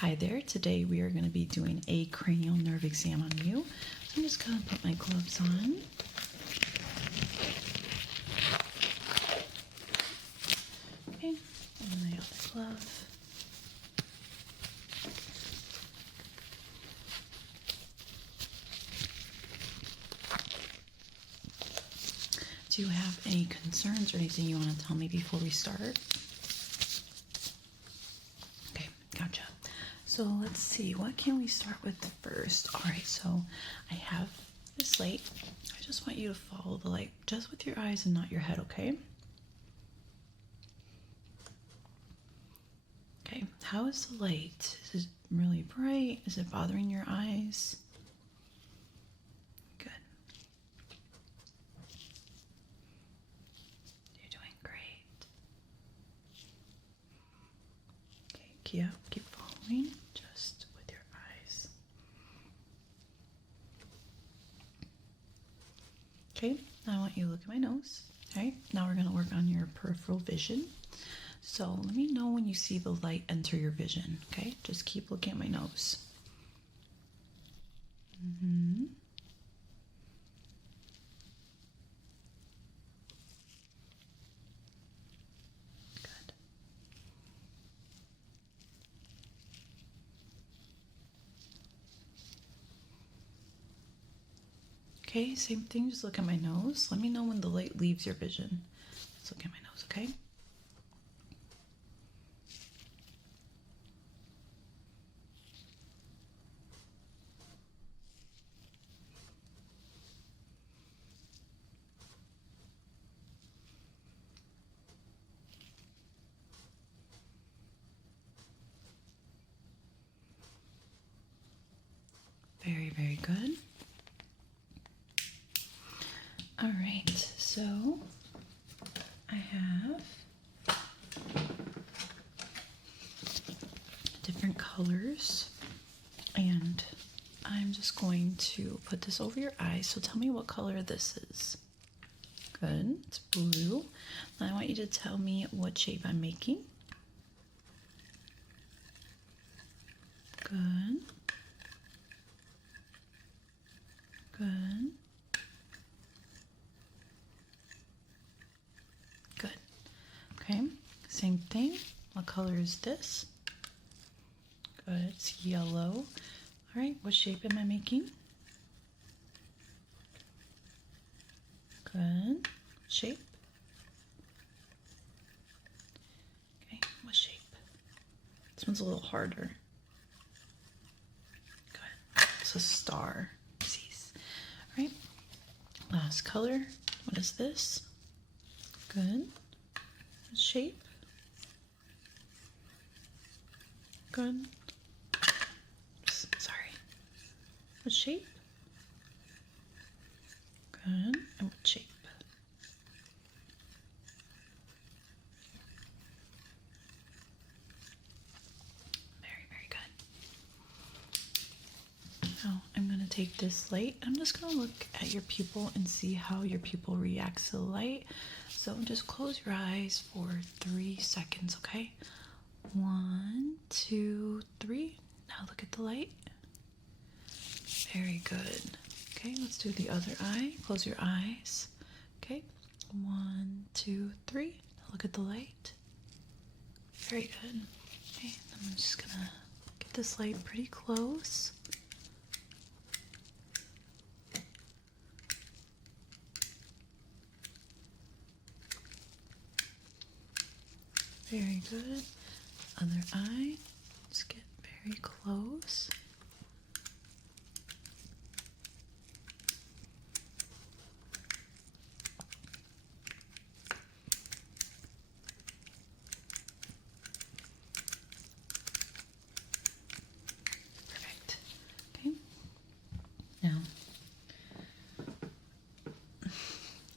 Hi there, today we are going to be doing a cranial nerve exam on you. So I'm just going to put my gloves on. Okay, and my other glove. Do you have any concerns or anything you want to tell me before we start? Okay, gotcha. So let's see, what can we start with first? All right, so I have this light. I just want you to follow the light just with your eyes and not your head, okay? Okay, how is the light? Is it really bright? Is it bothering your eyes? Good. You're doing great. Okay, keep following just with your eyes. Okay, now I want you to look at my nose. All right, now we're going to work on your peripheral vision. So let me know when you see the light enter your vision, okay? Just keep looking at my nose. Good. Okay, same thing, just look at my nose. Let me know when the light leaves your vision. Let's look at my nose, okay? Very, very good. All right, so I have different colors, and I'm just going to put this over your eyes. So tell me what color this is. Good, it's blue. Now I want you to tell me what shape I'm making. Good. Good. Good. Okay, same thing. What color is this? Good, it's yellow. All right, what shape am I making? Good. Shape? Okay, what shape? This one's a little harder. Good. It's a star. All right. Last color. What is this? Good. What shape? Good. Sorry. What shape? Good. And what shape? Very, very good. Now I'm going to take this light. I'm just going to look at your pupil and see how your pupil reacts to the light. So just close your eyes for 3 seconds, okay? 1, 2, 3. Now look at the light. Very good. Okay, let's do the other eye. Close your eyes. Okay, 1, 2, 3. Now look at the light. Very good. Okay, I'm just gonna get this light pretty close. Very good. Other eye. Let's get very close. Perfect. Okay. Now,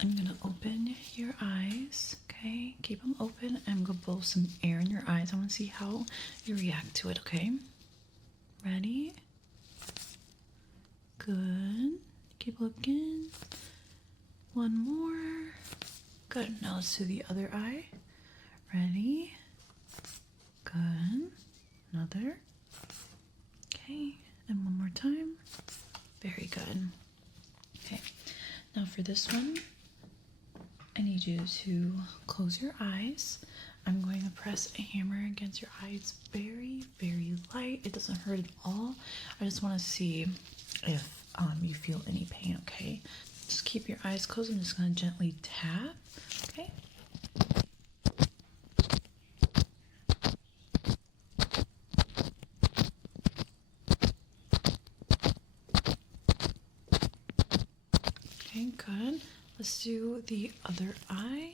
I'm gonna open your eyes. Okay, keep them open. I'm gonna blow some air in your eyes. I want to see how you react to it, okay? Ready? Good. Keep looking. One more. Good. Now let's do the other eye. Ready? Good. Another. Okay, and one more time. Very good. Okay, now for this one, I need you to close your eyes. I'm going to press a hammer against your eyes very, very light. It doesn't hurt at all. I just want to see if you feel any pain, okay? Just keep your eyes closed. I'm just going to gently tap, okay? Okay, good. Let's do the other eye.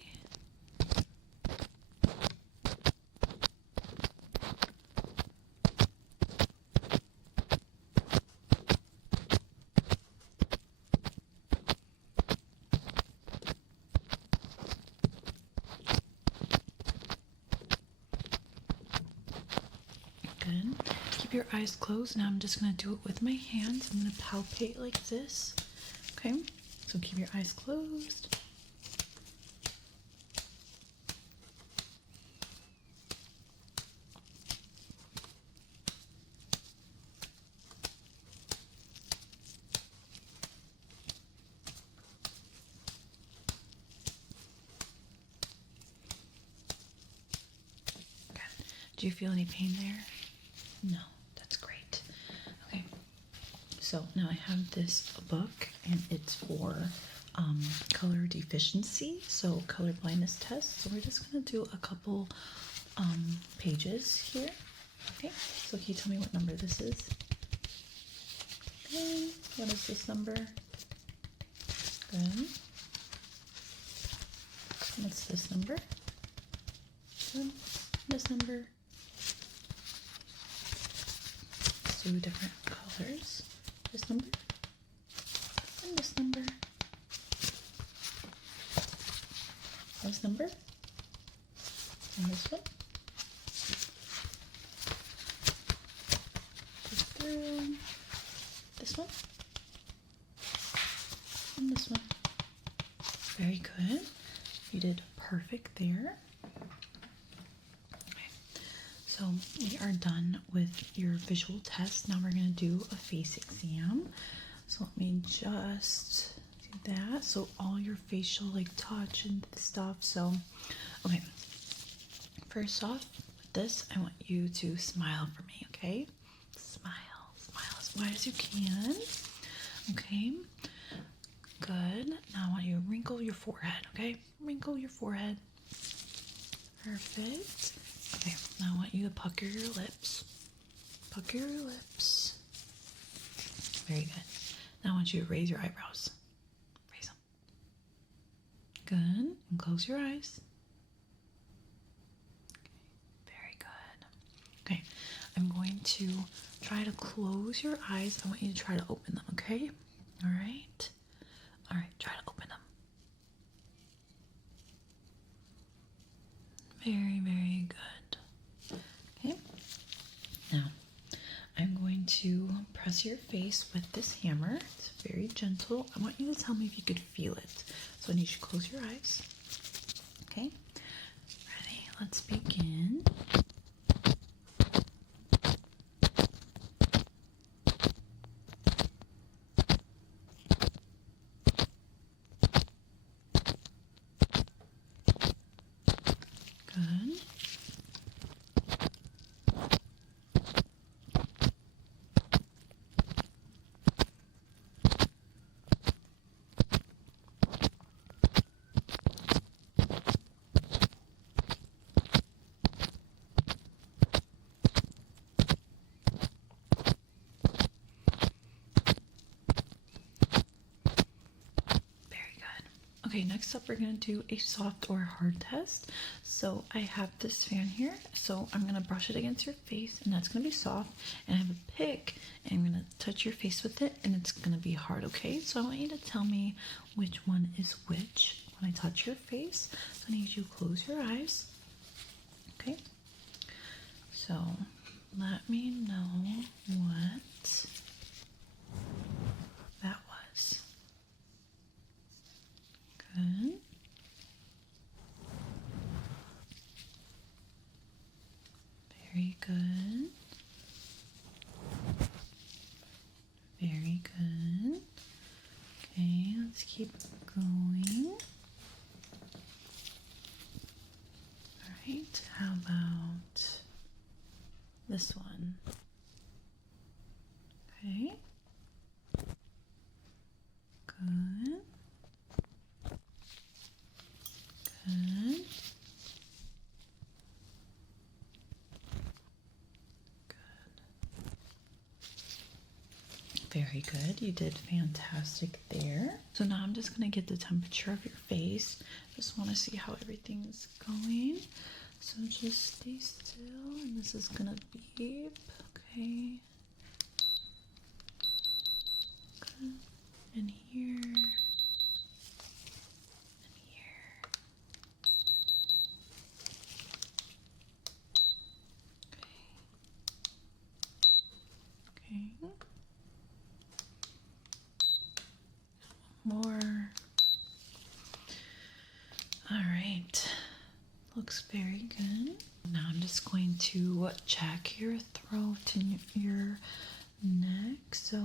Good. Keep your eyes closed. Now I'm just going to do it with my hands. I'm going to palpate like this. Okay, so keep your eyes closed. Good. Do you feel any pain there? No, that's great. Okay, so now I have this book, and it's for color deficiency, so color blindness test. So we're just gonna do a couple pages here. Okay, so can you tell me what number this is? Okay, what is this number? Good. What's this number? Good. This number. Two different colors. This number and this number. This number and this one. Just through this one and this one. Very good. You did perfect there. So we are done with your visual test. Now we're going to do a face exam. So let me just do that. So all your facial like touch and stuff. So, okay. First off, with this, I want you to smile for me, okay? Smile. Smile as wide as you can. Okay. Good. Now I want you to wrinkle your forehead, okay? Wrinkle your forehead. Perfect. Okay, now I want you to pucker your lips. Pucker your lips. Very good. Now I want you to raise your eyebrows. Raise them. Good. And close your eyes. Okay, very good. Okay, I'm going to try to close your eyes. I want you to try to open them, okay? All right? All right, try to open them. Very, very good. Okay. Now, I'm going to press your face with this hammer. It's very gentle. I want you to tell me if you could feel it. So I need you to close your eyes. Okay. Ready? Let's begin. Good. Okay, next up we're going to do a soft or hard test. So I have this fan here, so I'm going to brush it against your face, and that's going to be soft. And I have a pick, and I'm going to touch your face with it, and it's going to be hard, okay? So I want you to tell me which one is which when I touch your face. So I need you to close your eyes, okay? So let me know what that was. Good. Very good. keep going. All right, how about this one? Okay. Good. Good. Very good. You did fantastic there. So now I'm just going to get the temperature of your face. Just want to see how everything's going. So just stay still, and this is going to beep. Okay. Good. And here. And here. Okay. Okay. More. All right. Looks very good. Now I'm just going to check your throat and your neck. So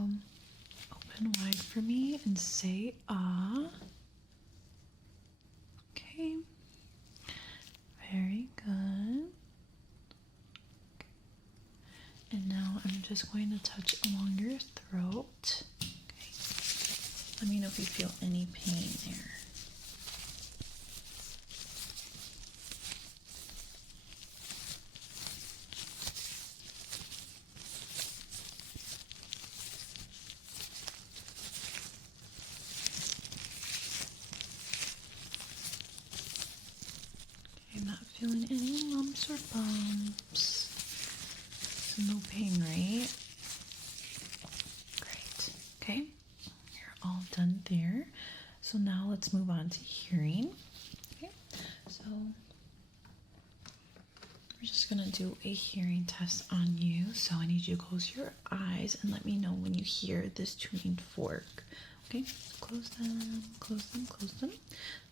open wide for me and say ah. Okay. Very good. And now I'm just going to touch along your throat. Okay. Let me know if you feel any pain there. I'm not feeling any lumps or bumps. So no pain, right? Great. Okay. You're all done there. So now let's move on to hearing. Okay. So we're just going to do a hearing test on you. So I need you to close your eyes and let me know when you hear this tuning fork. Okay. Close them, close them, close them.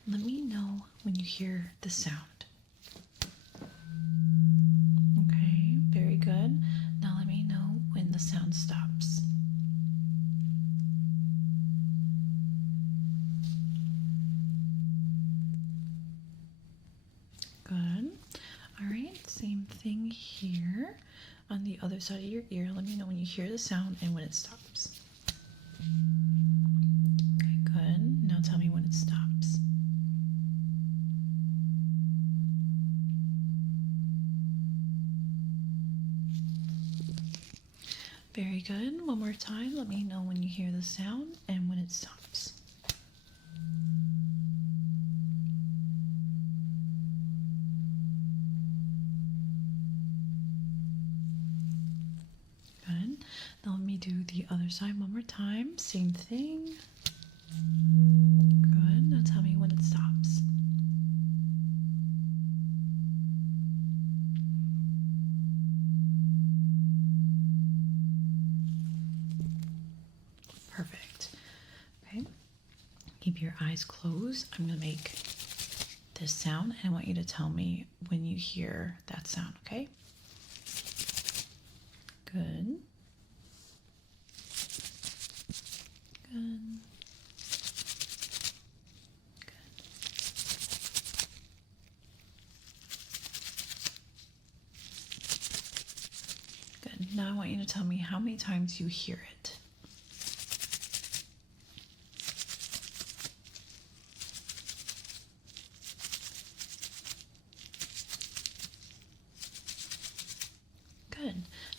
Let me know when you hear the sound. Okay, very good. Now let me know when the sound stops. Good. All right, same thing here on the other side of your ear. Let me know when you hear the sound and when it stops. Okay, good. Now tell me when it stops. Very good. One more time. Let me know when you hear the sound and when it stops. Good. Now let me do the other side one more time. Same thing. Good. Now tell me when it stops. Perfect. Okay. Keep your eyes closed. I'm going to make this sound, and I want you to tell me when you hear that sound, okay? Good. Good. Good. Now I want you to tell me how many times you hear it. Good.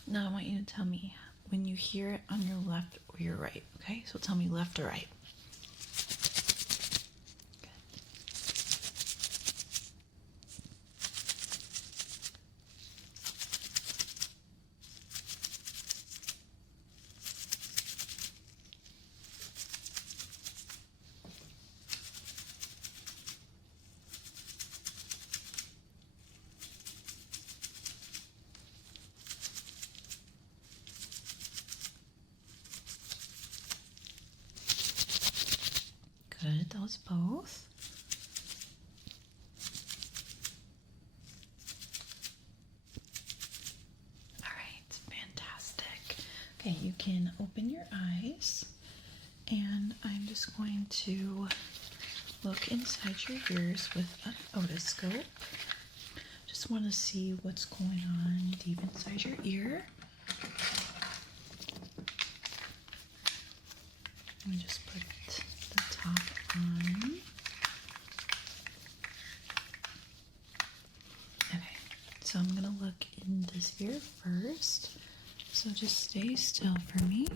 Now I want you to tell me when you hear it on your left or your right, okay? So tell me left or right. Good, that was both. All right, fantastic. Okay, you can open your eyes And I'm just going to look inside your ears with an otoscope. Just want to see what's going on deep inside your ear. Let me just put the top on. Okay, so I'm gonna look in this ear first. So just stay still for me.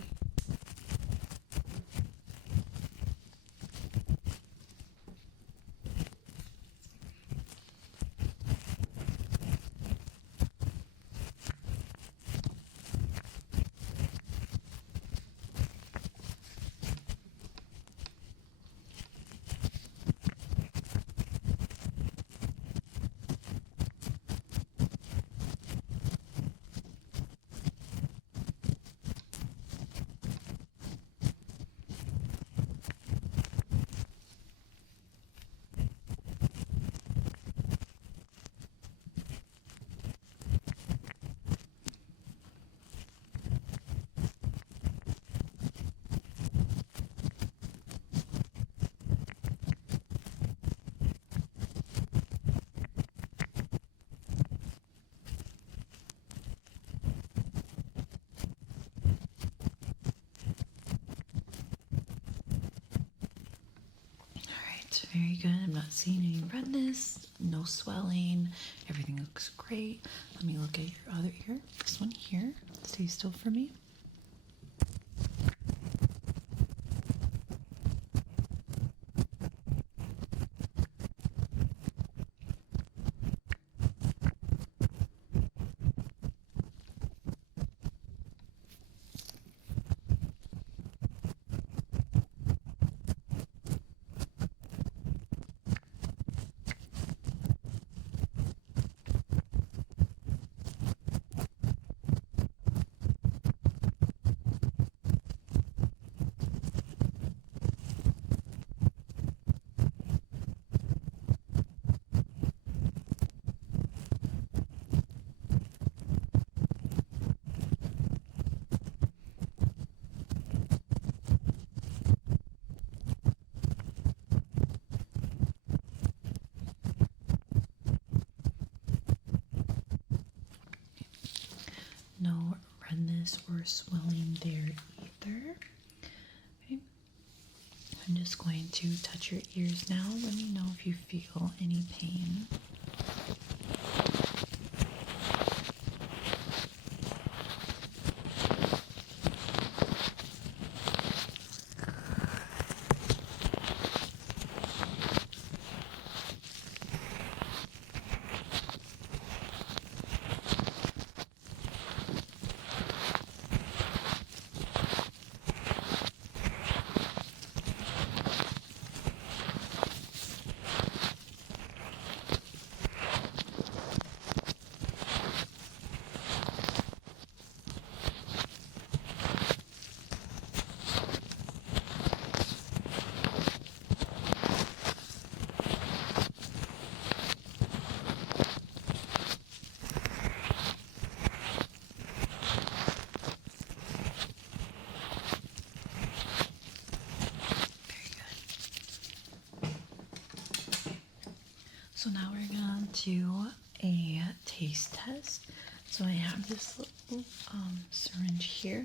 Very good. I'm not seeing any redness, no swelling. Everything looks great. Let me look at your other ear. This one here. Stay still for me. No redness or swelling there either. Okay. I'm just going to touch your ears now. Let me know if you feel any pain. So now we're going to do a taste test. So I have this little syringe here,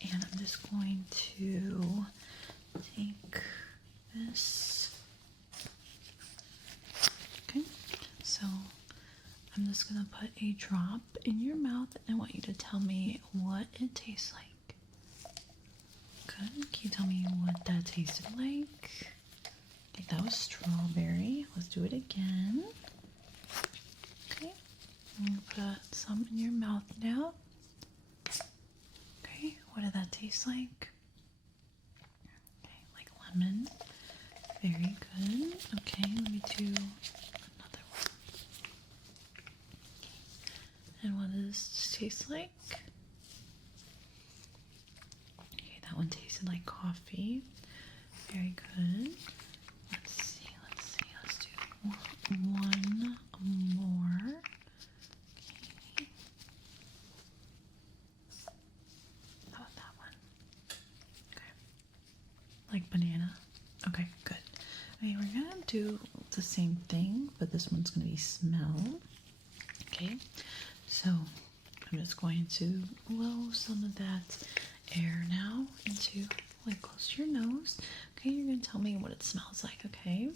and I'm just going to take this. Okay, so I'm just gonna put a drop in your mouth, and I want you to tell me what it tastes like. Good. Can you tell me what that tasted like? I think that was strawberry. Let's do it again. Okay. I'm gonna put some in your mouth now. Okay. What did that taste like? Okay, like lemon. Very good. Okay, let me do another one. Okay. And what does this taste like? Okay, that one tasted like coffee. Very good. Let's do one more. Okay. How about that one? Okay. Like banana? Okay, good. Okay, we're gonna do the same thing, but this one's gonna be smell. Okay, so I'm just going to blow some of that air now into, like, close to your nose. Okay, you're gonna tell me what it smells like, okay?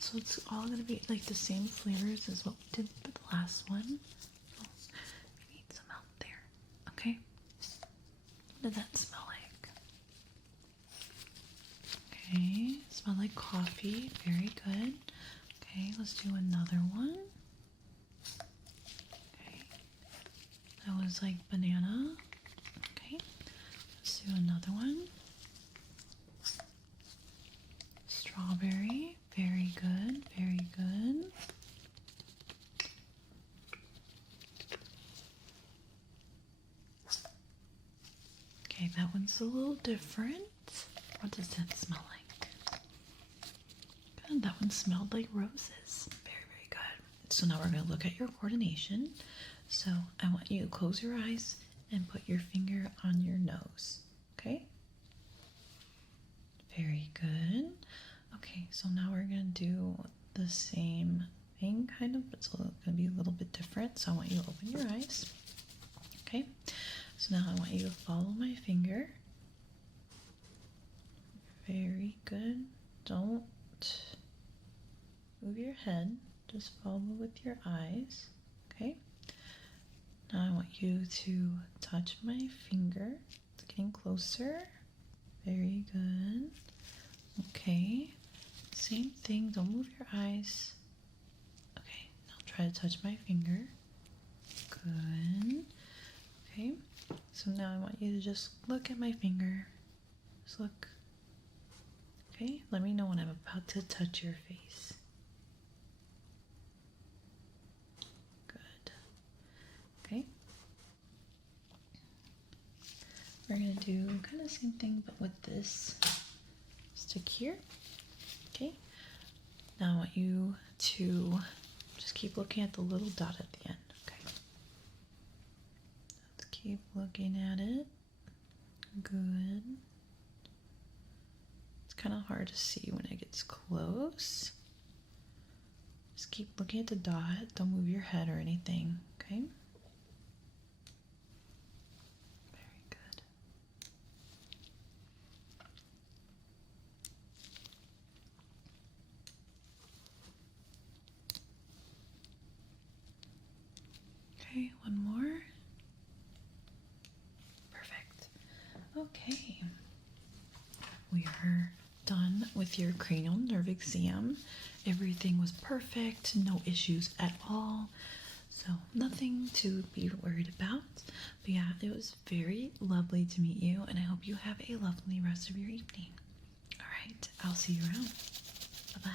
So it's all gonna be like the same flavors as what we did for the last one. So we need some out there, okay? What does that smell like? Okay, smell like coffee. Very good. Okay, let's do another one. Okay, that was like banana. Okay, let's do another one. Strawberry. Very good. Very good. Okay, that one's a little different. What does that smell like? Good, that one smelled like roses. Very, very good. So now we're going to look at your coordination. So I want you to close your eyes and put your finger on your nose. Okay? Very good. Okay, so now we're going to do the same thing, kind of, but it's going to be a little bit different. So I want you to open your eyes. Okay? So now I want you to follow my finger. Very good. Don't move your head. Just follow with your eyes. Okay? Now I want you to touch my finger. It's getting closer. Very good. Okay. Same thing. Don't move your eyes. Okay. Now try to touch my finger. Good. Okay. So now I want you to just look at my finger. Just look. Okay. Let me know when I'm about to touch your face. Good. Okay. We're going to do kind of the same thing, but with this stick here. Okay. Now I want you to just keep looking at the little dot at the end. Okay. Let's keep looking at it. Good. It's kind of hard to see when it gets close. Just keep looking at the dot. Don't move your head or anything. Okay. Very good. Okay, one more. Perfect. Okay. We are done with your cranial nerve exam. Everything was perfect, no issues at all. So nothing to be worried about. But yeah, it was very lovely to meet you, and I hope you have a lovely rest of your evening. All right, I'll see you around. Bye-bye.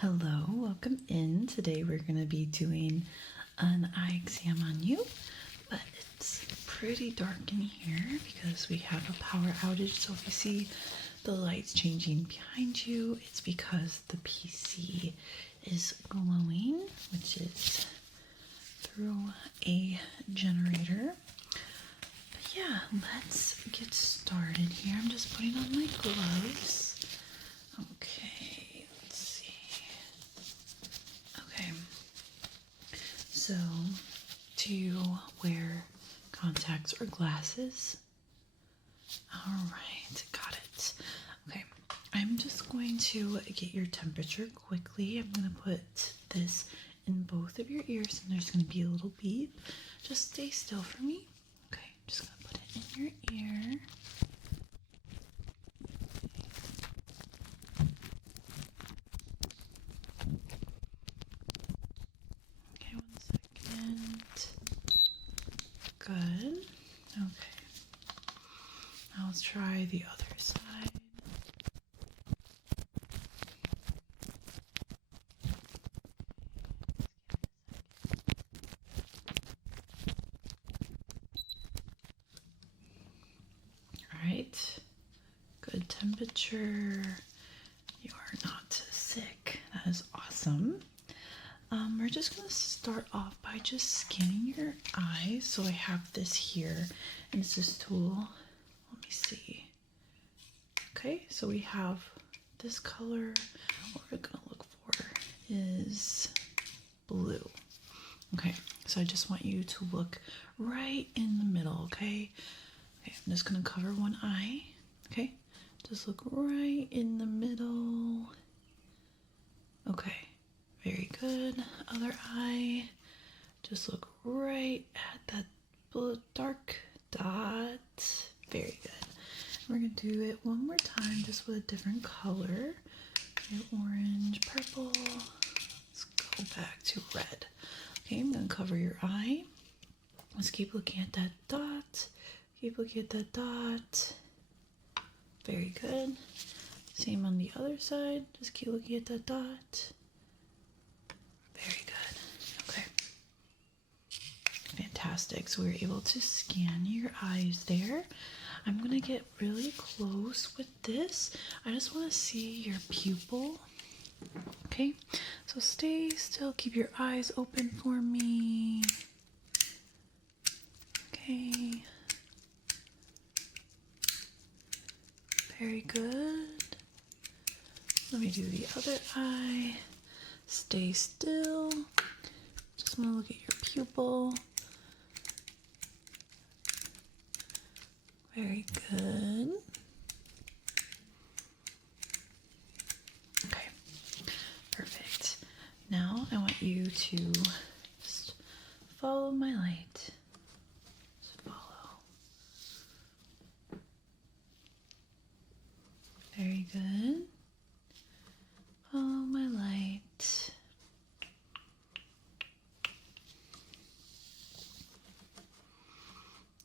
Hello, welcome in. Today we're going to be doing an eye exam on you, but it's pretty dark in here because we have a power outage. So if you see the lights changing behind you, it's because the PC is glowing, which is through a generator. But yeah, let's get started here. I'm just putting on my gloves. Okay, let's see. Okay, so do you wear contacts or glasses? All right, got it. Okay, I'm just going to get your temperature quickly. I'm going to put this in both of your ears, and there's going to be a little beep. Just stay still for me. Okay, I'm just going to put it in your ear. Okay, 1 second. Good. Okay. Now let's try the other side. All right. Good temperature. You are not sick. That is awesome. We're just going to start off by just scanning your eyes. So I have this here, and it's this tool. Let me see. Okay, so we have this color. What we're gonna look for is blue. Okay, so I just want you to look right in the middle, okay? Okay, I'm just gonna cover one eye, okay? Just look right in the middle. Okay, very good. Other eye. Just look right at that blue dark dot. Very good. We're gonna do it one more time, just with a different color. Okay, orange, purple. Let's go back to red. Okay, I'm gonna cover your eye. Let's keep looking at that dot. Keep looking at that dot. Very good. Same on the other side. Just keep looking at that dot. Very good. Okay. Fantastic. So we were able to scan your eyes there. I'm going to get really close with this. I just want to see your pupil. Okay. So stay still. Keep your eyes open for me. Okay. Very good. Let me do the other eye. Stay still. Just want to look at your pupil. Very good. Okay, perfect. Now I want you to just follow my light. Just follow. Very good. Follow my light.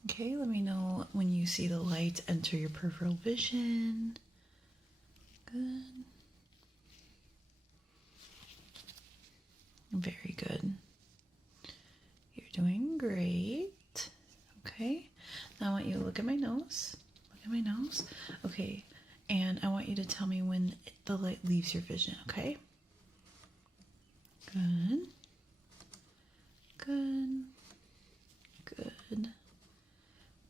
Okay, let me know when you see the light enter your peripheral vision. Good. Very good. You're doing great. Okay, now I want you to look at my nose. Look at my nose. Okay, and I want you to tell me when the light leaves your vision, okay? Good. Good. Good.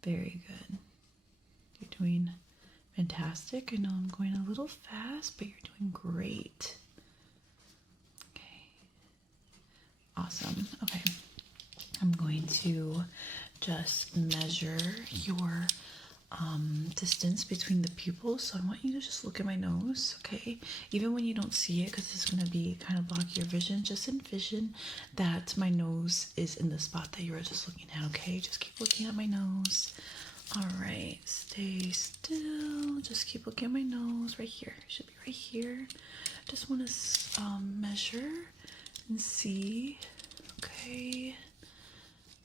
Very good. You're doing fantastic. I know I'm going a little fast, but you're doing great. Okay. Awesome. Okay. I'm going to just measure your distance between the pupils. So I want you to just look at my nose, okay? Even when you don't see it, because it's going to be kind of blocking your vision, just envision that my nose is in the spot that you were just looking at, okay? Just keep looking at my nose. All right, stay still. Just keep looking at my nose right here. It should be right here. Just want to measure and see. Okay,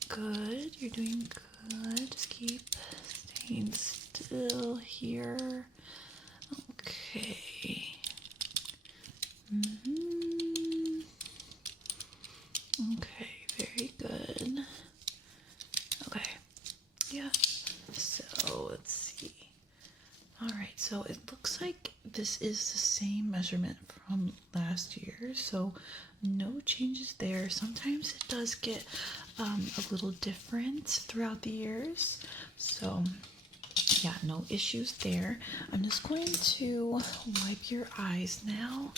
good. You're doing good. Just keep staying still here. Okay. Okay, very good. Okay, yeah. So let's see. All right, so it looks like this is the same measurement from last year, so no changes there. Sometimes it does get a little different throughout the years, so yeah, no issues there. I'm just going to wipe your eyes now.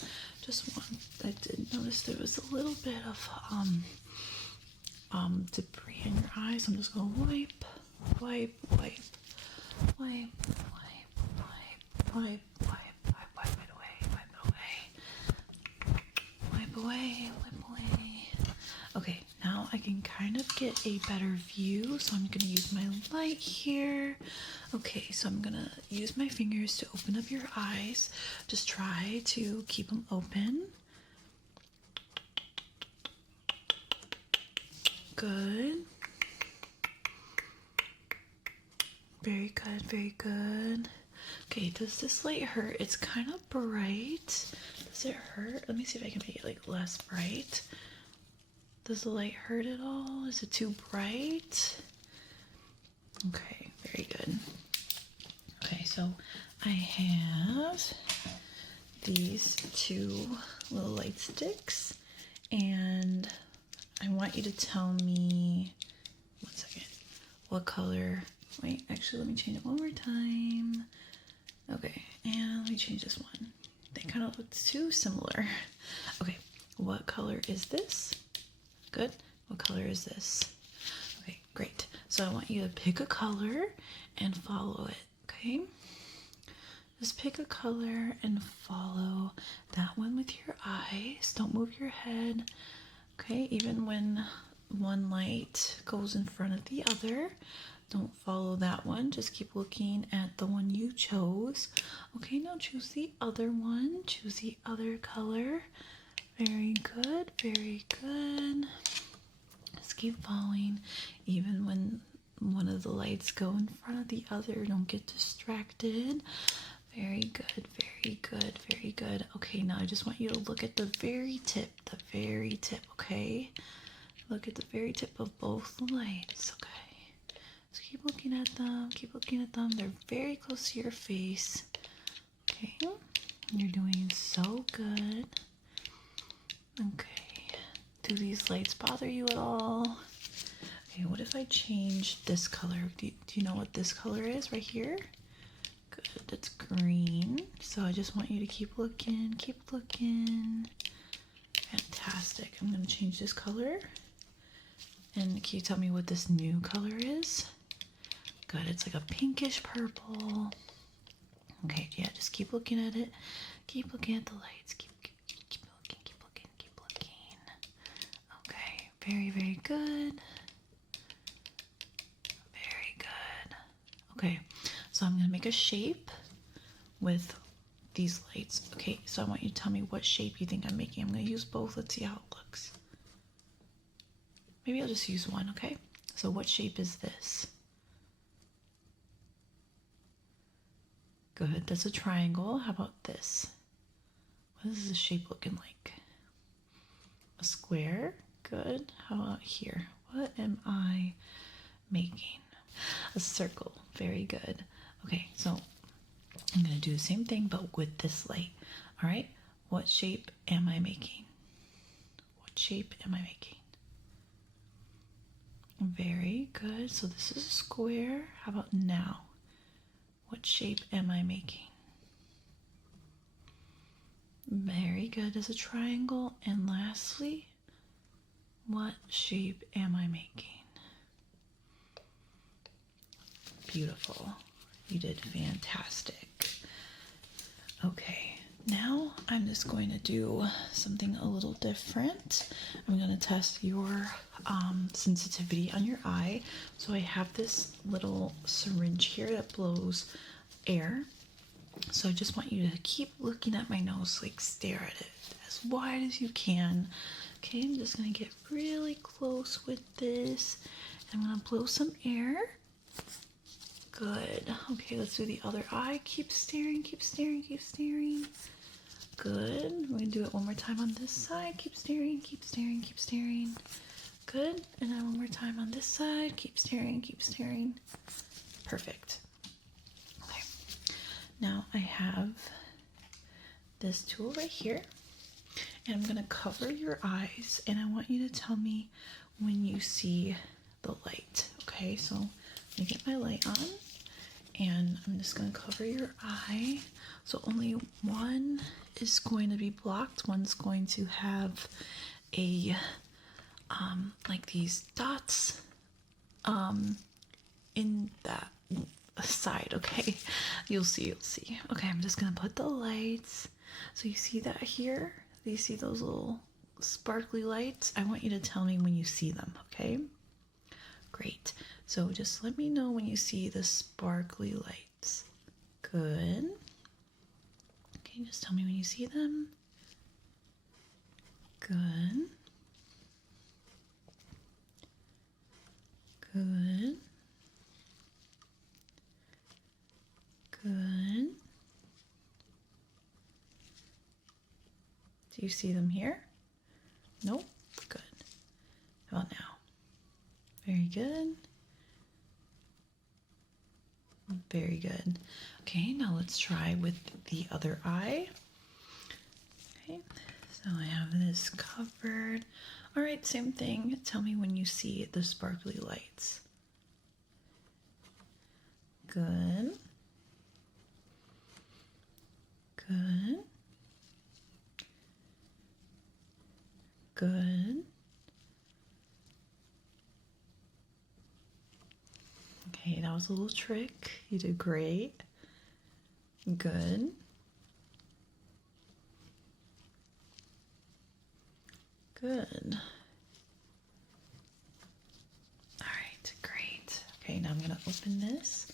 I did notice there was a little bit of debris in your eyes. I'm just gonna wipe, wipe, wipe, wipe, wipe, wipe, wipe, wipe, wipe, wipe it away, wipe it away, wipe away, wipe away. Okay, now I can kind of get a better view, so I'm gonna use my light here. Okay, so I'm gonna use my fingers to open up your eyes. Just try to keep them open. Good. Very good, very good. Okay, does this light hurt? It's kind of bright. Does it hurt? Let me see if I can make it like less bright. Does the light hurt at all? Is it too bright? Okay, very good. Okay, so I have these two little light sticks, and I want you to tell me, one second, what color. Wait, actually, let me change it one more time. Okay, and let me change this one. They kind of look too similar. Okay, what color is this? Good. What color is this? Okay, great. So I want you to pick a color and follow it, okay? Just pick a color and follow that one with your eyes. Don't move your head, okay? Even when one light goes in front of the other, don't follow that one. Just keep looking at the one you chose. Okay, now choose the other one. Choose the other color. Very good, very good. Just keep following. Even when one of the lights go in front of the other, don't get distracted. Very good, very good, very good. Okay, now I just want you to look at the very tip, okay? Look at the very tip of both lights, okay? So keep looking at them, keep looking at them. They're very close to your face. Okay, you're doing so good. Okay, do these lights bother you at all? Okay, what if I change this color? Do you know what this color is right here? Good, it's green. So I just want you to keep looking, keep looking. Fantastic. I'm going to change this color. And can you tell me what this new color is? Good, it's like a pinkish purple. Okay, yeah, just keep looking at it. Keep looking at the lights. Keep looking, keep looking, keep looking. Okay, very, very good. Very good. Okay, so I'm gonna make a shape with these lights. Okay, so I want you to tell me what shape you think I'm making. I'm gonna use both. Let's see how it looks. Maybe I'll just use one, okay? So what shape is this? Good, that's a triangle. How about this? What is the shape looking like? A square. Good. How about here? What am I making? A circle. Very good. Okay, so I'm going to do the same thing but with this light. All right, what shape am I making? What shape am I making? Very good. So this is a square. How about now? What shape am I making? Very good. As a triangle. And lastly, what shape am I making? Beautiful. You did fantastic. Okay, now I'm just going to do something a little different. I'm going to test your sensitivity on your eye. So I have this little syringe here that blows air. So I just want you to keep looking at my nose, like stare at it as wide as you can. Okay, I'm just going to get really close with this. I'm going to blow some air. Good. Okay, let's do the other eye. Keep staring, keep staring, keep staring. Good. We're going to do it one more time on this side. Keep staring, keep staring, keep staring. Good. And then one more time on this side. Keep staring, keep staring. Perfect. Okay. Now I have this tool right here. And I'm going to cover your eyes. And I want you to tell me when you see the light. Okay, so let me get my light on. And I'm just going to cover your eye. So only one is going to be blocked. One's going to have a, like these dots, in that side, okay? You'll see. Okay, I'm just going to put the lights. So you see that here? Do you see those little sparkly lights? I want you to tell me when you see them, okay? Great. So just let me know when you see the sparkly lights. Good. Okay, just tell me when you see them. Good. Good. Good. Do you see them here? Nope. Good. How about now? Very good. Very good. Okay, now let's try with the other eye. Okay, so I have this covered. All right, same thing. Tell me when you see the sparkly lights. Good. Good. Good. Okay, that was a little trick. You did great. Good. Good. All right, great. Okay, now I'm going to open this.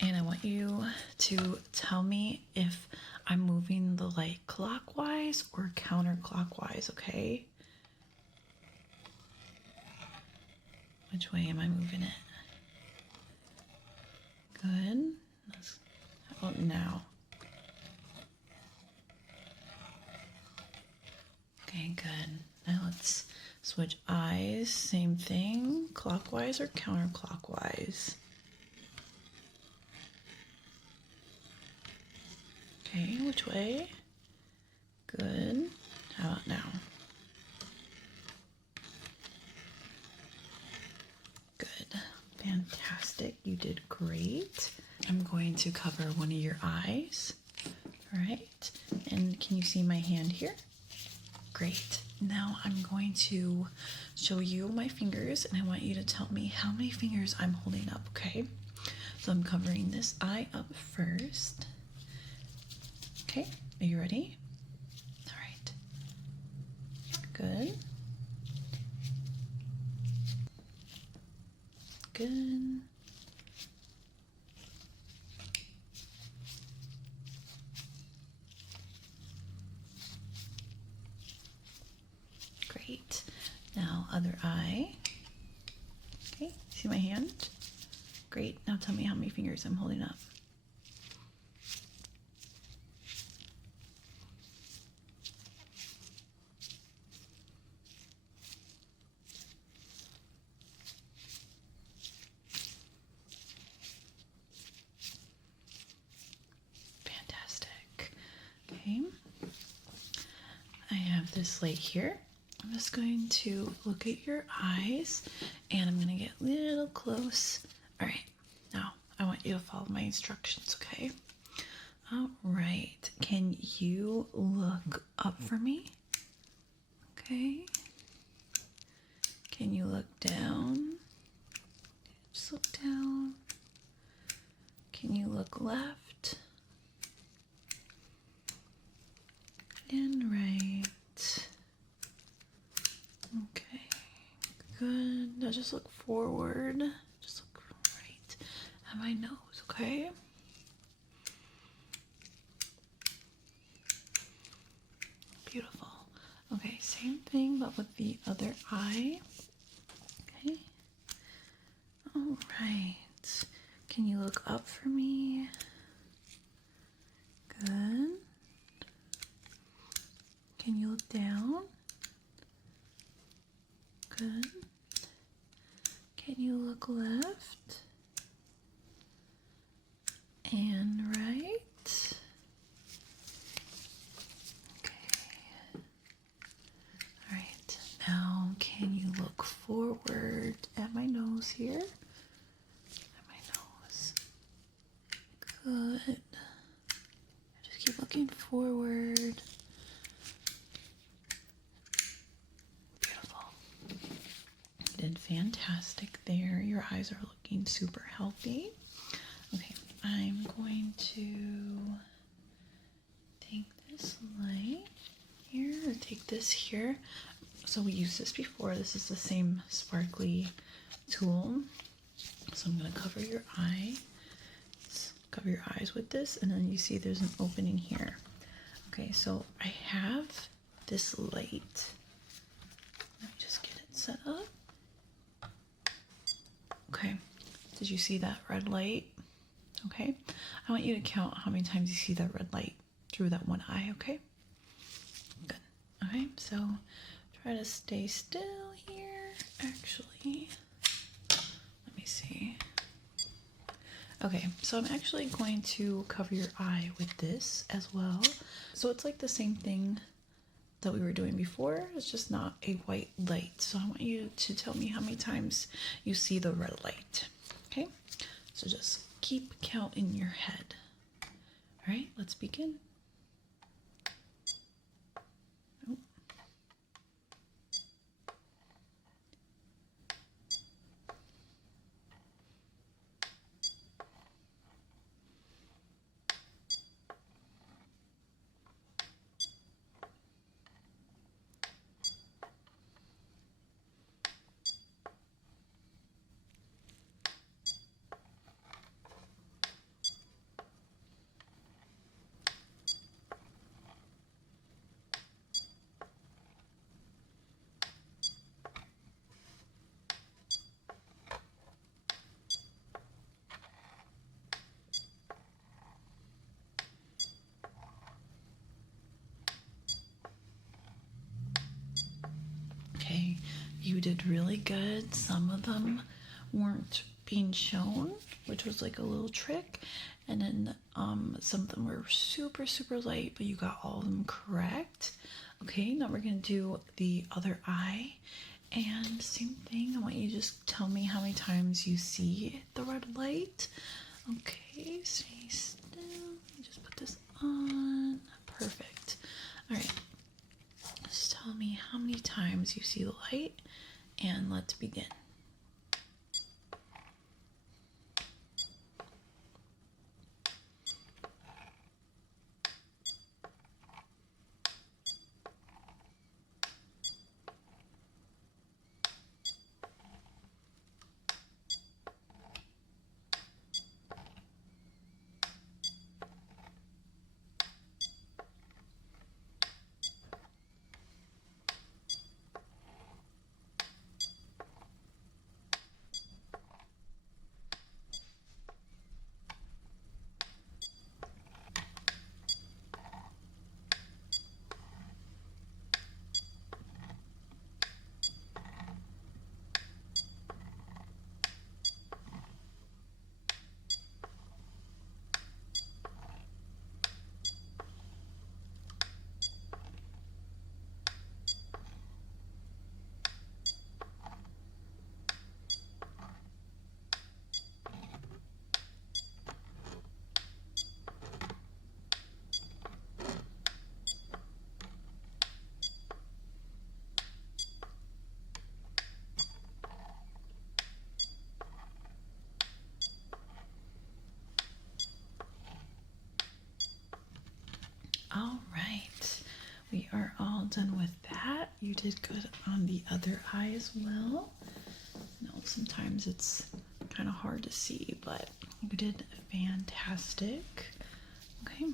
And I want you to tell me if I'm moving the light clockwise or counterclockwise, okay? Which way am I moving it? Good. How about now? Okay, good. Now let's switch eyes. Same thing. Clockwise or counterclockwise? Okay, which way? Good. How about now? Good. Fantastic. You did great. I'm going to cover one of your eyes. All right. And can you see my hand here? Great. Now I'm going to show you my fingers, and I want you to tell me how many fingers I'm holding up, okay? So I'm covering this eye up first. Okay, are you ready? All right. Good. Good. Great. Now other eye. Okay, see my hand? Great. Now tell me how many fingers I'm holding up. Fantastic. Okay. I have this light here. I'm just going to look at your eyes and I'm going to get a little close. All right, now I want you to follow my instructions, okay? All right, can you look up for me? Okay. Can you look down? Just look down. Can you look left and right? Okay, good. Now just look forward. Just look right at my nose, okay? Beautiful. Okay, same thing, but with the other eye. Okay. All right. Can you look up for me? Good. Can you look down? Good. Can you look left and right? Okay. All right. Now, can you look forward at my nose here? At my nose. Good. Just keep looking forward. Did fantastic there. Your eyes are looking super healthy. Okay, I'm going to take this light here, or take this here. So we used this before. This is the same sparkly tool. So I'm going to cover your eye. Cover your eyes with this, and then you see there's an opening here. Okay, so I have this light. Let me just get it set up. Okay, did you see that red light? Okay, I want you to count how many times you see that red light through that one eye, okay? Good. Okay, so try to stay still here. Actually, let me see. Okay, so I'm actually going to cover your eye with this as well. So it's like the same thing that we were doing before. It's just not a white light. So I want you to tell me how many times you see the red light. Okay, so just keep count in your head. All right, let's begin. Oh. Okay, you did really good. Some of them weren't being shown, which was like a little trick. And then some of them were super, super light, but you got all of them correct. Okay, now we're gonna do the other eye. And same thing, I want you to just tell me how many times you see the red light. Okay, stay still. Just put this on. Perfect. All right. Just tell me how many times you see the light, and let's begin. All right, we are all done with that. You did good on the other eye as well. No, sometimes it's kind of hard to see, but you did fantastic. Okay,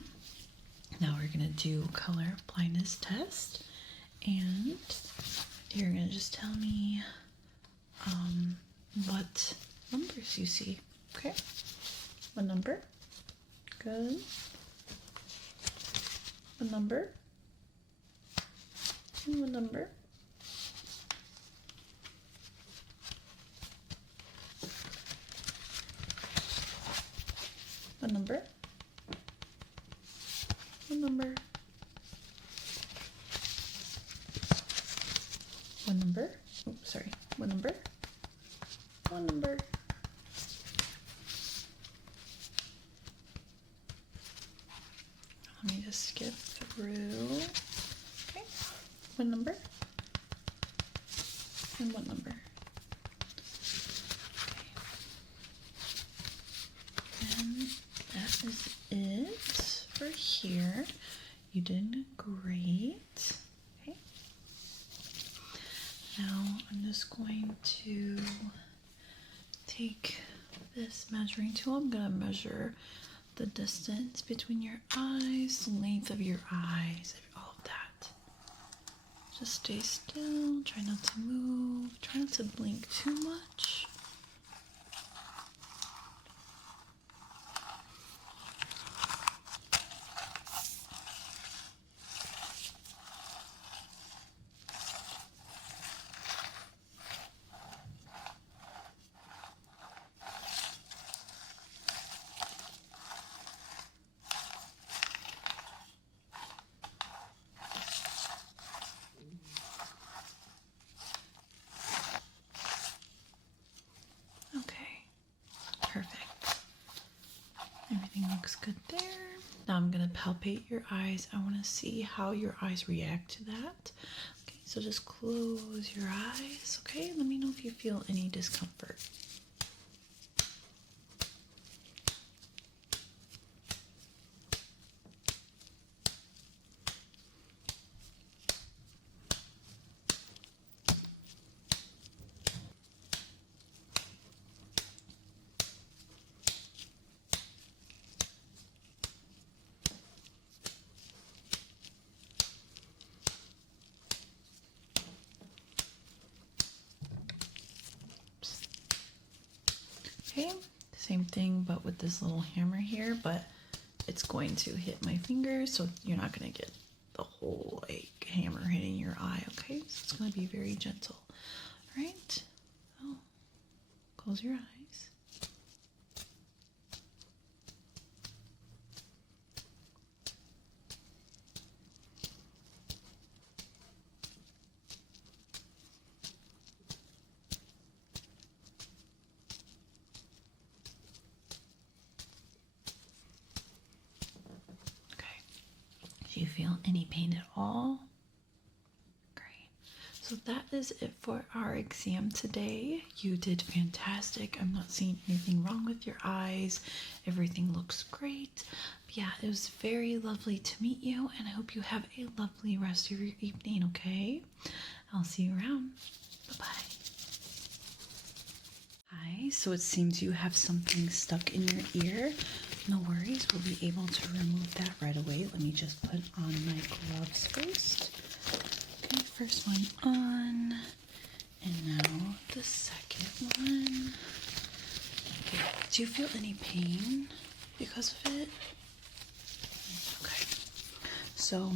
now we're gonna do color blindness test, and you're gonna just tell me what numbers you see. Okay, what number? Good. What number? And what number? What number? What number? What number? Oh, sorry. What number? What number? Let me just skip through. Okay. What number? And what number? Okay. And that is it for here. You did great. Okay. Now I'm just going to take this measuring tool. I'm going to measure the distance between your eyes, the length of your eyes, all of that. Just stay still, try not to move, try not to blink too much. Perfect. Everything looks good there. Now I'm going to palpate your eyes. I want to see how your eyes react to that. Okay, so just close your eyes, okay? Let me know if you feel any discomfort. Okay, same thing, but with this little hammer here, but it's going to hit my finger, so you're not going to get the whole like hammer hitting your eye, okay? So it's going to be very gentle. All right, oh, close your eyes. Do you feel any pain at all? Great. So that is it for our exam today. You did fantastic. I'm not seeing anything wrong with your eyes. Everything looks great. Yeah, it was very lovely to meet you, and I hope you have a lovely rest of your evening, okay? I'll see you around. Bye-bye. Hi, so it seems you have something stuck in your ear. No worries, we'll be able to remove that right away. Let me just put on my gloves first. Okay, first one on, and now the second one. Okay, do you feel any pain because of it? Okay, so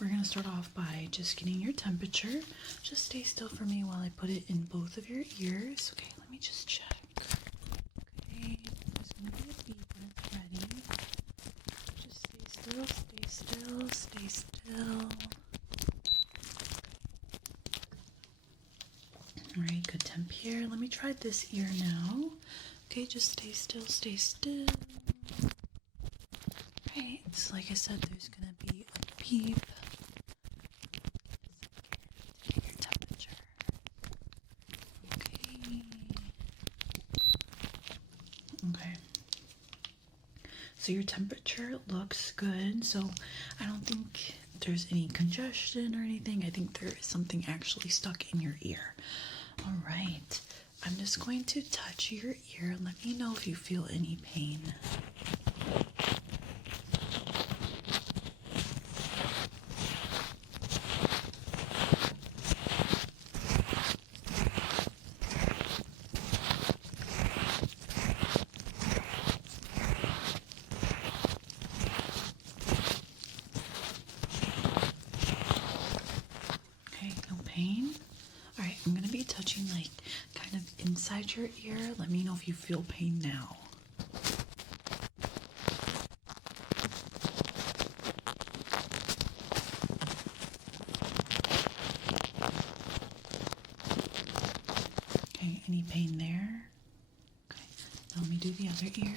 we're gonna start off by just getting your temperature. Just stay still for me while I put it in both of your ears. Okay, let me just check. Okay, there's gonna be a beep when it's ready. Just stay still, stay still, stay still. Alright, good temp here. Let me try this ear now. Okay, just stay still, stay still. Right, so like I said, there's gonna be a beep. Take your temperature. Okay. Okay. So your temperature looks good. So I don't think there's any congestion or anything. I think there is something actually stuck in your ear. All right. I'm just going to touch your ear and let me know if you feel any pain. Okay, no pain. All right, I'm gonna be touching like kind of inside your ear. Let me know if you feel pain now. Okay, any pain there? Okay, now let me do the other ear.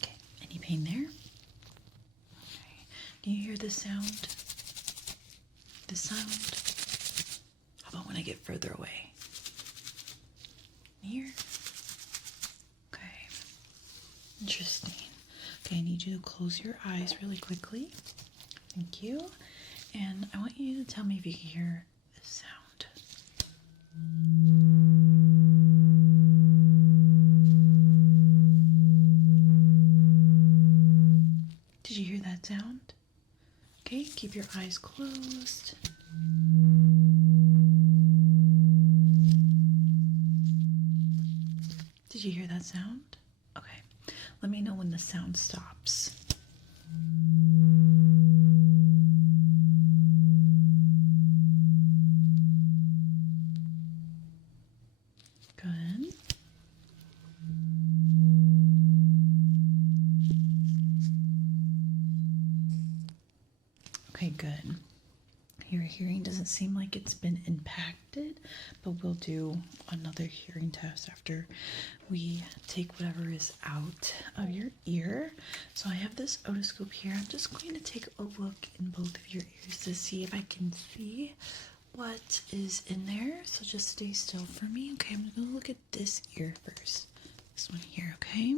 Okay, any pain there? Okay, can you hear the sound? The sound? How about when I get further away? Here? Okay, interesting. Okay, I need you to close your eyes really quickly. Thank you. And I want you to tell me if you can hear this sound. Did you hear that sound? Okay, keep your eyes closed. Did you hear that sound? Okay, let me know when the sound stops. Good. Okay, good. Your hearing doesn't seem like it's been impacted, but we'll do another hearing test after we take whatever is out of your ear. So I have this otoscope here. I'm just going to take a look in both of your ears to see if I can see what is in there. So just stay still for me. Okay, I'm going to look at this ear first. This one here, okay?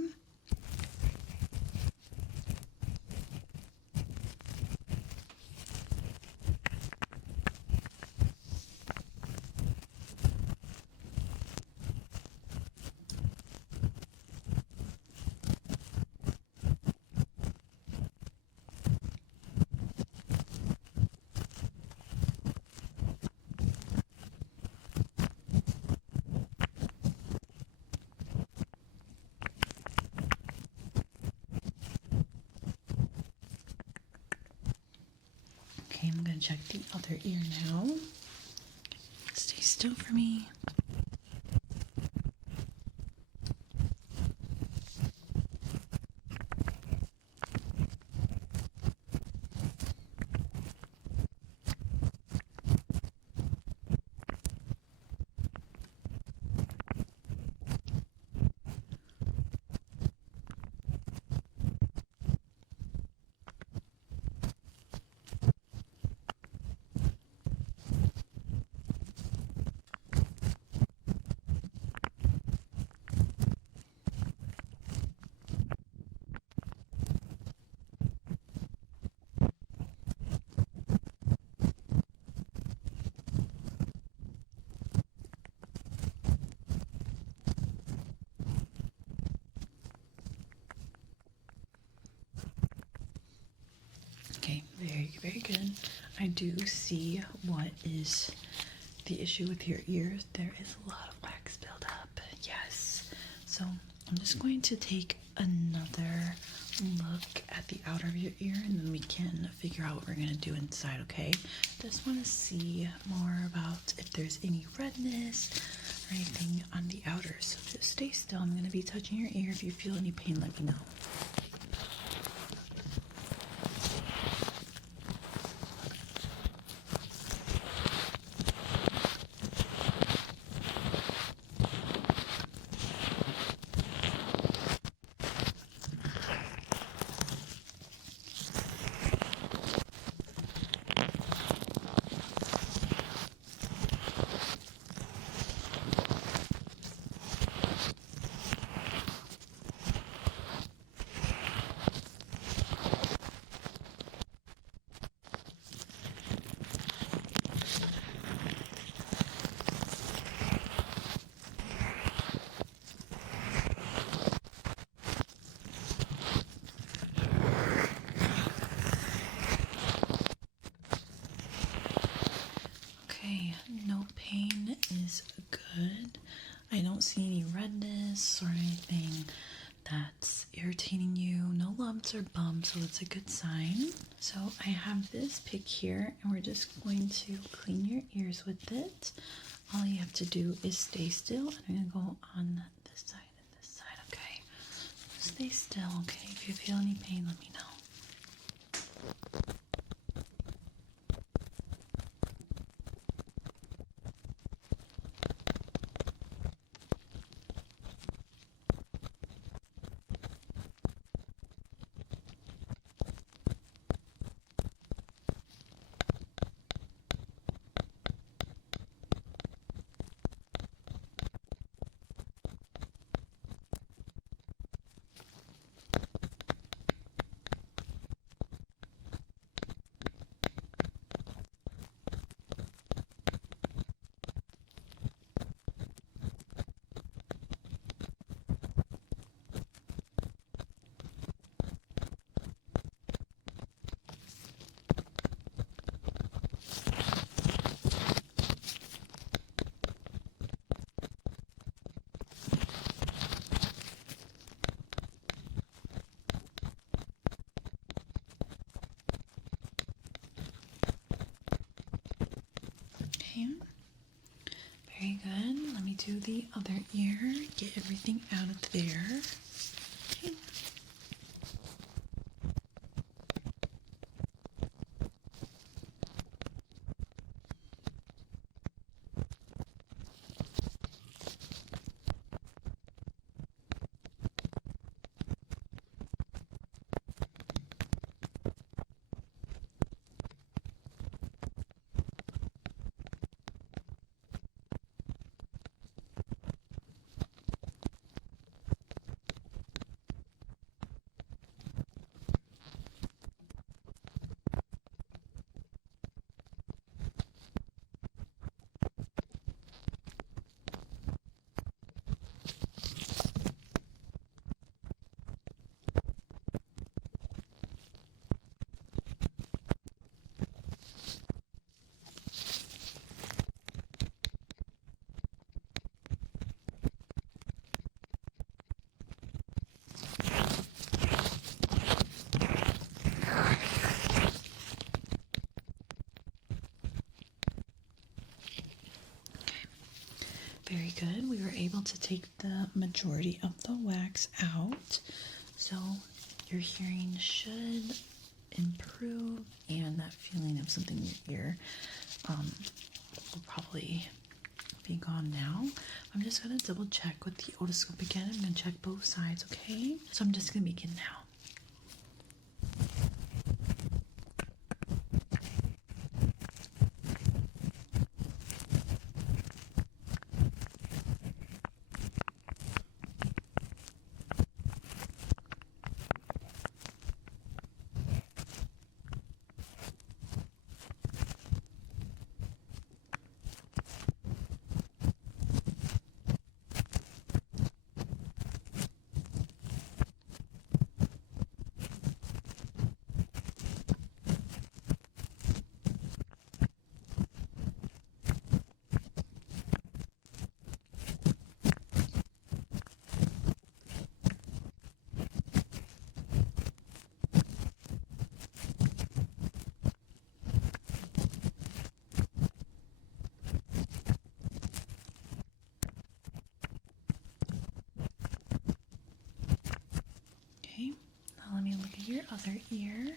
Okay, I'm going to check the other ear now. Stay still for me. Okay, very, very good. I do see what is the issue with your ears. There is a lot of wax buildup. Yes. So I'm just going to take another look at the outer of your ear and then we can figure out what we're going to do inside, okay? Just want to see more about if there's any redness or anything on the outer. So just stay still. I'm going to be touching your ear. If you feel any pain, let me know. Okay, no pain is good. I don't see any redness or anything that's irritating you. No lumps or bumps, so it's a good sign. So I have this pick here, and we're just going to clean your ears with it. All you have to do is stay still, and I'm gonna go on this side and this side, okay? Stay still, okay? If you feel any pain, let me know. Okay, very good. Let me do the other ear. Get everything out of there. Okay. able to take the majority of the wax out. So your hearing should improve, and that feeling of something in your ear will probably be gone now. I'm just going to double check with the otoscope again. I'm going to check both sides, okay? So I'm just going to begin now. Okay, now let me look at your other ear.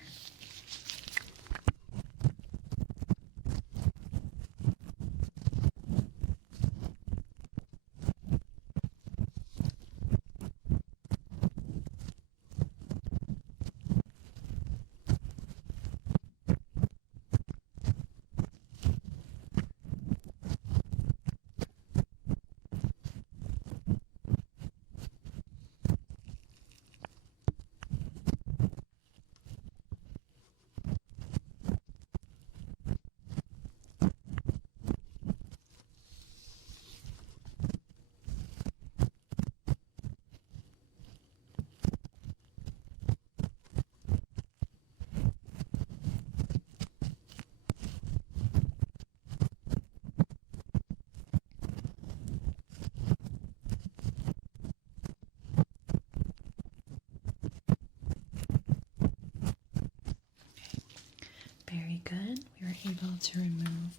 Very good. We were able to remove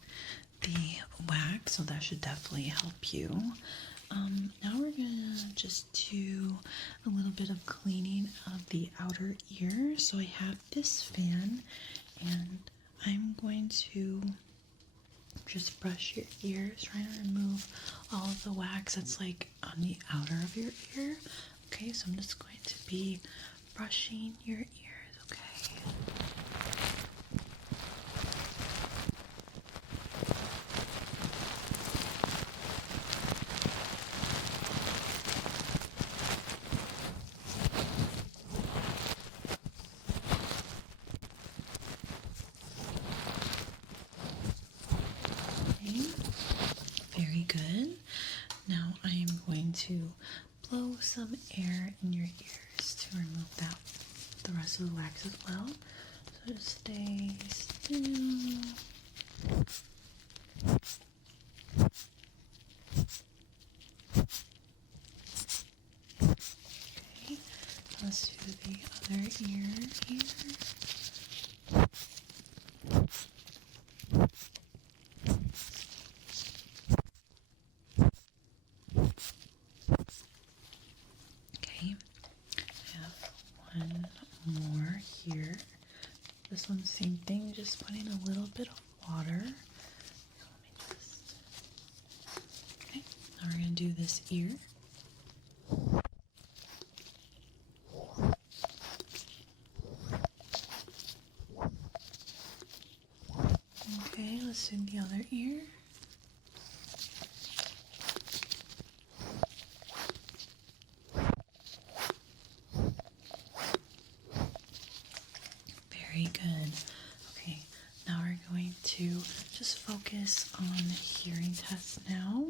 the wax, so that should definitely help you. Now we're gonna just do a little bit of cleaning of the outer ear. So I have this fan, and I'm going to just brush your ears, trying to remove all of the wax that's like on the outer of your ear. Okay, so I'm just going to be brushing your ears, okay? Very good. Now I am going to blow some air in your ears to remove that, the rest of the wax as well. So just stay still. Okay, let's do the other ear here. Okay, I have one more here. This one's same thing, just putting a little bit of water. So let me just... Okay, now we're going to do this ear. Okay, let's do the other ear. Very good. Okay, now we're going to just focus on hearing tests now.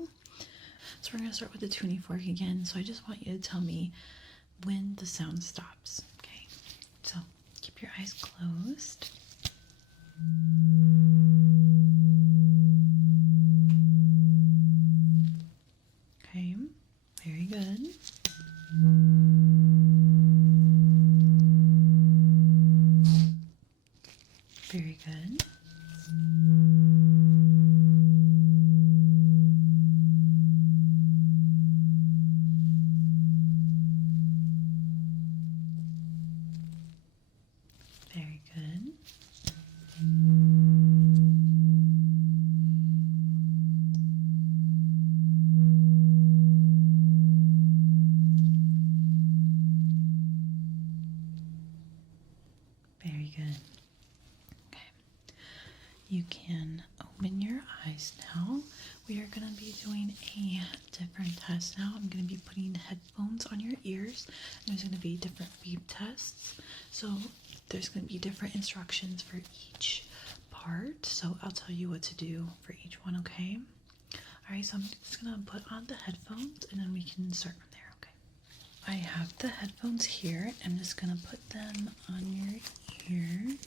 So we're going to start with the tuning fork again. So I just want you to tell me when the sound stops. Okay, so keep your eyes closed. Okay, very good. Very good. good. Okay. You can open your eyes now. We are going to be doing a different test now. I'm going to be putting headphones on your ears. There's going to be different beep tests. So there's going to be different instructions for each part. So I'll tell you what to do for each one, okay? All right, so I'm just going to put on the headphones and then we can start from there, okay? I have the headphones here. I'm just going to put them on your ears.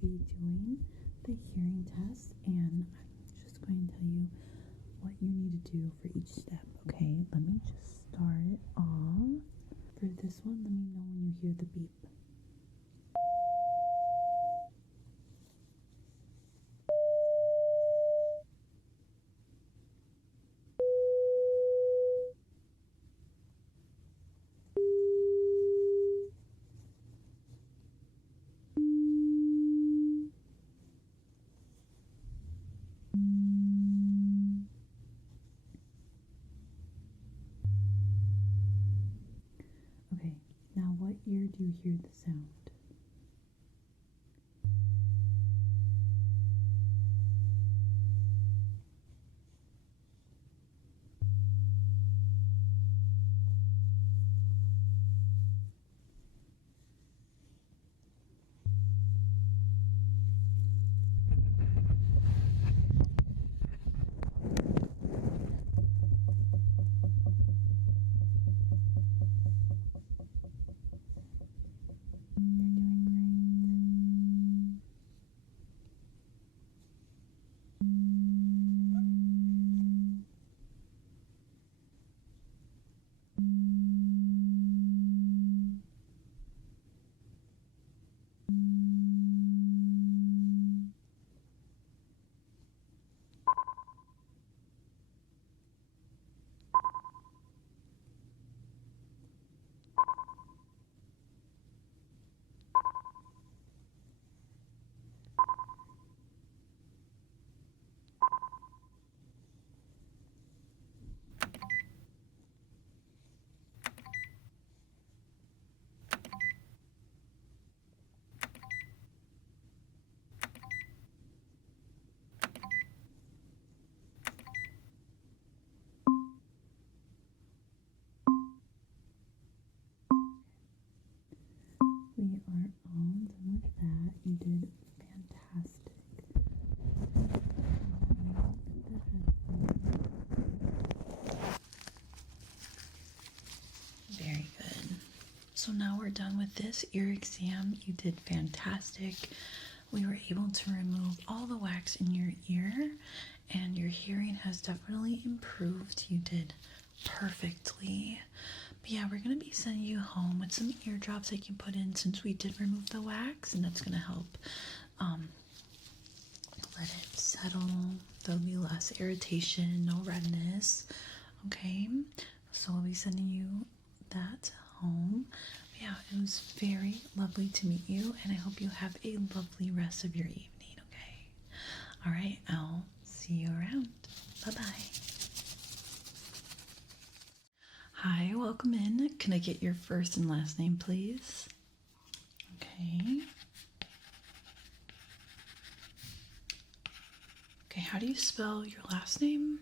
Doing the hearing test, and I'm just going to tell you what you need to do for each step, okay? Let me just start it off. For this one, let me know when you hear the beep. Okay, now what ear do you hear the sound? We are all done with that. You did fantastic. Very good. So now we're done with this ear exam. You did fantastic. We were able to remove all the wax in your ear, and your hearing has definitely improved. You did perfectly. But yeah, we're going to be sending you home with some eardrops that you put in since we did remove the wax, and that's going to help let it settle. There'll be less irritation, no redness. Okay, so we'll be sending you that home. But yeah, it was very lovely to meet you, and I hope you have a lovely rest of your evening, okay? All right, I'll see you around. Bye-bye. Hi, welcome in. Can I get your first and last name, please? Okay. Okay, how do you spell your last name?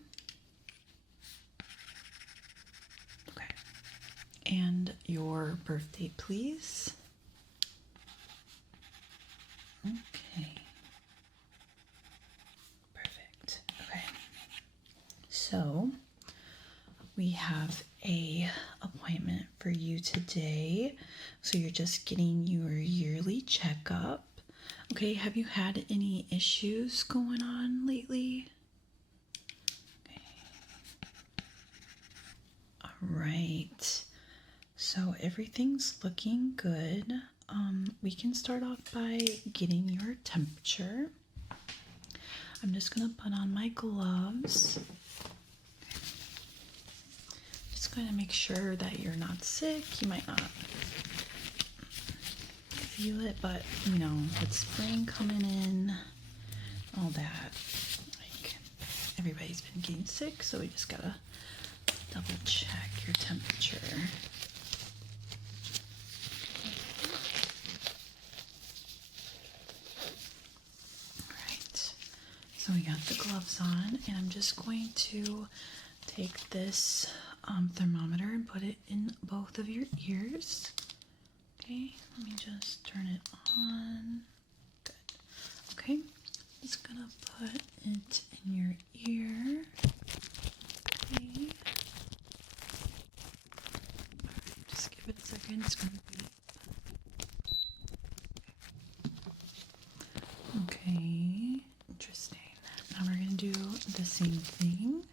Okay. And your birth date, please? Okay. Perfect. Okay. So, we have a appointment for you today. So you're just getting your yearly checkup. Okay, have you had any issues going on lately? Okay. All right. So everything's looking good. We can start off by getting your temperature. I'm just gonna put on my gloves. going to make sure that you're not sick. You might not feel it, but you know, with spring coming in, all that, like everybody's been getting sick, so we just gotta double check your temperature. All right, so we got the gloves on, and I'm just going to take this thermometer and put it in both of your ears. Okay, let me just turn it on. Good. Okay, just gonna put it in your ear. Okay. Alright, just give it a second. It's gonna be okay. Interesting. Now we're gonna do the same thing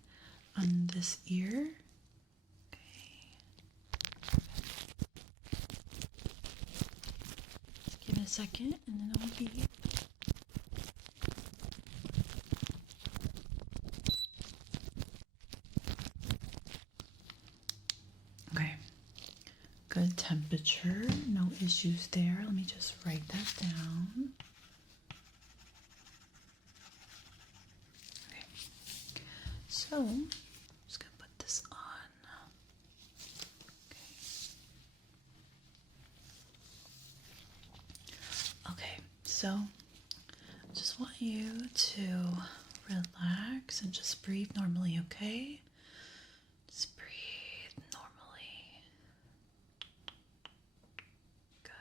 on this ear. Give it a second and then it'll be. Okay. Good temperature, no issues there. Let me just write that down. Okay. So, I'm just gonna put this on. Okay, so I just want you to relax and just breathe normally, okay? Just breathe normally. Good.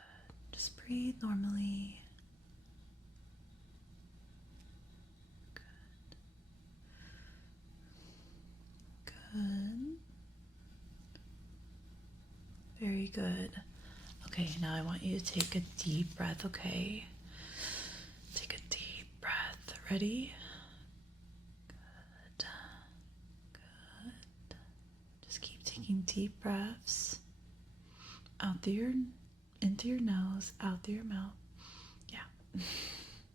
Just breathe normally. Good. Good. Very good. Okay, now I want you to take a deep breath, okay? Take a deep breath. Ready? Good. Good. Just keep taking deep breaths. Into your nose, out through your mouth. Yeah.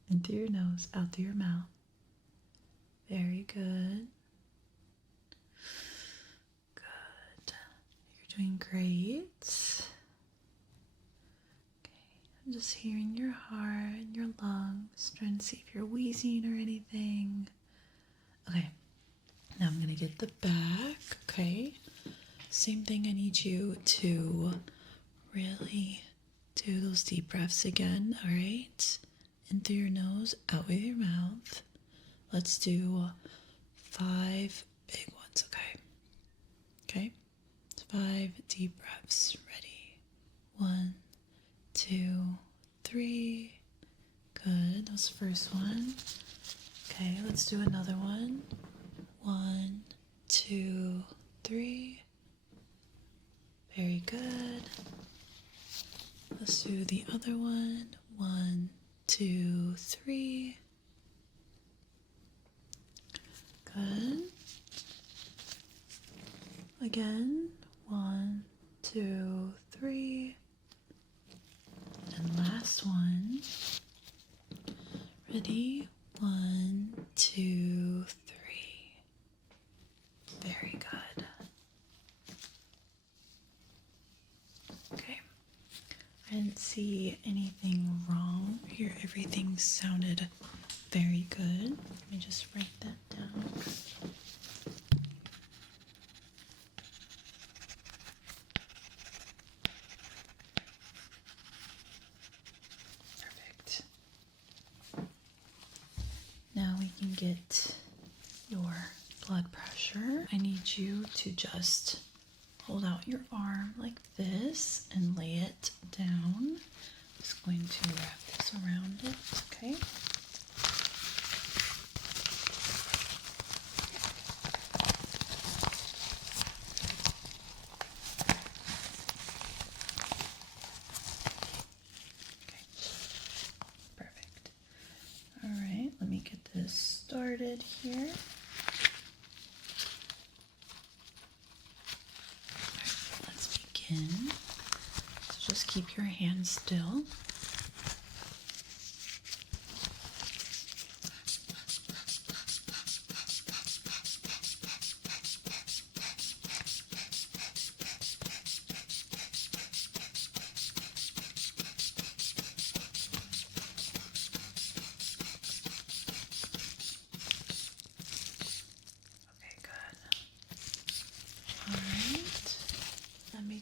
Into your nose, out through your mouth. Very good. Good. You're doing great. I'm just hearing your heart and your lungs, trying to see if you're wheezing or anything. Okay, now I'm gonna get the back, okay? Same thing, I need you to really do those deep breaths again, all right? In through your nose, out with your mouth. Let's do 5 big ones, okay? Okay? 5 deep breaths, ready? 1, 2, 3. Good. That was the first one. Okay, let's do another one. 1, 2, 3. Very good. Let's do the other one. 1, 2, 3. Good. Again. 1, 2, 3. And last one. Ready? 1, 2, 3. Very good. Okay. I didn't see anything wrong here. Everything sounded very good. Let me just write that down. Now we can get your blood pressure. I need you to just hold out your arm like this and lay it down. Just going to wrap this around it, okay? Let me get this started here. All right, let's begin. So just keep your hands still.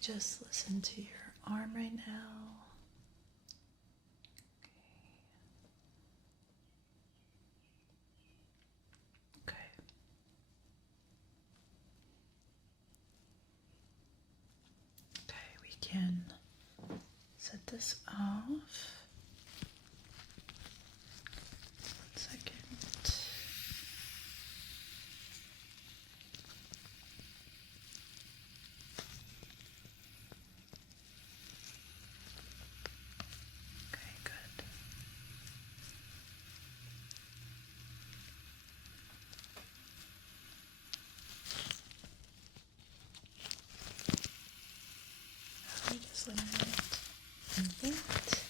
just listen to your arm right now. Okay. Okay, we can set this off. 1 second. Okay, good. I'll just let it inflate.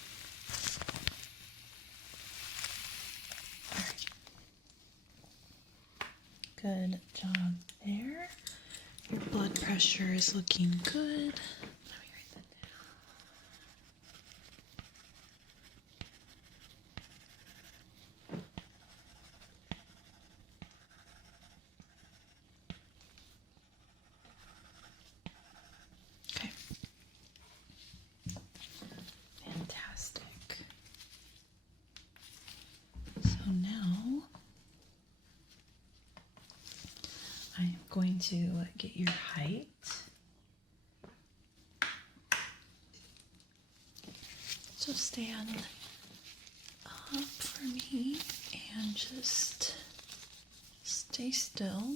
Good job there. Your blood pressure is looking good. Let me write that down. Okay. Fantastic. So now I am going to get your height. So stand up for me and just stay still.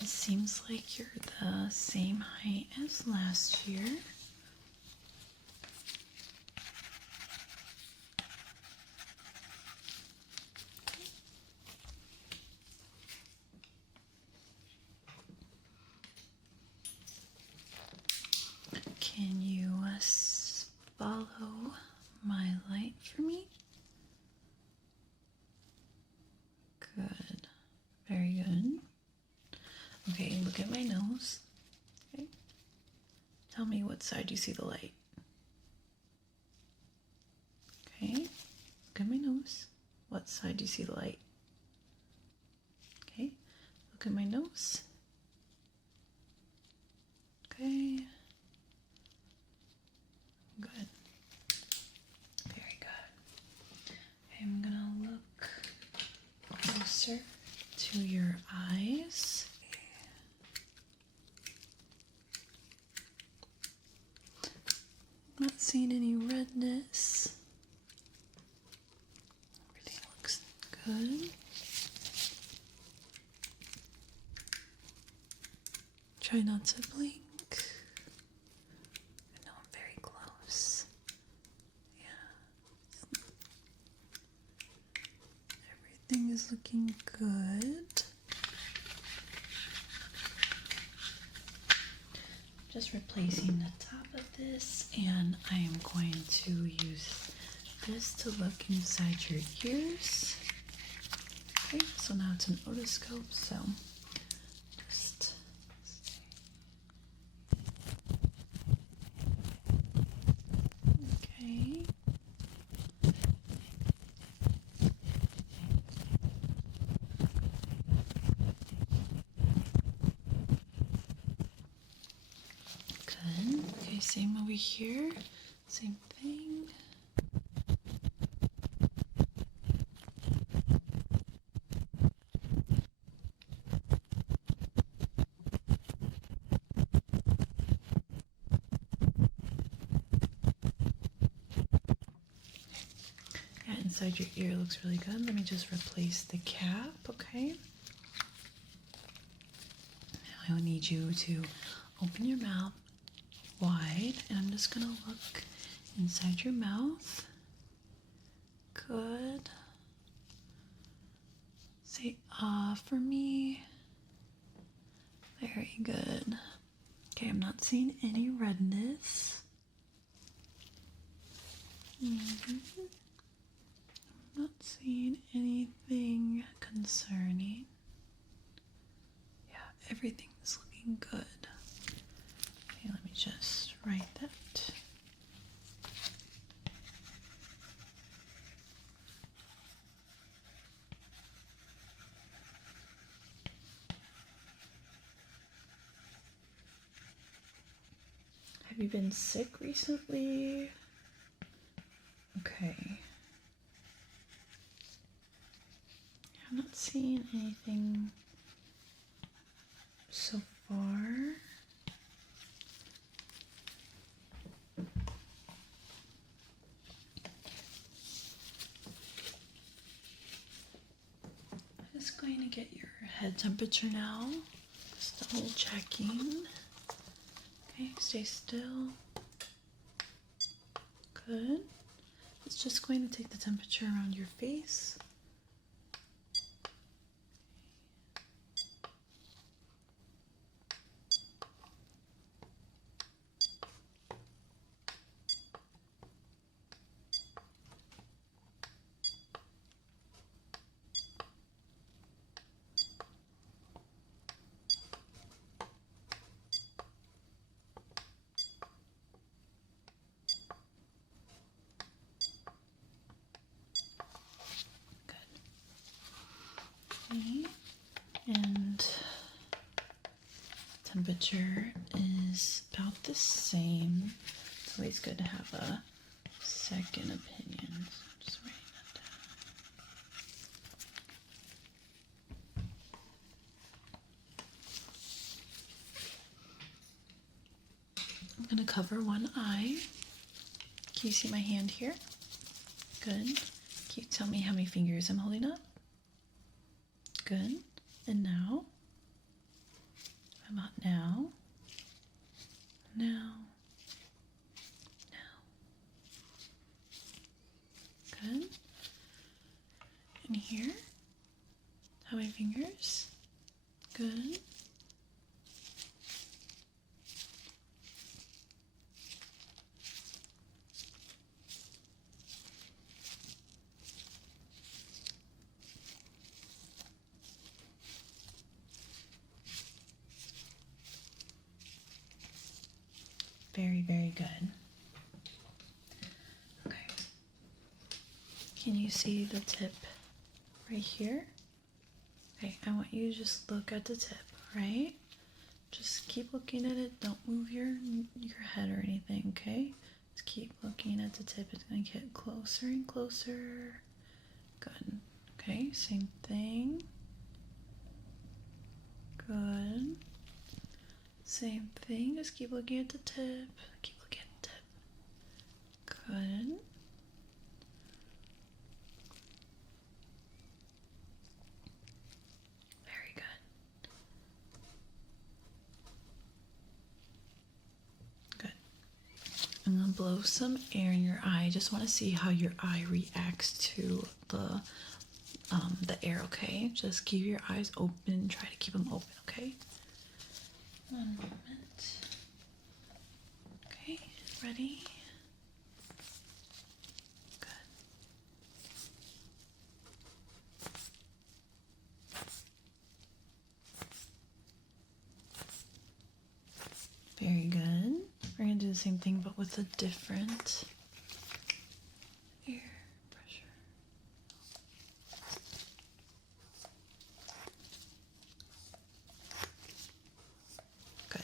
It seems like you're the same height as last year. Can you follow my light for me? Good. Very good. Okay, look at my nose. Okay. Tell me what side you see the light. Okay. Look at my nose. What side do you see the light? Okay. Look at my nose. Okay. Good. Very good. Okay, I'm gonna look closer to your eyes. Not seeing any redness. Everything looks good. Try not to blink. I know I'm very close. Yeah. Everything is looking good. Just replacing the top of this, and I am going to use this to look inside your ears. Okay, so now it's an otoscope, so just okay. Good. Okay, same over here. Same thing. Yeah, inside your ear looks really good. Let me just replace the cap, okay? Now I need you to open your mouth wide, and I'm just gonna look inside your mouth. Good. Say ah for me. Very good. Okay, I'm not seeing any redness. seeing anything concerning. Yeah, everything's looking good. Okay, let me just write that. Have you been sick recently? Okay. I'm not seeing anything so far. I'm just going to get your head temperature now. Just double checking. Okay, stay still. Good. It's just going to take the temperature around your face. Okay. And temperature is about the same. It's always good to have a second opinion. So I'm just writing that down. I'm going to cover one eye. Can you see my hand here? Good. Can you tell me how many fingers I'm holding up? Good. And now? How about now? Now. Now. Good. And here? How many fingers? Good. Very, very good. Okay. Can you see the tip right here? Okay, I want you to just look at the tip, right? Just keep looking at it. Don't move your head or anything, okay? Just keep looking at the tip. It's going to get closer and closer. Good. Okay, same thing. Good. Same thing. Just keep looking at the tip. Keep looking at the tip. Good. Very good. Good. I'm gonna blow some air in your eye. I just want to see how your eye reacts to the air. Okay. Just keep your eyes open. Try to keep them open. Okay. One moment. Okay, ready? Good. Very good. We're going to do the same thing but with a different air pressure. Good.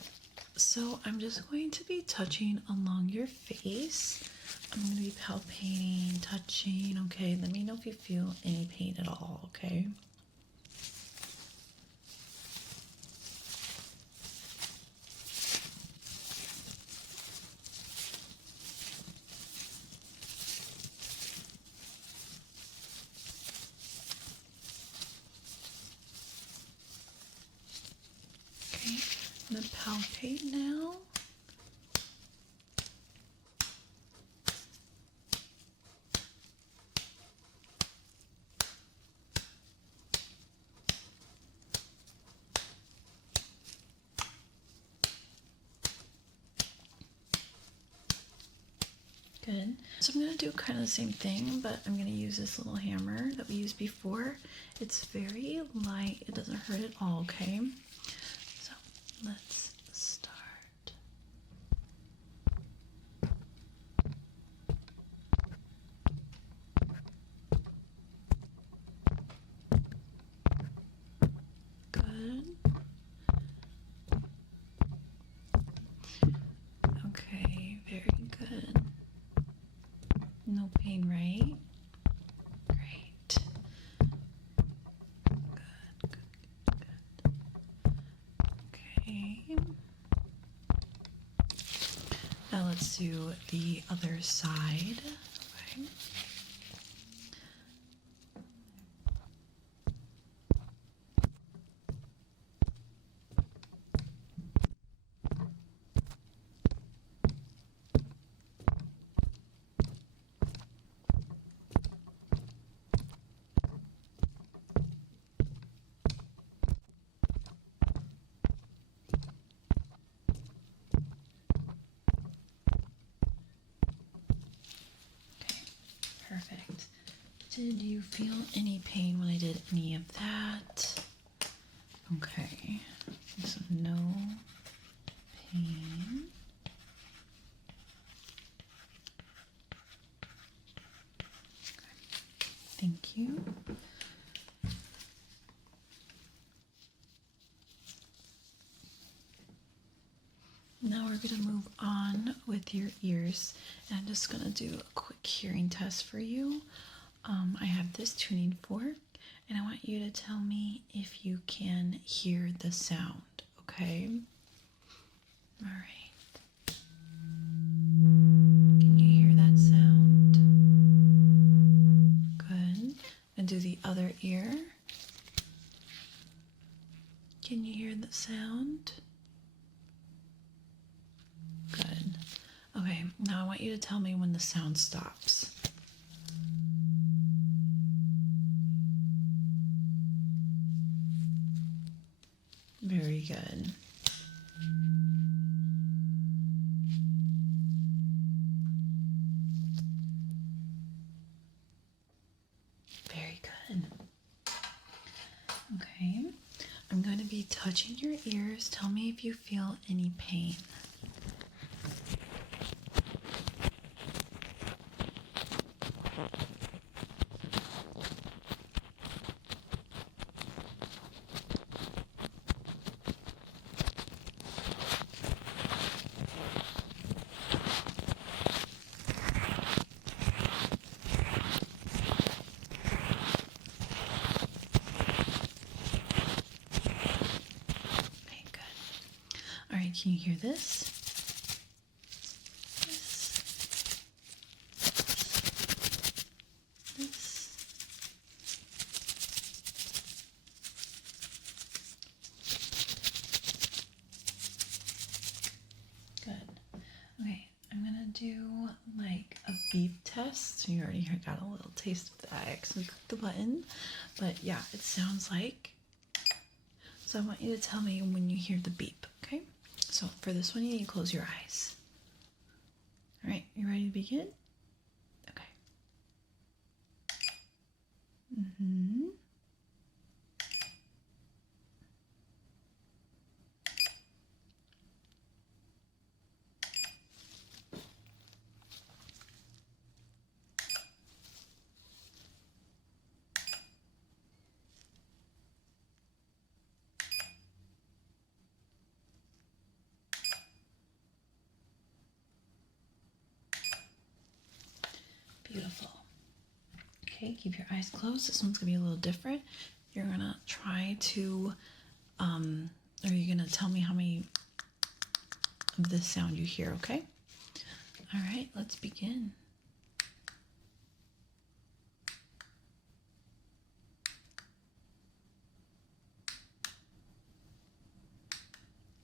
So I'm just going to be touching along your face. I'm going to be palpating, touching, okay? Let me know if you feel any pain at all, okay? Okay, I'm going to palpate now. Good. So I'm going to do kind of the same thing, but I'm going to use this little hammer that we used before. It's very light. It doesn't hurt at all, okay? So let's start. Good. Okay, very good. No pain, right? Great. Good, good, good. Okay. Now let's do the other side. Okay. Perfect. Did you feel any pain when I did any of that? Okay. So no pain. Okay. Thank you. Now we're going to move on with your ears. And I'm just going to do a quick hearing test for you. I have this tuning fork, and I want you to tell me if you can hear the sound, okay? All right. Can you hear that sound? Good. And do the other ear. Can you hear the sound? Good. Okay, now I want you to tell me when the sound stops. Very good. Very good. Okay, I'm going to be touching your ears. Tell me if you feel any pain. Can you hear this? This. Good. Okay, I'm gonna do like a beep test. You already got a little taste of that. I actually clicked the button, but yeah, it sounds like. So I want you to tell me when you hear the beep, okay? So for this one, you need to close your eyes. All right, you ready to begin? Okay. Beautiful. Okay, keep your eyes closed. This one's gonna be a little different. You're gonna try to, or you're gonna tell me how many of this sound you hear, okay? All right, let's begin.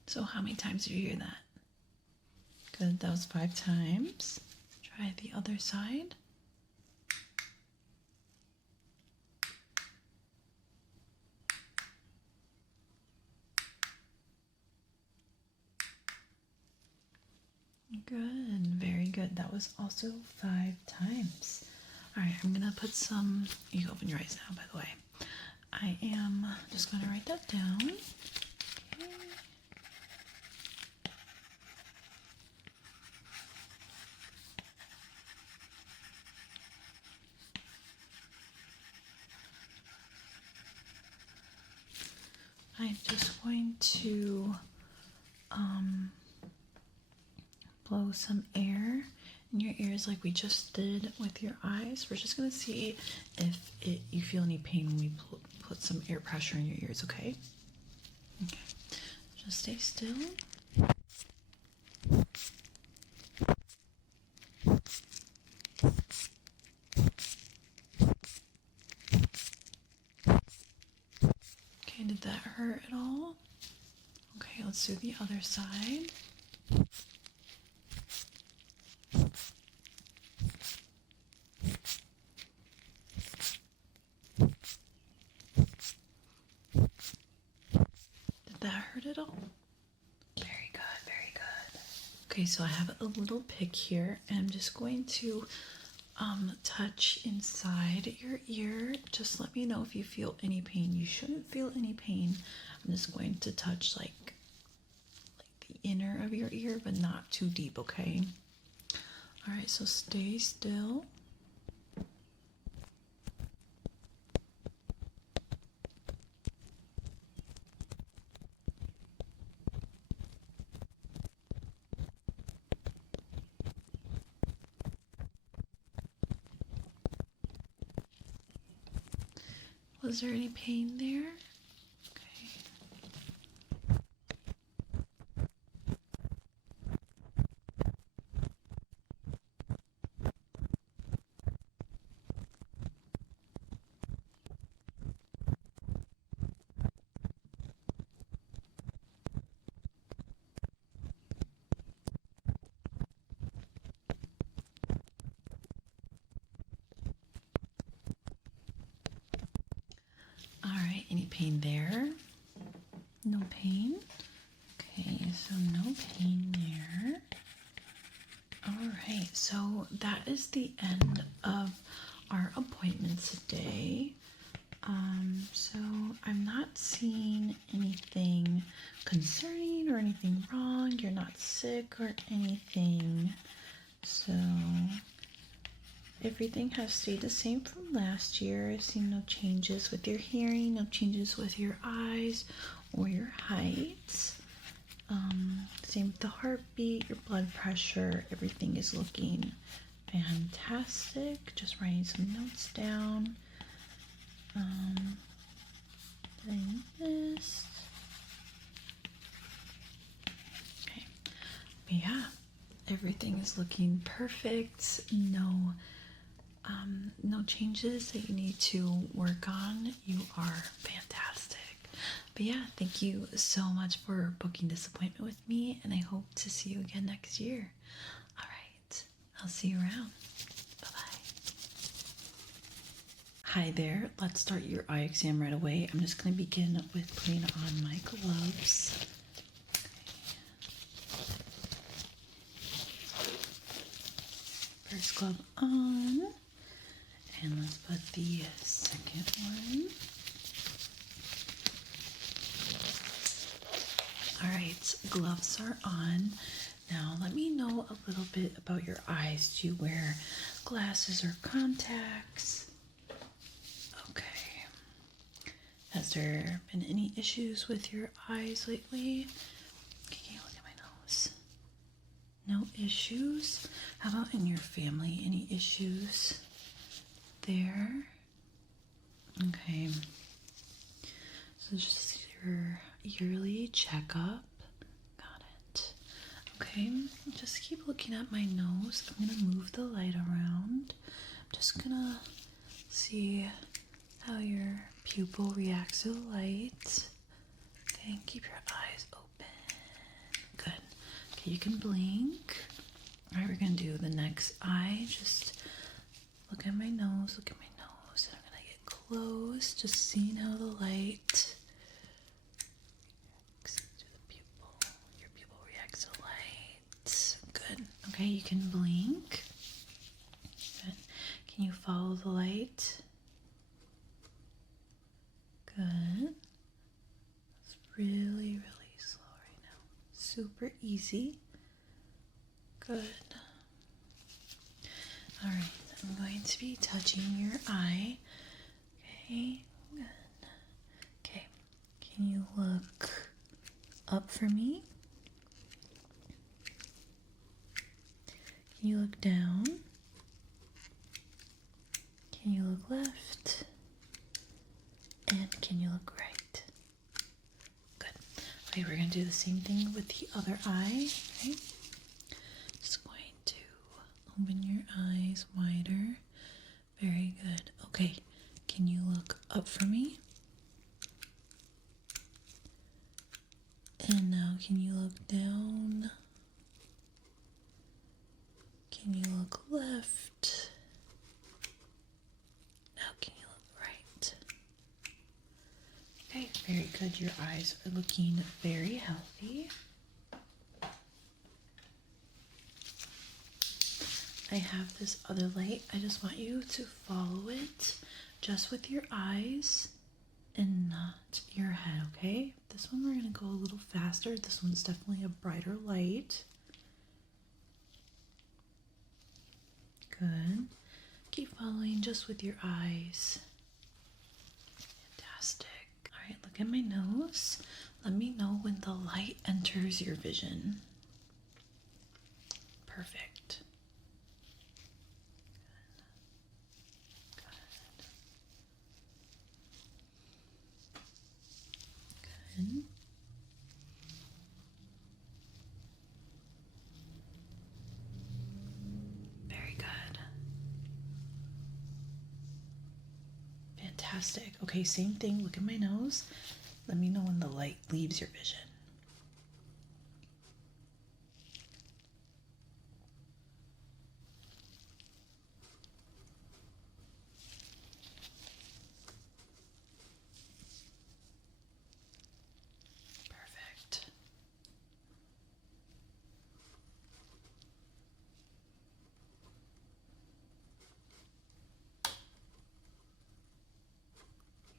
So how many times did you hear that? Good, that was 5 times. Try the other side. Good, very good. That was also 5 times. All right, I'm gonna put some, you can open your eyes now, by the way. I am just gonna write that down. Okay. I'm just going to blow some air in your ears like we just did with your eyes. We're just going to see if you feel any pain when we put some air pressure in your ears, okay? Okay. Just stay still. Okay, did that hurt at all? Okay, let's do the other side. Did that hurt at all? Very good, very good. Okay, so I have a little pick here, and I'm just going to touch inside your ear. Just let me know if you feel any pain. You shouldn't feel any pain. I'm just going to touch like the inner of your ear, but not too deep, okay? All right, so stay still. Was there any pain there? Okay. All right, any pain there? No pain? Okay, so no pain there. All right, so that is the end of our appointment today. So I'm not seeing anything concerning or anything wrong. You're not sick or anything. So everything has stayed the same from last year. I've seen no changes with your hearing, no changes with your eyes or your height. Same with the heartbeat, your blood pressure, everything is looking fantastic. Just writing some notes down. Doing this. Okay. But yeah, everything is looking perfect. No changes that you need to work on. You are fantastic. But yeah, thank you so much for booking this appointment with me, and I hope to see you again next year. All right, I'll see you around. Bye-bye. Hi there, let's start your eye exam right away. I'm just going to begin with putting on my gloves. First glove on, and let's put the second one. All right, gloves are on. Now let me know a little bit about your eyes. Do you wear glasses or contacts? Okay. Has there been any issues with your eyes lately? Okay, look at my nose. No issues? How about in your family? Any issues there? Okay. So just your yearly checkup. Got it. Okay, just keep looking at my nose. I'm gonna move the light around. I'm just gonna see how your pupil reacts to the light. Okay, and keep your eyes open. Good. Okay, you can blink. All right, we're gonna do the next eye. Just look at my nose, look at my nose. I'm gonna get close, just seeing how the light reacts to the pupil. Your pupil reacts to light. Good. Okay, you can blink. Good. Can you follow the light? Good. It's really, really slow right now. Super easy. Good. All right, I'm going to be touching your eye. Okay, good. Okay, can you look up for me? Can you look down? Can you look left? And can you look right? Good. Okay, we're going to do the same thing with the other eye. Okay. Just going to open your eyes wider. Very good. Okay, can you look up for me? And now can you look down? Can you look left? Now can you look right? Okay, very good. Your eyes are looking very healthy. I have this other light. I just want you to follow it just with your eyes and not your head, okay? This one we're going to go a little faster. This one's definitely a brighter light. Good. Keep following just with your eyes. Fantastic. All right, look at my nose. Let me know when the light enters your vision. Perfect. Good. Very good. Fantastic. Okay, same thing. Look at my nose. Let me know when the light leaves your vision. Perfect.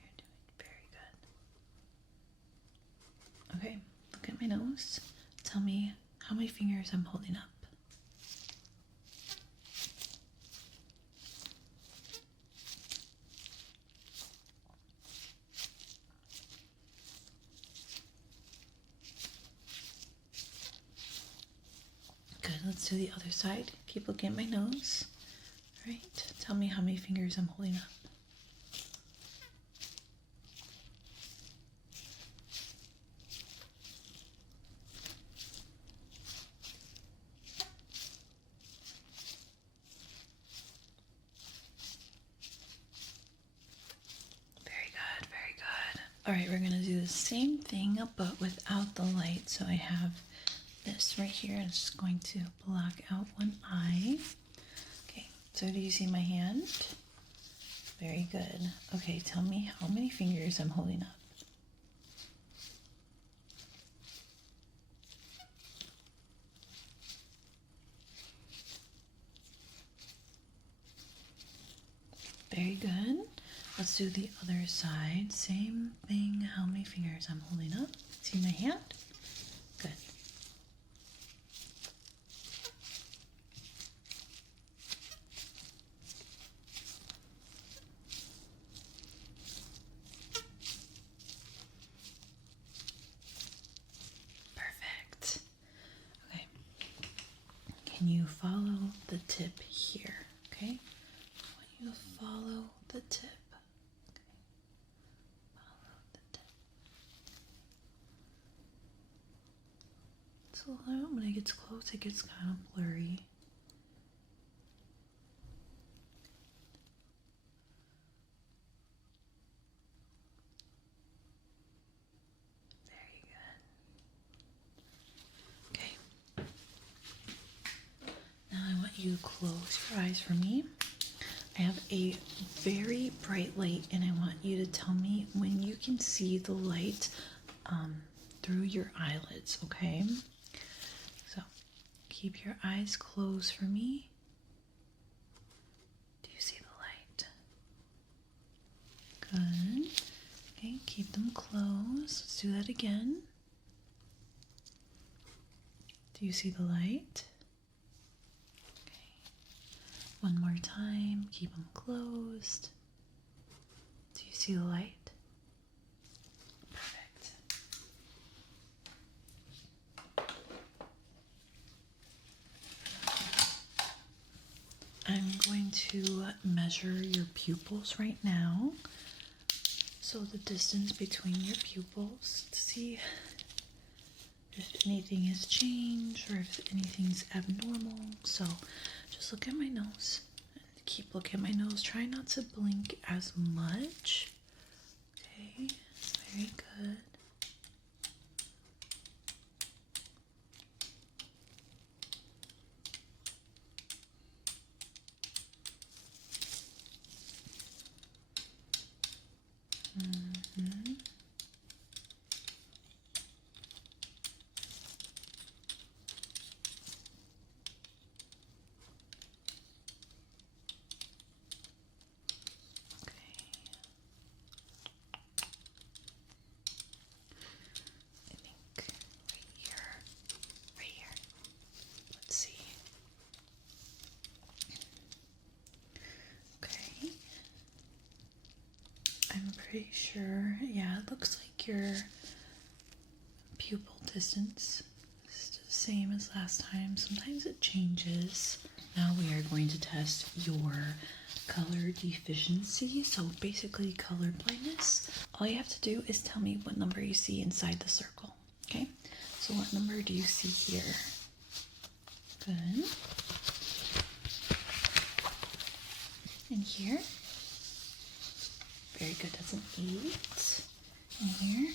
You're doing very good. Okay, look at my nose. Tell me how many fingers I'm holding up. Good, let's do the other side. Keep looking at my nose. All right, tell me how many fingers I'm holding up. Very good, very good. All right, we're gonna do the same thing, but without the light. So I have this right here. I'm just going to block out one eye. Okay, so do you see my hand? Very good. Okay, tell me how many fingers I'm holding up. Very good. Let's do the other side. Same thing. How many fingers I'm holding up? See my hand? Good. Perfect. Okay. Can you follow the tip here? Okay. I want you to follow the tip. Okay. Follow the tip. So when it gets close, it gets kind of blurry. Very good. Okay. Now I want you to close your eyes for me. I have a very bright light, and I want you to tell me when you can see the light through your eyelids, okay? So, Keep your eyes closed for me. Do you see the light? Good. Okay, keep them closed. Let's do that again. Do you see the light? Okay. One more time. Keep them closed. Do you see the light? Perfect. I'm going to measure your pupils right now. So the distance between your pupils to see if anything has changed or if anything's abnormal. So just look at my nose and keep looking at my nose. Try not to blink as much. Okay, very good. Mm-hmm. Pretty sure, yeah, it looks like your pupil distance is the same as last time. Sometimes it changes. Now we are going to test your color deficiency, so basically color blindness. All you have to do is tell me what number you see inside the circle, okay? So what number do you see here? Good. And here? Very good, that's an 8. And here,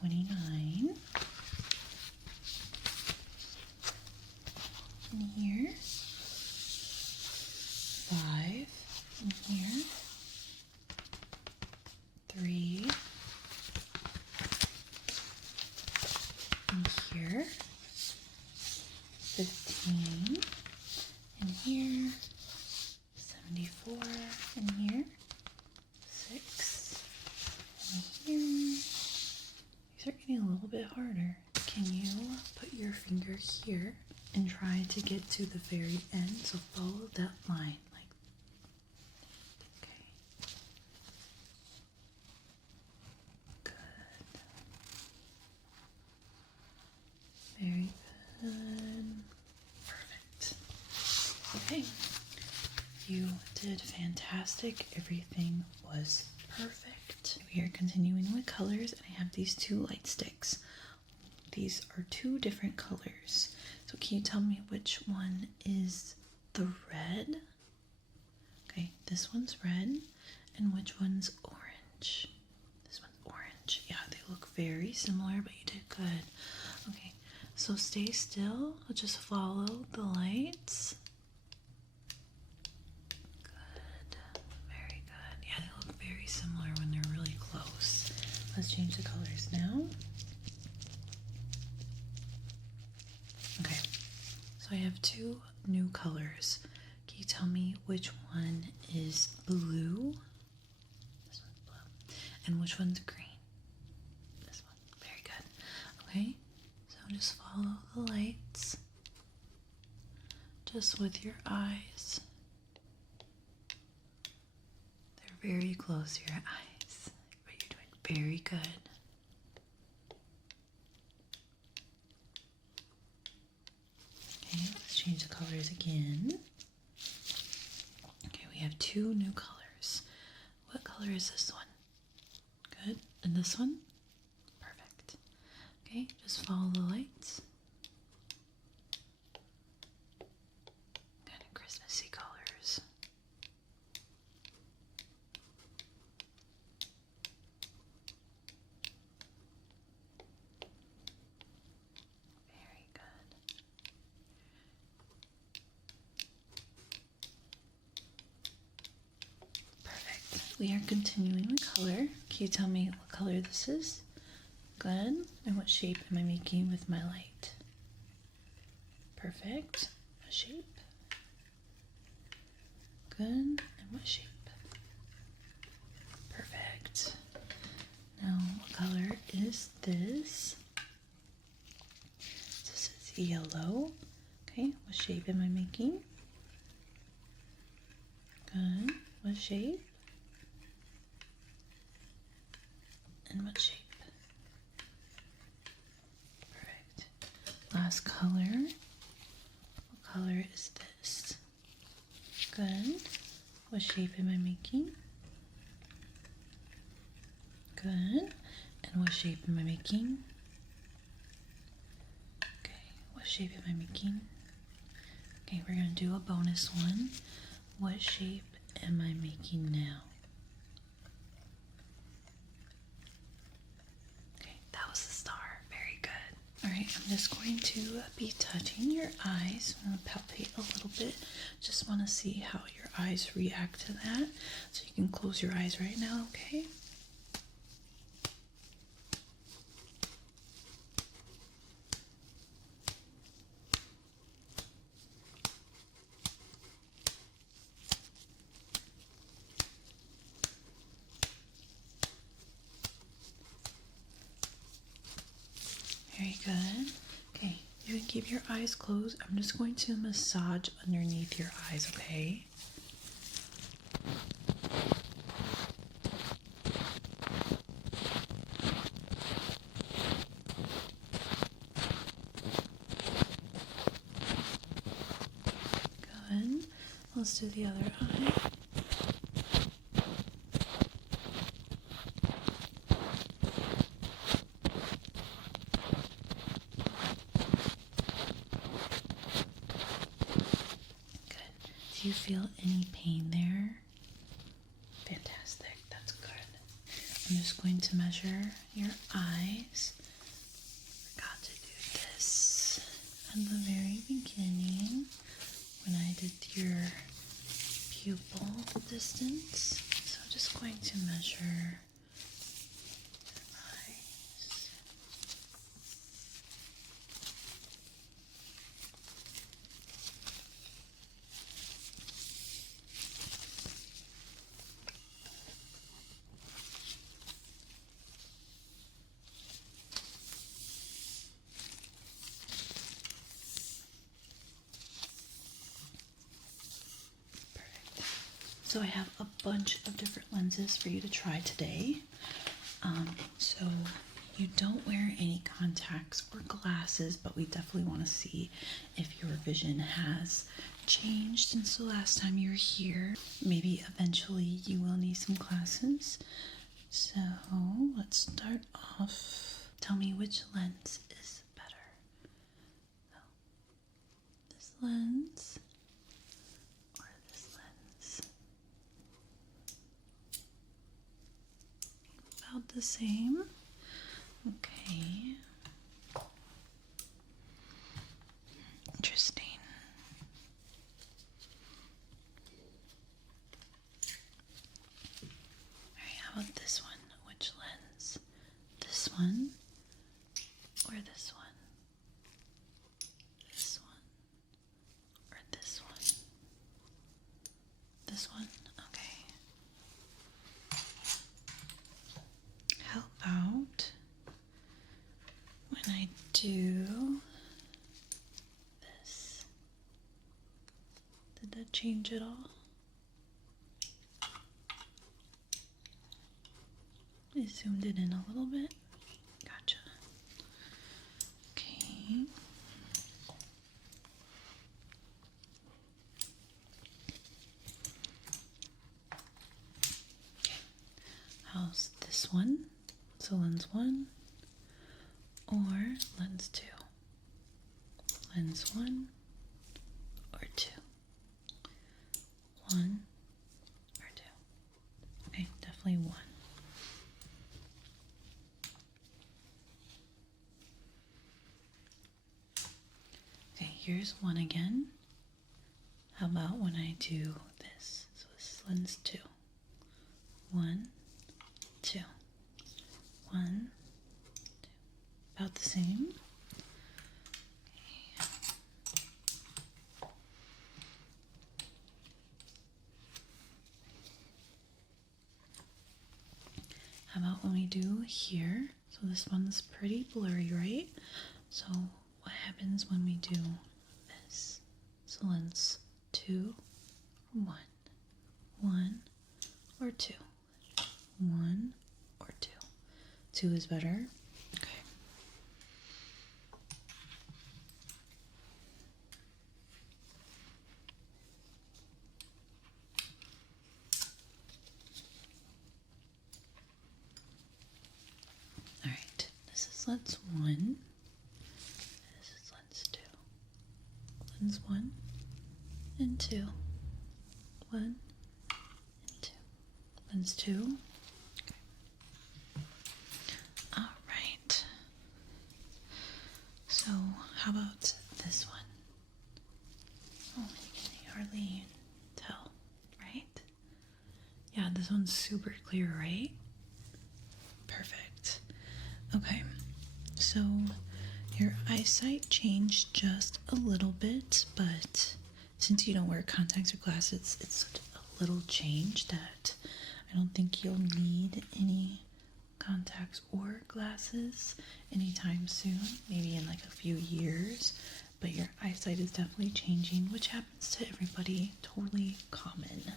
29. And here, 5. And here, 3. And here, 15. And here, 74, and here, 6, and here. These are getting a little bit harder. Can you put your finger here and try to get to the very end? So follow that line, like, okay. Good. Very good. Perfect. Okay. You did fantastic. Everything was perfect. We are continuing with colors, and I have these 2 light sticks. These are 2 different colors. So can you tell me which one is the red? Okay, this one's red, and which one's orange? This one's orange. Yeah, they look very similar, but you did good. Okay, so stay still. I'll just follow the lights. Similar when they're really close. Let's change the colors now. Okay, so I have 2 new colors. Can you tell me which one is blue? This one's blue. And which one's green? This one. Very good. Okay, so just follow the lights. Just with your eyes. Very close to your eyes, but you're doing very good. Okay, let's change the colors again. Okay, we have 2 new colors. What color is this one? Good. And this one? Perfect. Okay, just follow the lights. Kind of Christmassy colors. We are continuing with color. Can you tell me what color this is? Good. And what shape am I making with my light? Perfect. What shape? Good. And what shape? Perfect. Now, what color is this? This is yellow. Okay, what shape am I making? Good. What shape? And what shape? Perfect. Last color. What color is this? Good. What shape am I making? Good. And what shape am I making? Okay. What shape am I making? Okay, we're going to do a bonus one. What shape am I making now? Okay, that was the star. Very good. All right, I'm just going to be touching your eyes. I'm going to palpate a little bit. Just want to see how your eyes react to that. So you can close your eyes right now, okay? Very good. Okay, you can keep your eyes closed. I'm just going to massage underneath your eyes, okay? Good. Let's do the other eye. Do you feel any pain there? Fantastic, that's good. I'm just going to measure your eyes. Forgot to do this at the very beginning when I did your pupil distance. So I'm just going to measure your eyes. So I have a bunch of different lenses for you to try today. So you don't wear any contacts or glasses, but we definitely want to see if your vision has changed since the last time you were here. Maybe eventually you will need some glasses. So let's start off. Tell me which lens is better. This lens. About the same. Okay. Interesting. Alright, how about this one? Which lens? This one or this one? This one or this one? This one? Okay. How about when I do this? Did that change at all? I zoomed it in a little bit. Gotcha. Okay. How's this one? So lens 1 or lens 2? Lens 1 or 2? 1 or 2? Okay, definitely 1. Okay, here's 1 again. How about when I do this? So this is lens 2. 1, 2. 1, 2. About the same. Okay. how about when we do here? So this one's pretty blurry, right? So what happens when we do this? So let's 2 or 1. 1 or 2. 1 or 2. 2 is better. Okay. All right. This is lens 1. This is lens 2. Lens 1 and 2. 1 and 2. Lens 2. Okay. All right. So, how about this one? Oh, you can hardly tell, right? Yeah, this one's super clear, right? Perfect. Okay, so your eyesight changed just a little bit, but since you don't wear contacts or glasses, it's a little change that I don't think you'll need any contacts or glasses anytime soon, maybe in like a few years, but your eyesight is definitely changing, which happens to everybody, totally common.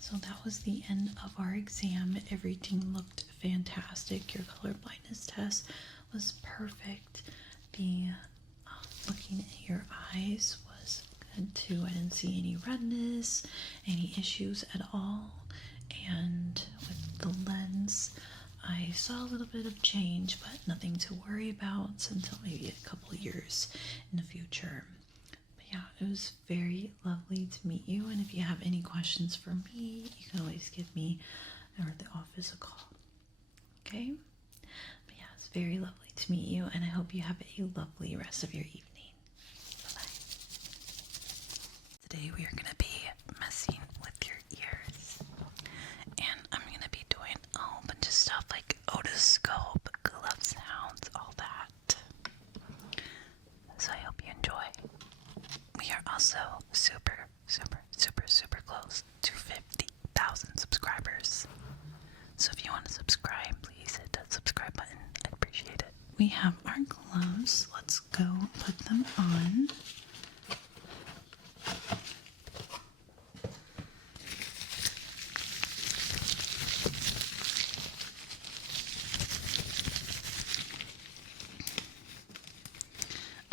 So that was the end of our exam. Everything looked fantastic. Your color blindness test was perfect. The looking at your eyes was good too. I didn't see any redness, any issues at all. And with the lens, I saw a little bit of change, but nothing to worry about until maybe a couple years in the future. But yeah, it was very lovely to meet you. And if you have any questions for me, you can always give me or the office a call. Okay? But yeah, it's very lovely to meet you, and I hope you have a lovely rest of your evening. Bye-bye. Today we are going to be messing with your ears, and I'm going to be doing a whole bunch of stuff like otoscope, glove sounds, all that. So I hope you enjoy. We are also super close to 50,000 subscribers. So if you want to subscribe, please hit that subscribe button. I'd appreciate it. We have our gloves. Let's go put them on.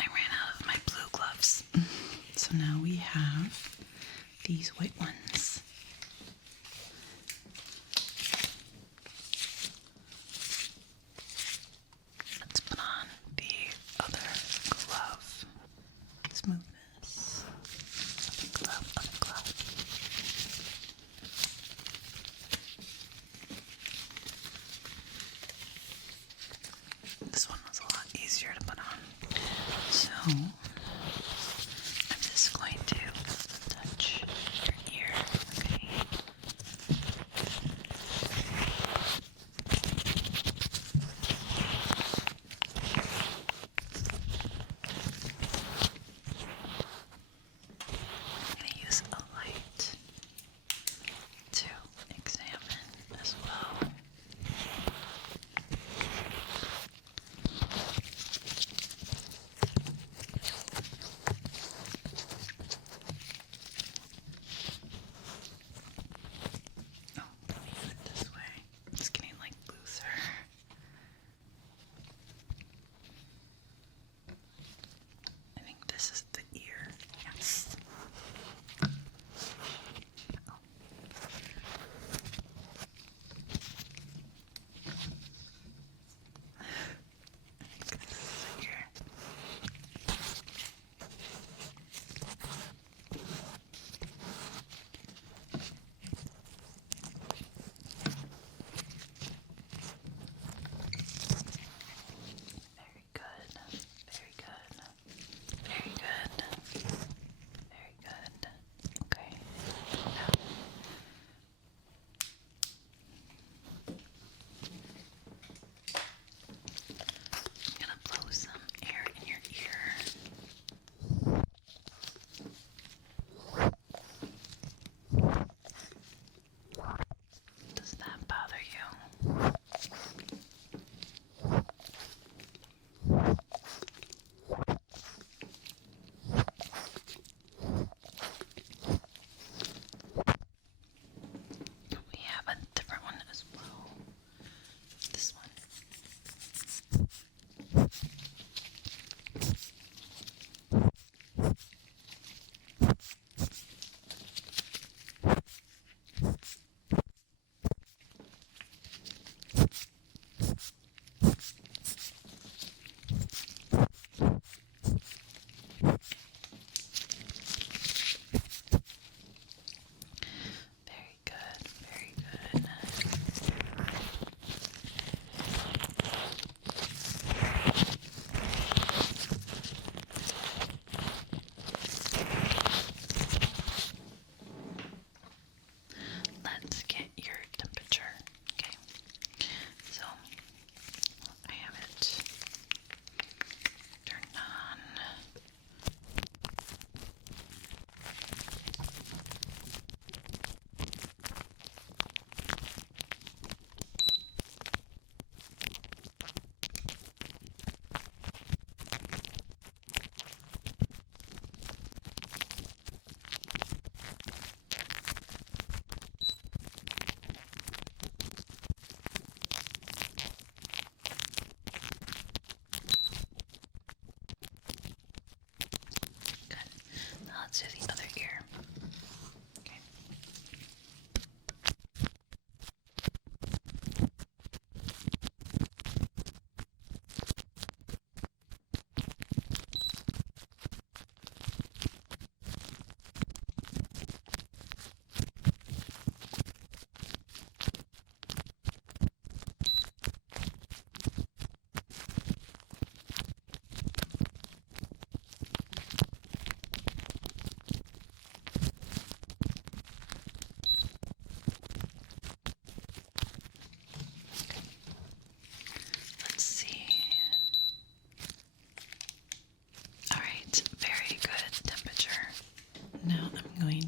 I ran out of my blue gloves. So now we have these white ones. Let's put on the other glove. Let's move this. Other glove, other glove. This one was a lot easier to put on. So I'm just going to touch your ear.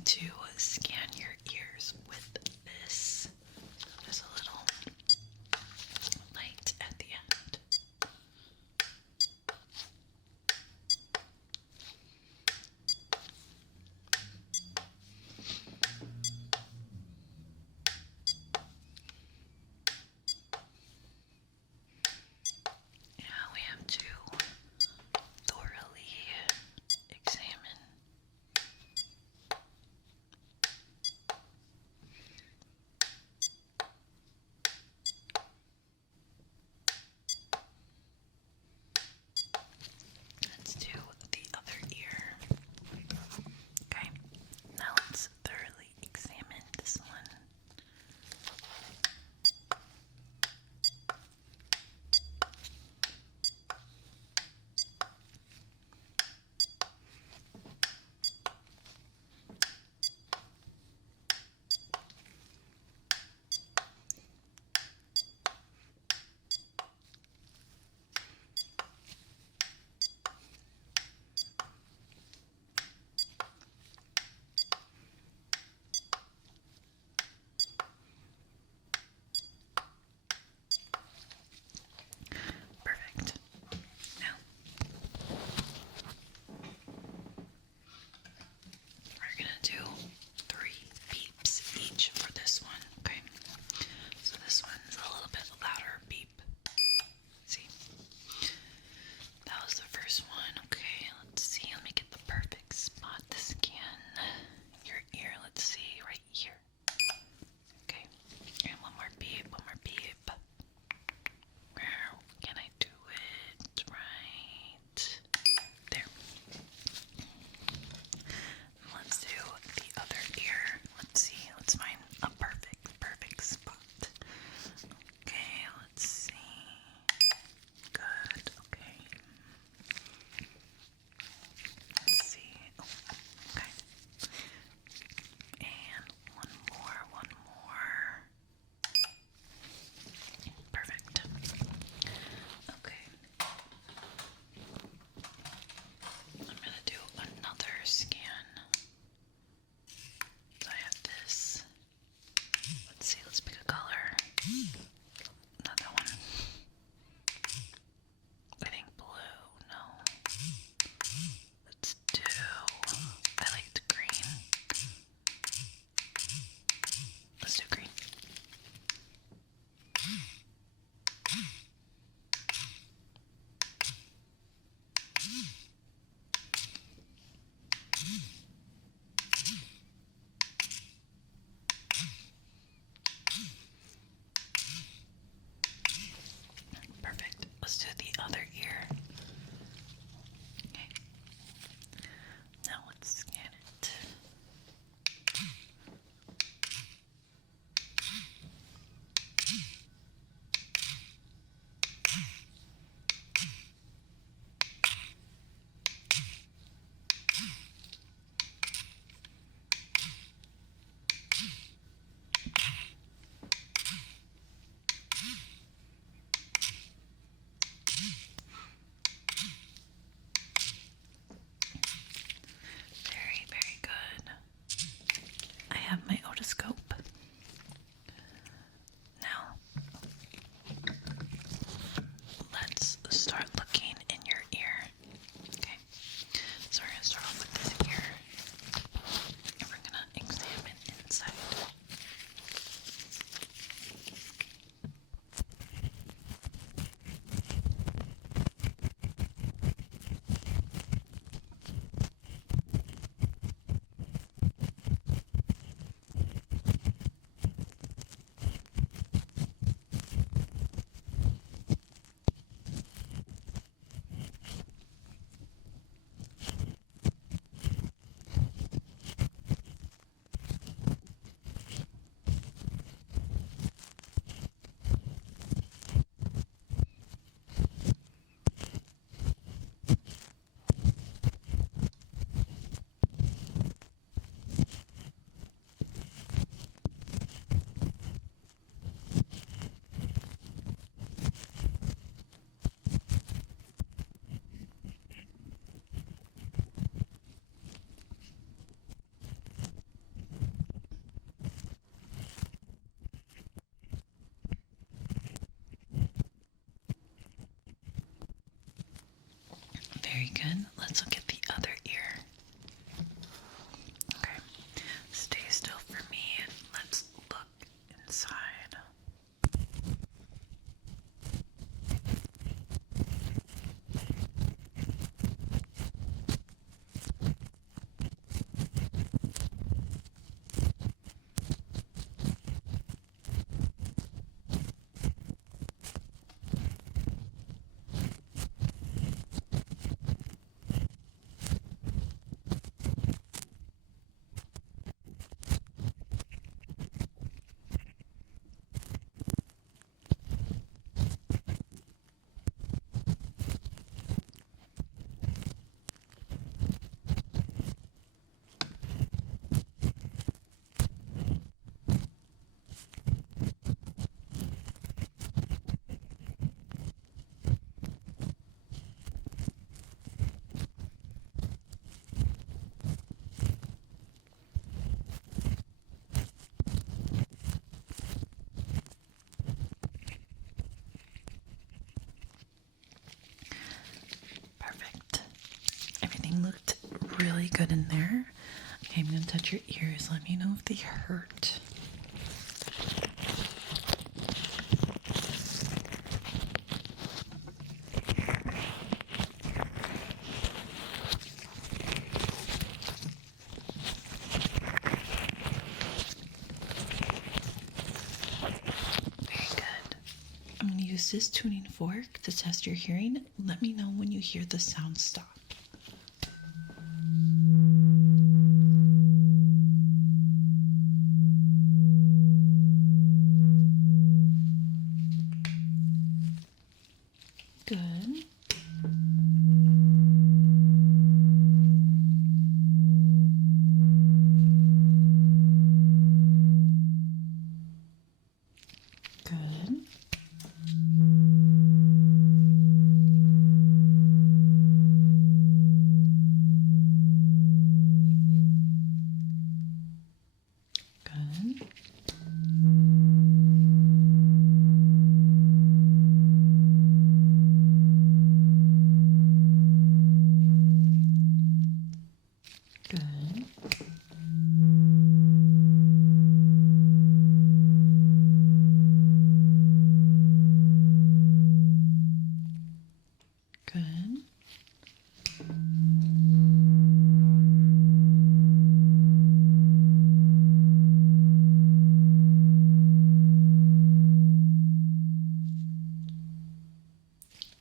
to scan your ears with this. There's a little light at the end. Now we have to thoroughly examine. Let's do the other ear. Okay, now let's thoroughly examine this one. Perfect. Now, we're gonna do 3 beeps each for this one, okay? So this one's a little bit louder beep. See? That was the first one. Okay, let's see. Let me get the perfect spot to scan your ear. Let's see, right here. Okay, and one more beep, one more beep. Where can I do it? Right there. Let's do the other ear. Let's see. Let's find a perfect spot. Okay, let's see. Good. Okay. Let's see. Oh, okay. And one more. Perfect. Okay. I'm gonna do another scan. I have this. Let's see, let's pick a color. Another one. I think blue. No. Let's do. I like the green. Let's do green. Perfect. Let's do the other ear. Okay. Now let's scan it. Very good. I have my otoscope. Now, let's start looking in your ear. Okay, so we're going to start off with this ear, and we're going to examine inside. really good in there. Okay, I'm going to touch your ears. Let me know if they hurt. Very good. I'm going to use this tuning fork to test your hearing. Let me know when you hear the sound stop. Good. Good. Good. Good. Good.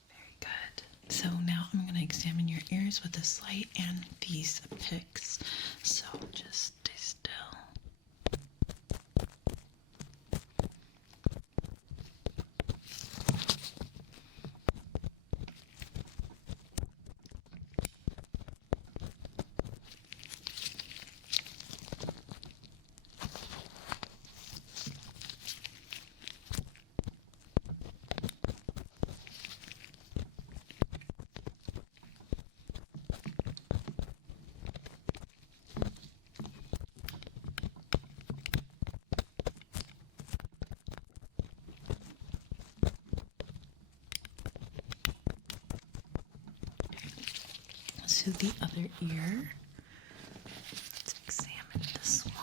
Very good. So now I'm going to examine your ears with this light and these picks. So just stay still. To the other ear. Let's examine this one.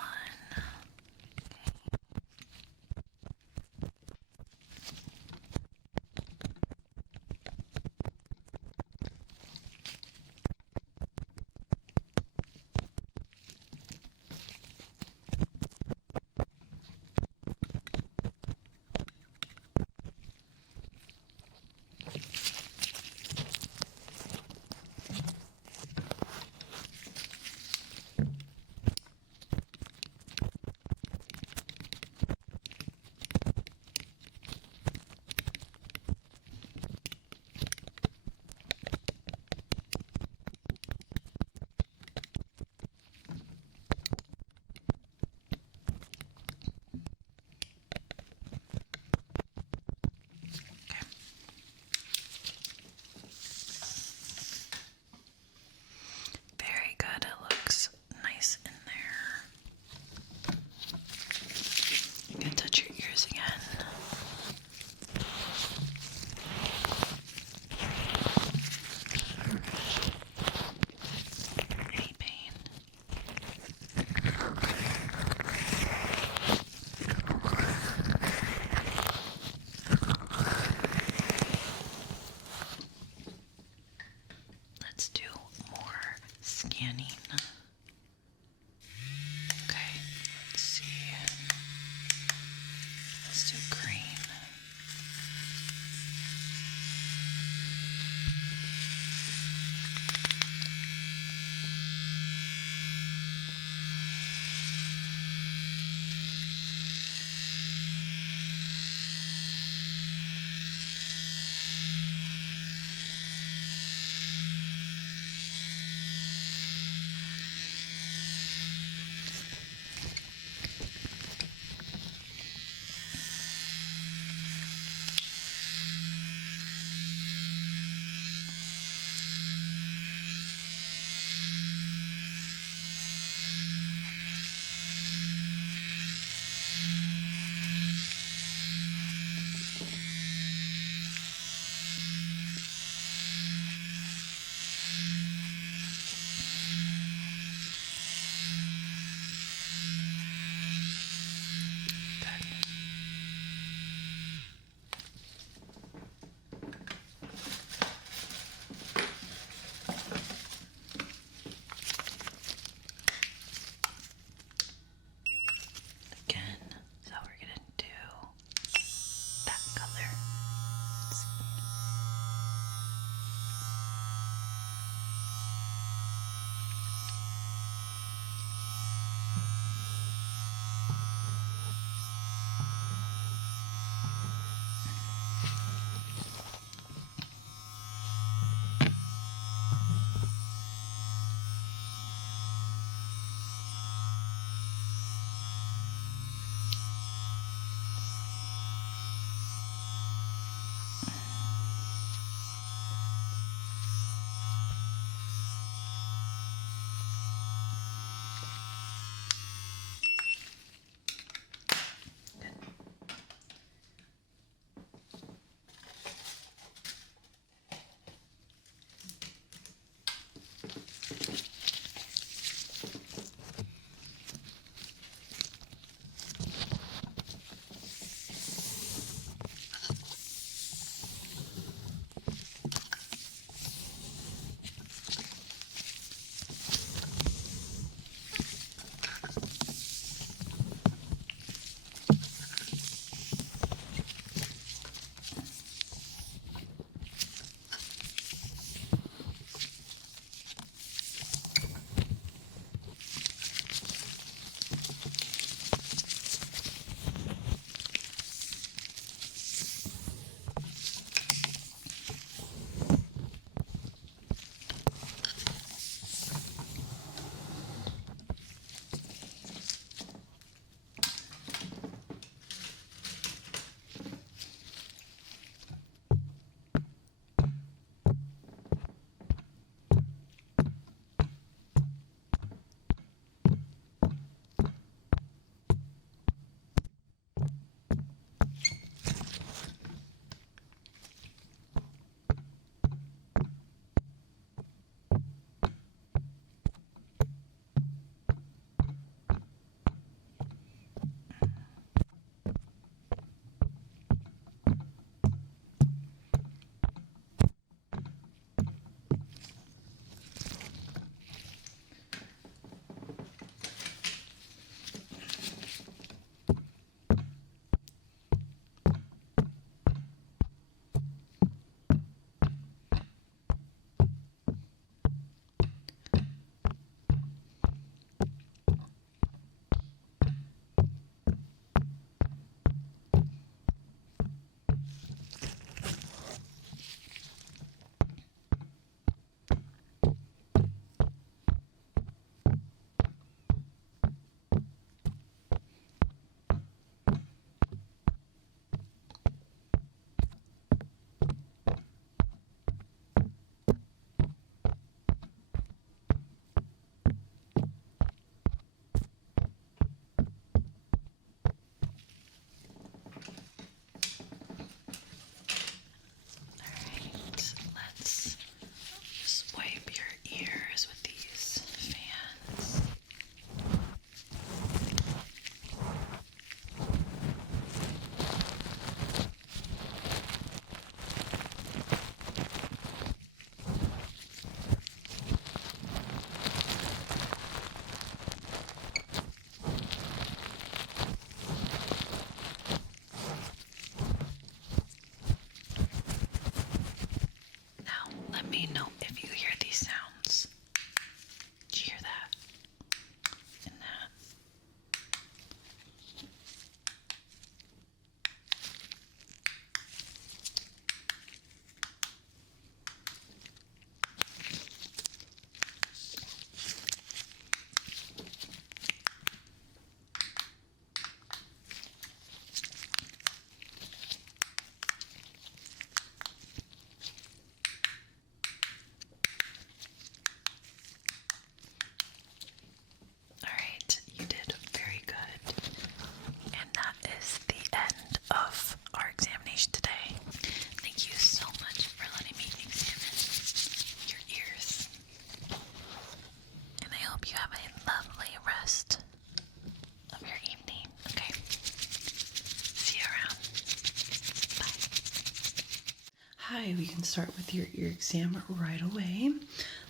right, we can start with your ear exam right away.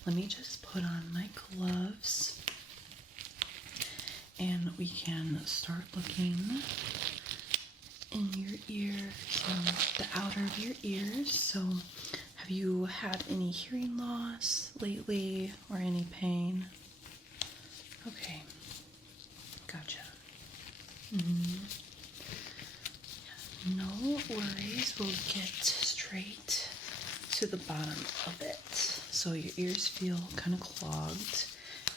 Let me just put on my gloves and we can start looking in your ears and the outer of your ears. So, have you had any hearing loss lately or any pain? Okay, gotcha. No worries, we'll get straight to the bottom of it. So your ears feel kind of clogged.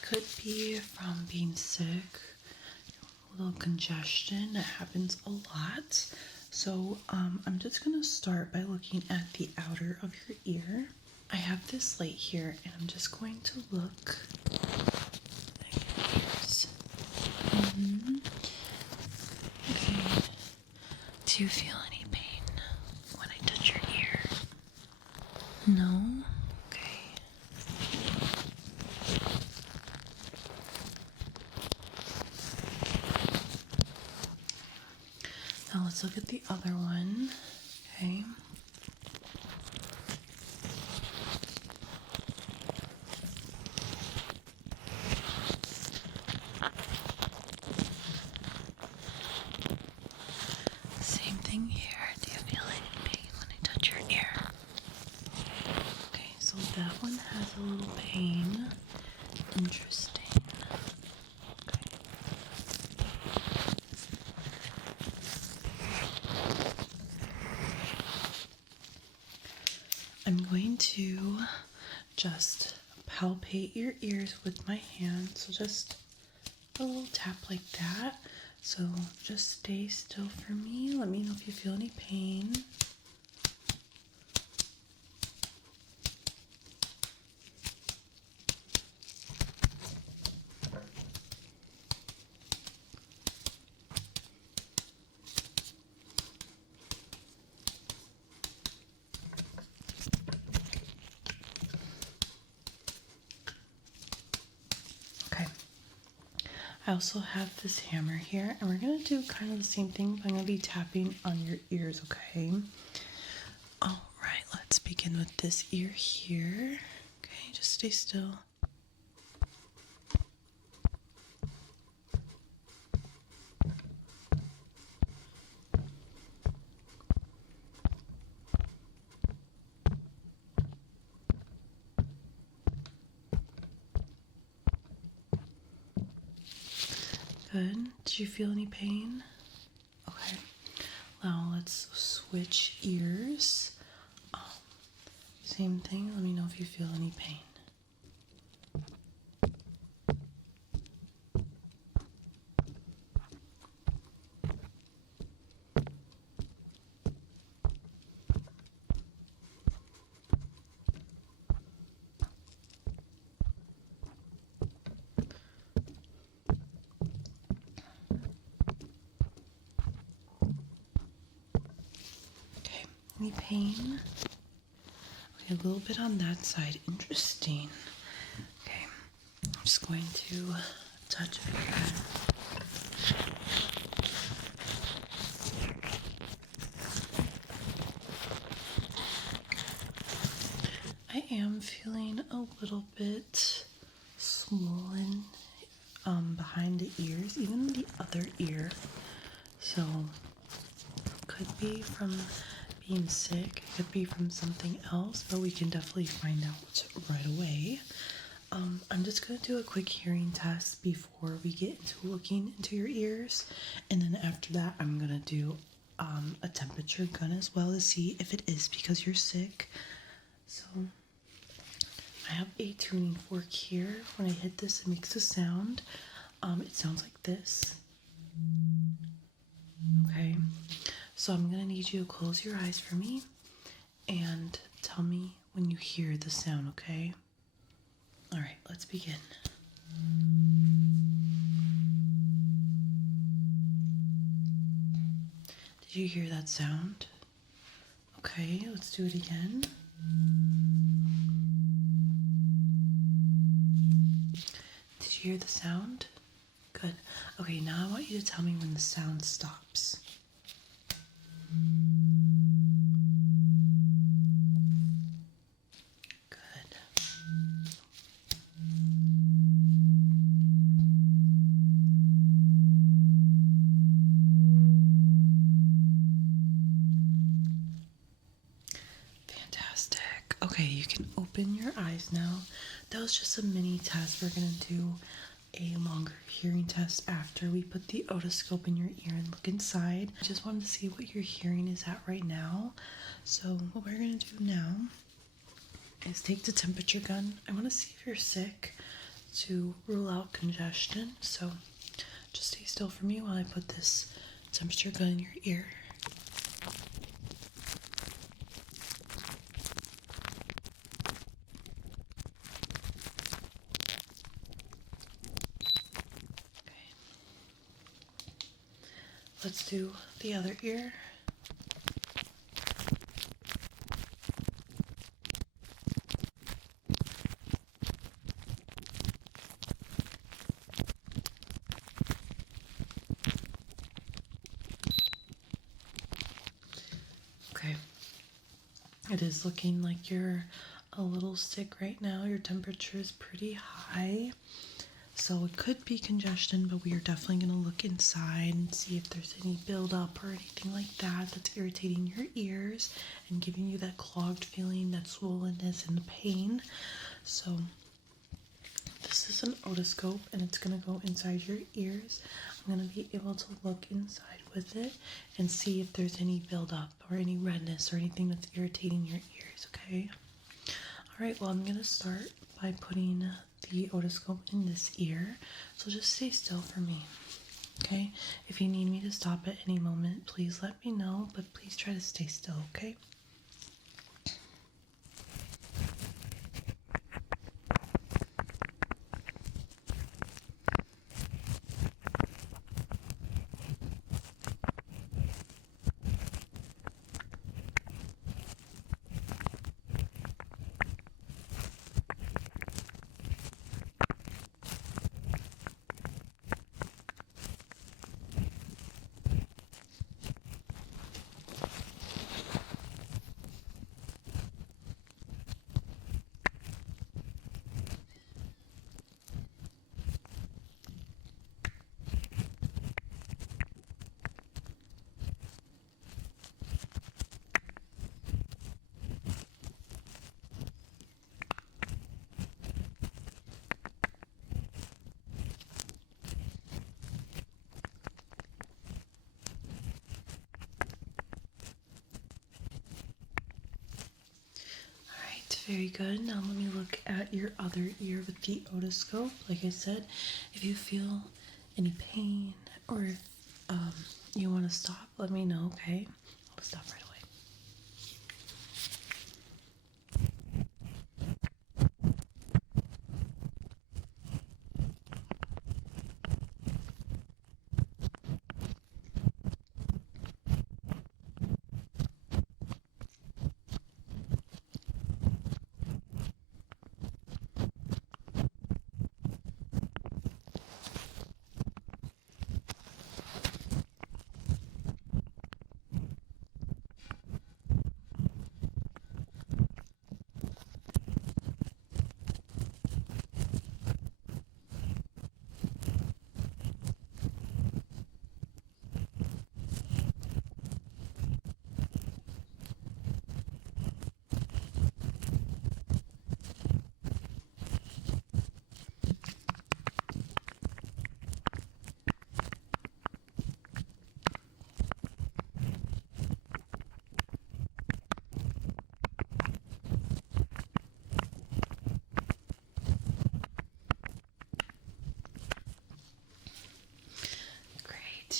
Could be from being sick, a little congestion. That happens a lot. So I'm just going to start by looking at the outer of your ear. I have this light here and I'm just going to look at your ears. Okay. Do you feel any pain when I touch your ear? No? Okay. Now let's look at the other one. Okay. Same thing here. Do you feel any pain when I touch your ear? Okay, so that one has a little pain. Interesting. Okay. I'm going to just palpate your ears with my hand. So just a little tap like that. So just stay still for me. Let me know if you feel any pain. Okay. I also have this hammer here, and we're going to do kind of the same thing, but I'm going to be tapping on your ears, okay? All right, let's begin with this ear here. Okay, just stay still. Good. Did you feel any pain? Okay. Now let's switch ears. Same thing. Let me know if you feel any pain. Okay. Any pain? Okay, a little bit on that side. Interesting. Okay. I'm just going to touch it again. I am feeling a little bit swollen behind the ears, even the other ear. So, could be from being sick, could be from something else, but we can definitely find out right away. I'm just going to do a quick hearing test before we get into looking into your ears, and then after that I'm going to do a temperature gun as well to see if it is because you're sick. So I have a tuning fork here. When I hit this, it makes a sound. It sounds like this. Okay, so I'm gonna need you to close your eyes for me and tell me when you hear the sound, okay? All right, let's begin. Did you hear that sound? Okay, let's do it again. Did you hear the sound? Good. Okay, now I want you to tell me when the sound stops. Okay, you can open your eyes now. That was just a mini test. We're gonna do a longer hearing test after we put the otoscope in your ear and look inside. I just wanted to see what your hearing is at right now. So what we're gonna do now is take the temperature gun. I want to see if you're sick to rule out congestion. So just stay still for me while I put this temperature gun in your ear. Let's do the other ear. Okay. It is looking like you're a little sick right now. Your temperature is pretty high. So it could be congestion, but we are definitely going to look inside and see if there's any buildup or anything like that that's irritating your ears and giving you that clogged feeling, that swollenness and the pain. So this is an otoscope and it's going to go inside your ears. I'm going to be able to look inside with it and see if there's any buildup or any redness or anything that's irritating your ears, okay? All right, well, I'm going to start by putting the otoscope in this ear. So just stay still for me, okay? If you need me to stop at any moment, please let me know, but please try to stay still, okay? Very good. Now let me look at your other ear with the otoscope. Like I said, if you feel any pain or if you want to stop, let me know, okay? I'll stop right away.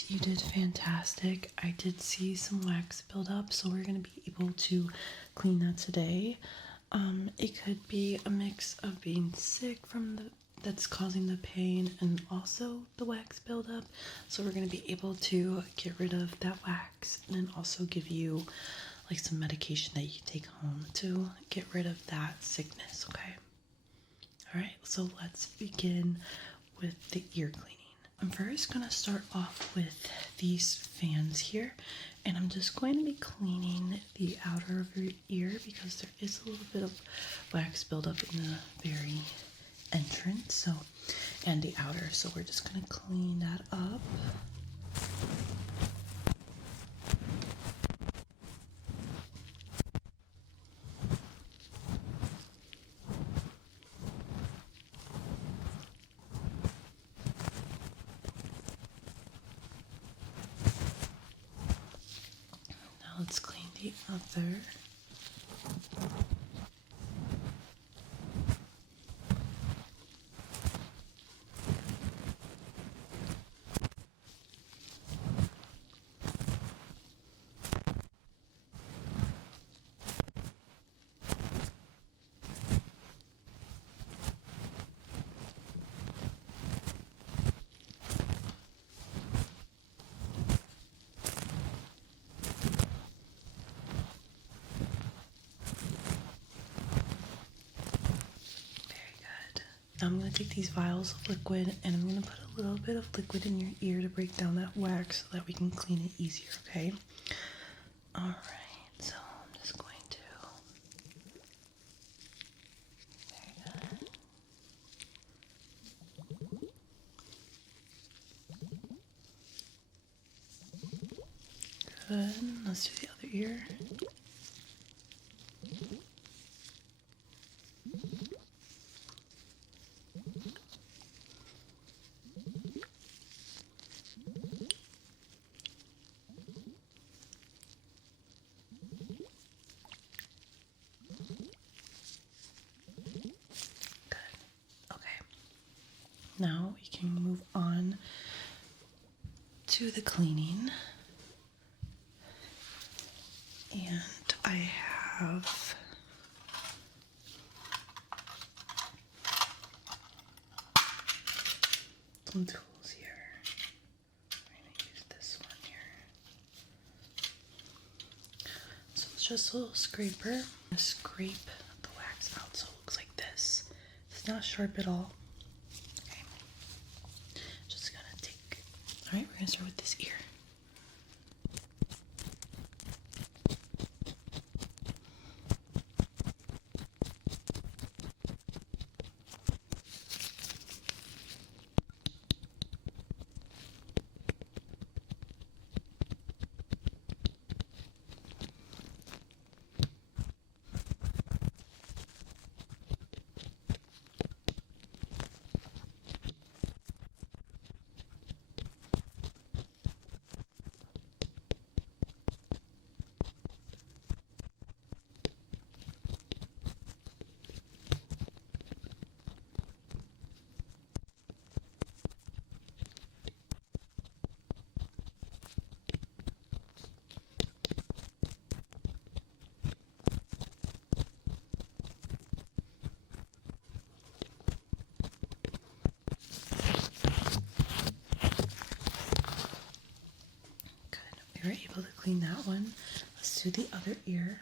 You did fantastic. I did see some wax build up, so we're going to be able to clean that today. It could be a mix of being sick from that's causing the pain and also the wax buildup. So we're going to be able to get rid of that wax and then also give you like some medication that you take home to get rid of that sickness, okay? All right, so let's begin with the ear cleaning. I'm first going to start off with these fans here, and I'm just going to be cleaning the outer of your ear because there is a little bit of wax buildup in the very entrance, and the outer, so we're just going to clean that up. the other. I'm going to take these vials of liquid and I'm going to put a little bit of liquid in your ear to break down that wax so that we can clean it easier, okay? Alright, so I'm just going to... Very good. Good. Let's do the other ear. Now we can move on to the cleaning. And I have some tools here. I'm going to use this one here. So it's just a little scraper. I'm going to scrape the wax out so it looks like this. It's not sharp at all. Alright, we're going to start with this ear. We were able to clean that one. Let's do the other ear.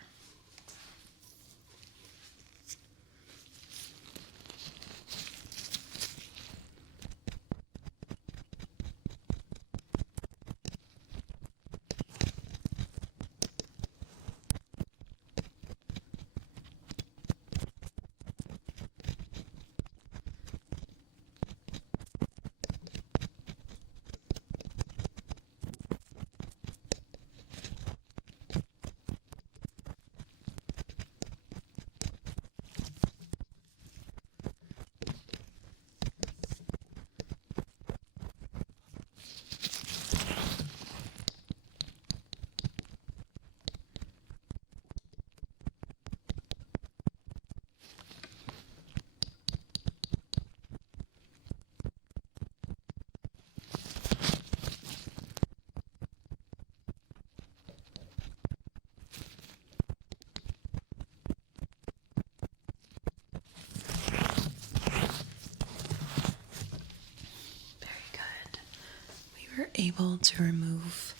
Able to remove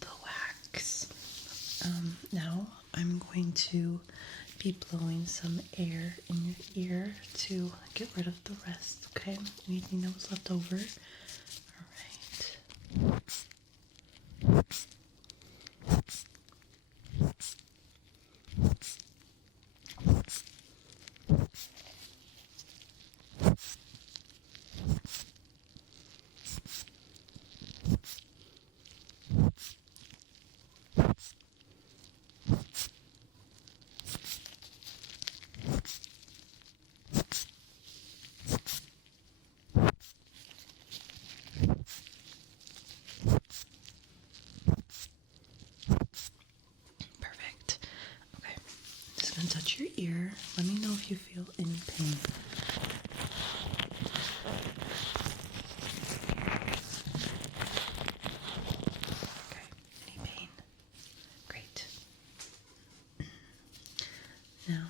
the wax. Now I'm going to be blowing some air in your ear to get rid of the rest, okay? Anything that was left over. Alright. massage your ear. Let me know if you feel any pain. Okay, any pain? Great. Now,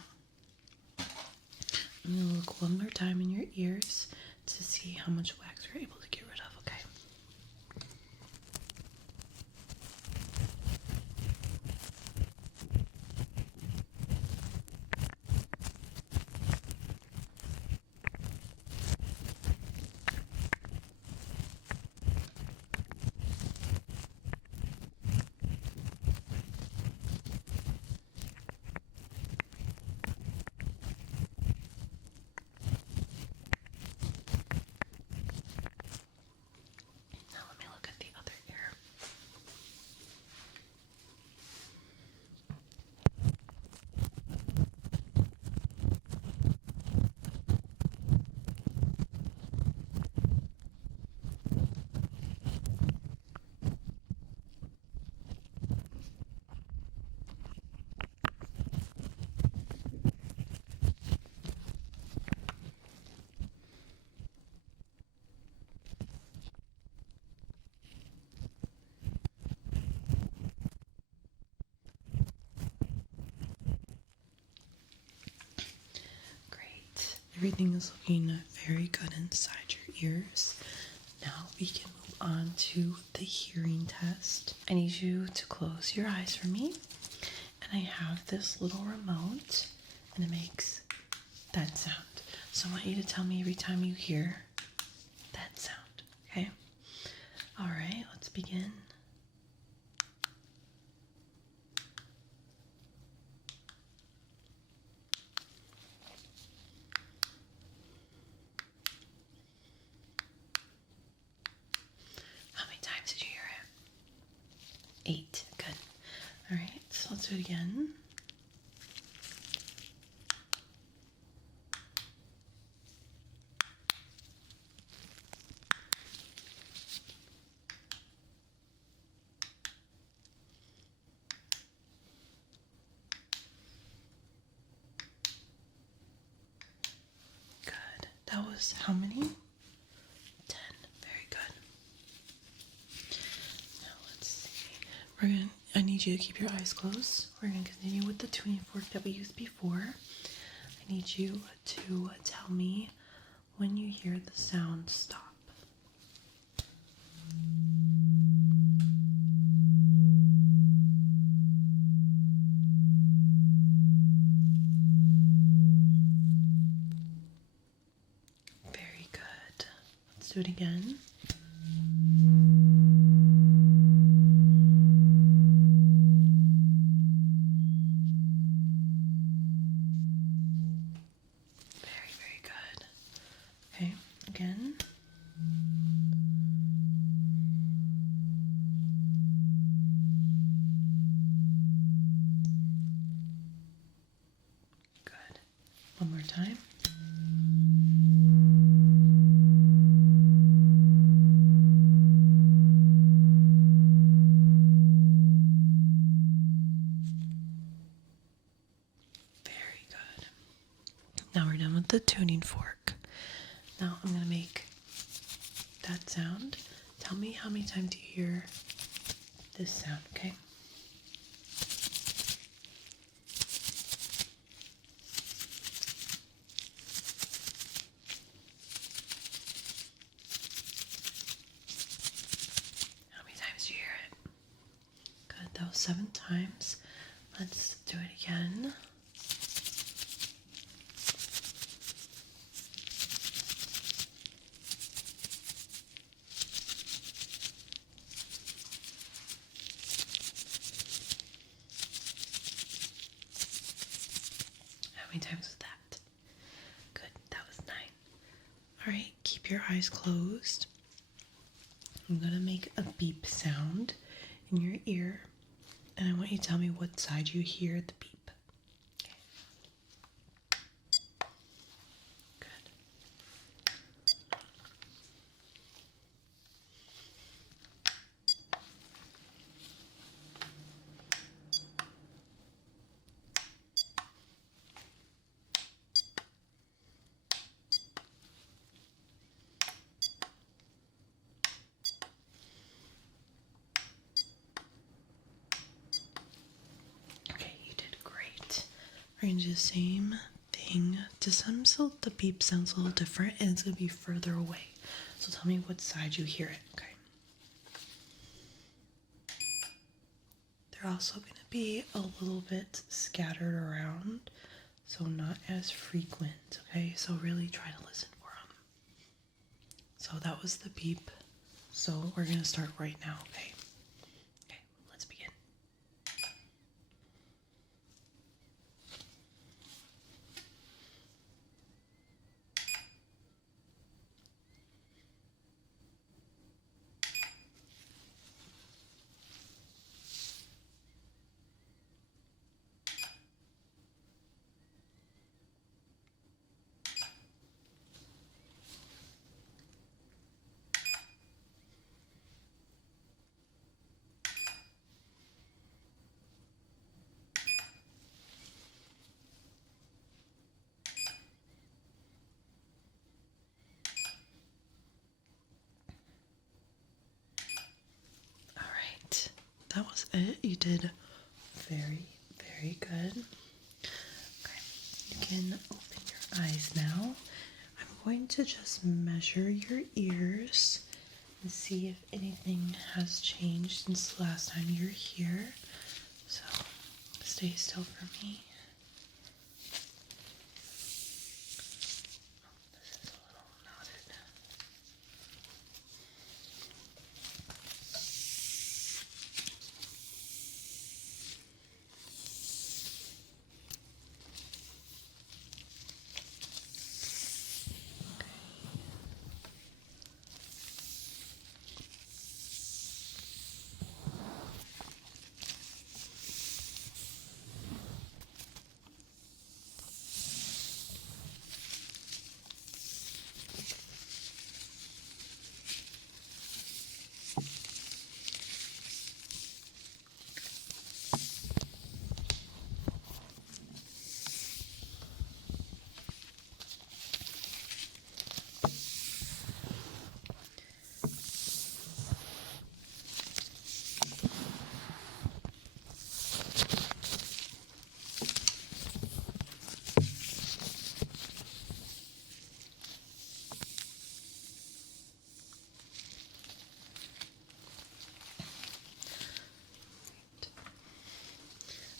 I'm going to look one more time in your ears to see how much wax we're able to get rid of, okay? Now let me look at the other ear. Great. Everything is looking very good inside your ears. Now we can move on to the hearing test. I need you to close your eyes for me. And I have this little remote, and it makes that sound. So I want you to tell me every time you hear that sound, okay? All right, let's begin. How many times did you hear it? 8. Good. All right, so let's do it again. Good. That was how many? 10. Very good. Now let's see. I need you to keep your eyes closed. We're gonna continue with the tuning fork that we used before. I need you to tell me when you hear the sound stop. Very good. Let's do it again. Very good. Okay, again. Good. One more time. Very good. Now we're done with the tuning fork. Now I'm going to make that sound. Tell me how many times you hear this sound, okay? How many times do you hear it? Good, that was 7 times. Let's do it again. How many times was that? Good, that was 9. All right, keep your eyes closed. I'm gonna make a beep sound in your ear, and I want you to tell me what side you hear the beep. Okay. Good. We're gonna do the same thing. To some, so the beep sounds a little different, and it's gonna be further away. So tell me what side you hear it, okay? They're also gonna be a little bit scattered around, so not as frequent, okay? So really try to listen for them. So that was the beep. So we're gonna start right now, okay? Okay, let's begin. That was it. You did very, very good. Okay, you can open your eyes now. I'm going to just measure your ears and see if anything has changed since the last time you were here. So stay still for me. This is a little knotted.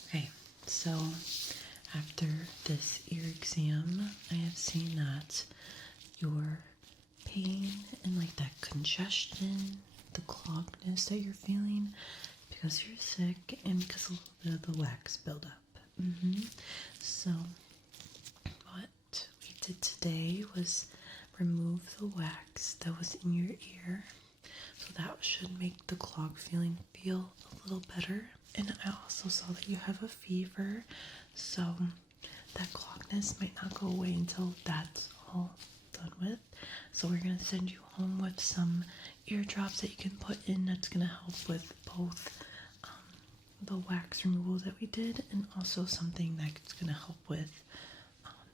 Okay, so after this ear exam, I have seen that your pain and like that congestion, the cloggedness that you're feeling because you're sick and because a little bit of the wax buildup. So what we did today was remove the wax that was in your ear. So that should make the clog feeling feel a little better. And I also saw that you have a fever, so that cloggedness might not go away until that's all done with. So we're going to send you home with some ear drops that you can put in that's going to help with both the wax removal that we did and also something that's going to help with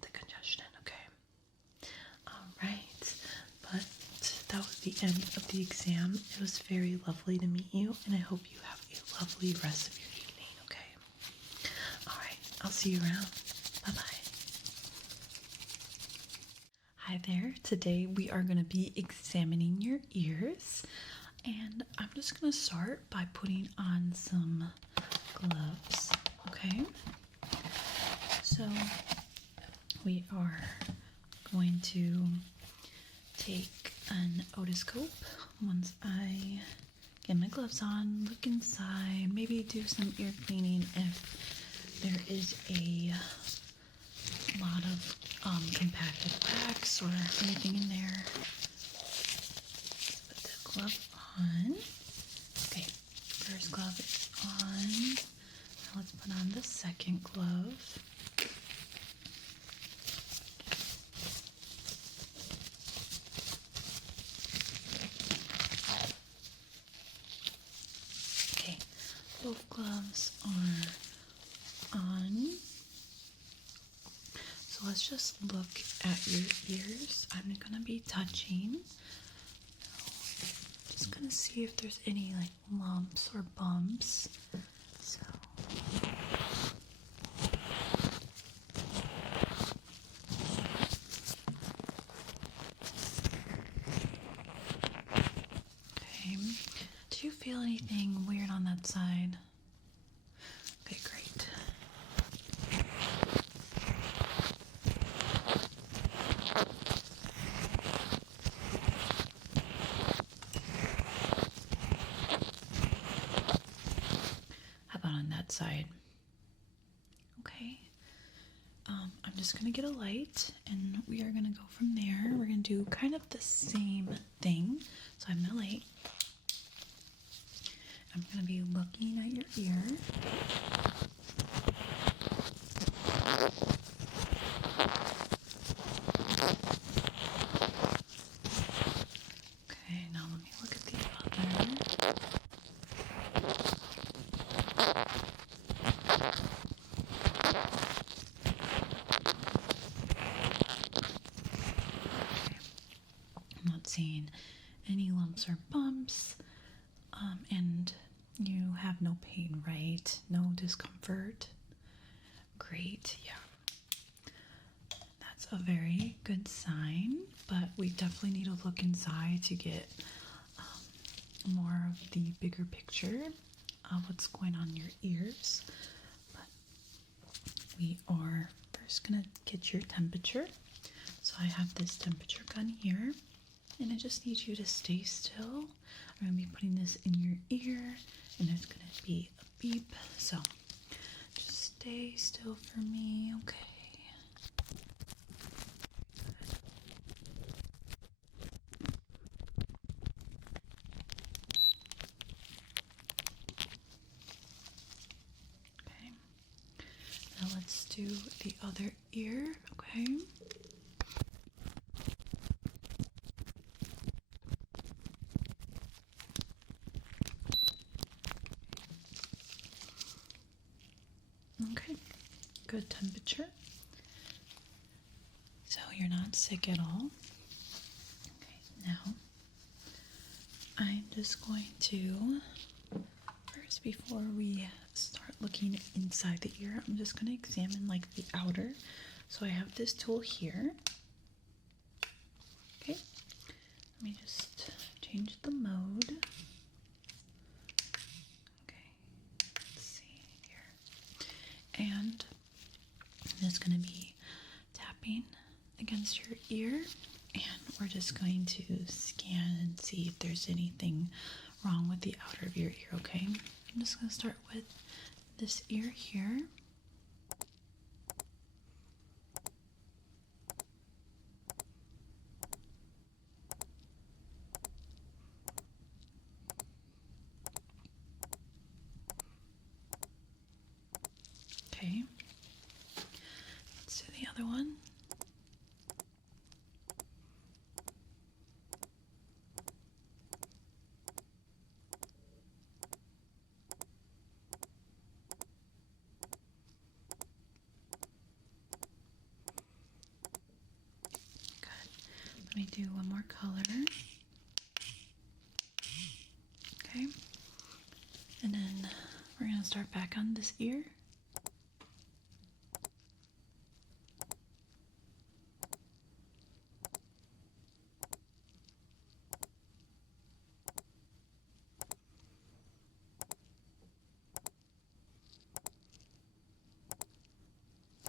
the congestion, okay? Alright, but that was the end of the exam. It was very lovely to meet you, and I hope you have a lovely rest of your evening, okay? Alright, I'll see you around. Bye-bye. Hi there. Today we are going to be examining your ears, and I'm just going to start by putting on some gloves, okay? So we are going to take an otoscope once I get my gloves on, look inside, maybe do some ear cleaning if there is a lot of compacted wax or anything in there. Put the glove on. Okay, first glove is on. Now let's put on the second glove. Okay, both gloves are on. So let's just look at your ears. I'm gonna be touching. Just gonna see if there's any like lumps or bumps. So feel anything weird on that side? Okay, great. How about on that side? Okay. I'm just gonna get a light and we are gonna go from there. We're gonna do kind of the same thing. So I'm gonna light. I'm gonna be looking at your ear. Okay, now let me look at the other. I'm not seeing any lumps or bumps, and you have no pain, right? No discomfort. Great, yeah. That's a very good sign, but we definitely need to look inside to get more of the bigger picture of what's going on in your ears. But we are first gonna get your temperature. So I have this temperature gun here, and I just need you to stay still. I'm gonna be putting this in your ear, and there's gonna be a beep. So just stay still for me, okay? Okay. Now let's do the other ear, okay? Okay, good temperature. So you're not sick at all. Okay, now I'm just going to, first before we start looking inside the ear, I'm just going to examine like the outer. So I have this tool here. Okay, let me just change the mode. Okay, let's see here. And I'm just going to be tapping against your ear, and we're just going to scan and see if there's anything wrong with the outer of your ear, okay? I'm just going to start with this ear here. Okay, let's do the other one. Let me do one more color. Okay. And then we're going to start back on this ear.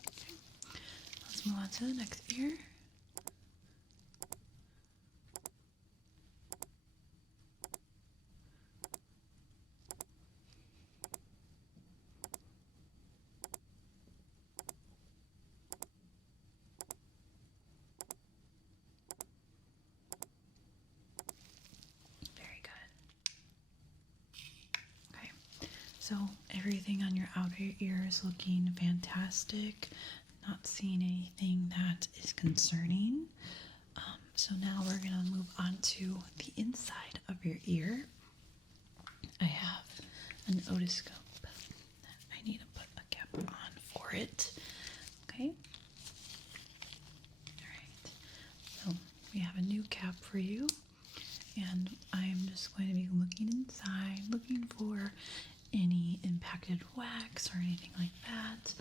Okay. Let's move on to the next ear. So everything on your outer ear is looking fantastic. Not seeing anything that is concerning. So now we're gonna move on to the inside of your ear. I have an otoscope that I need to put a cap on for it. Okay. All right. So we have a new cap for you, and I'm just going to be looking inside, looking for any impacted wax or anything like that.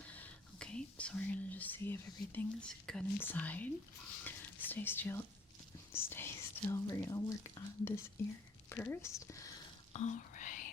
Okay, so we're gonna just see if everything's good inside. Stay still. Stay still. We're gonna work on this ear first. All right.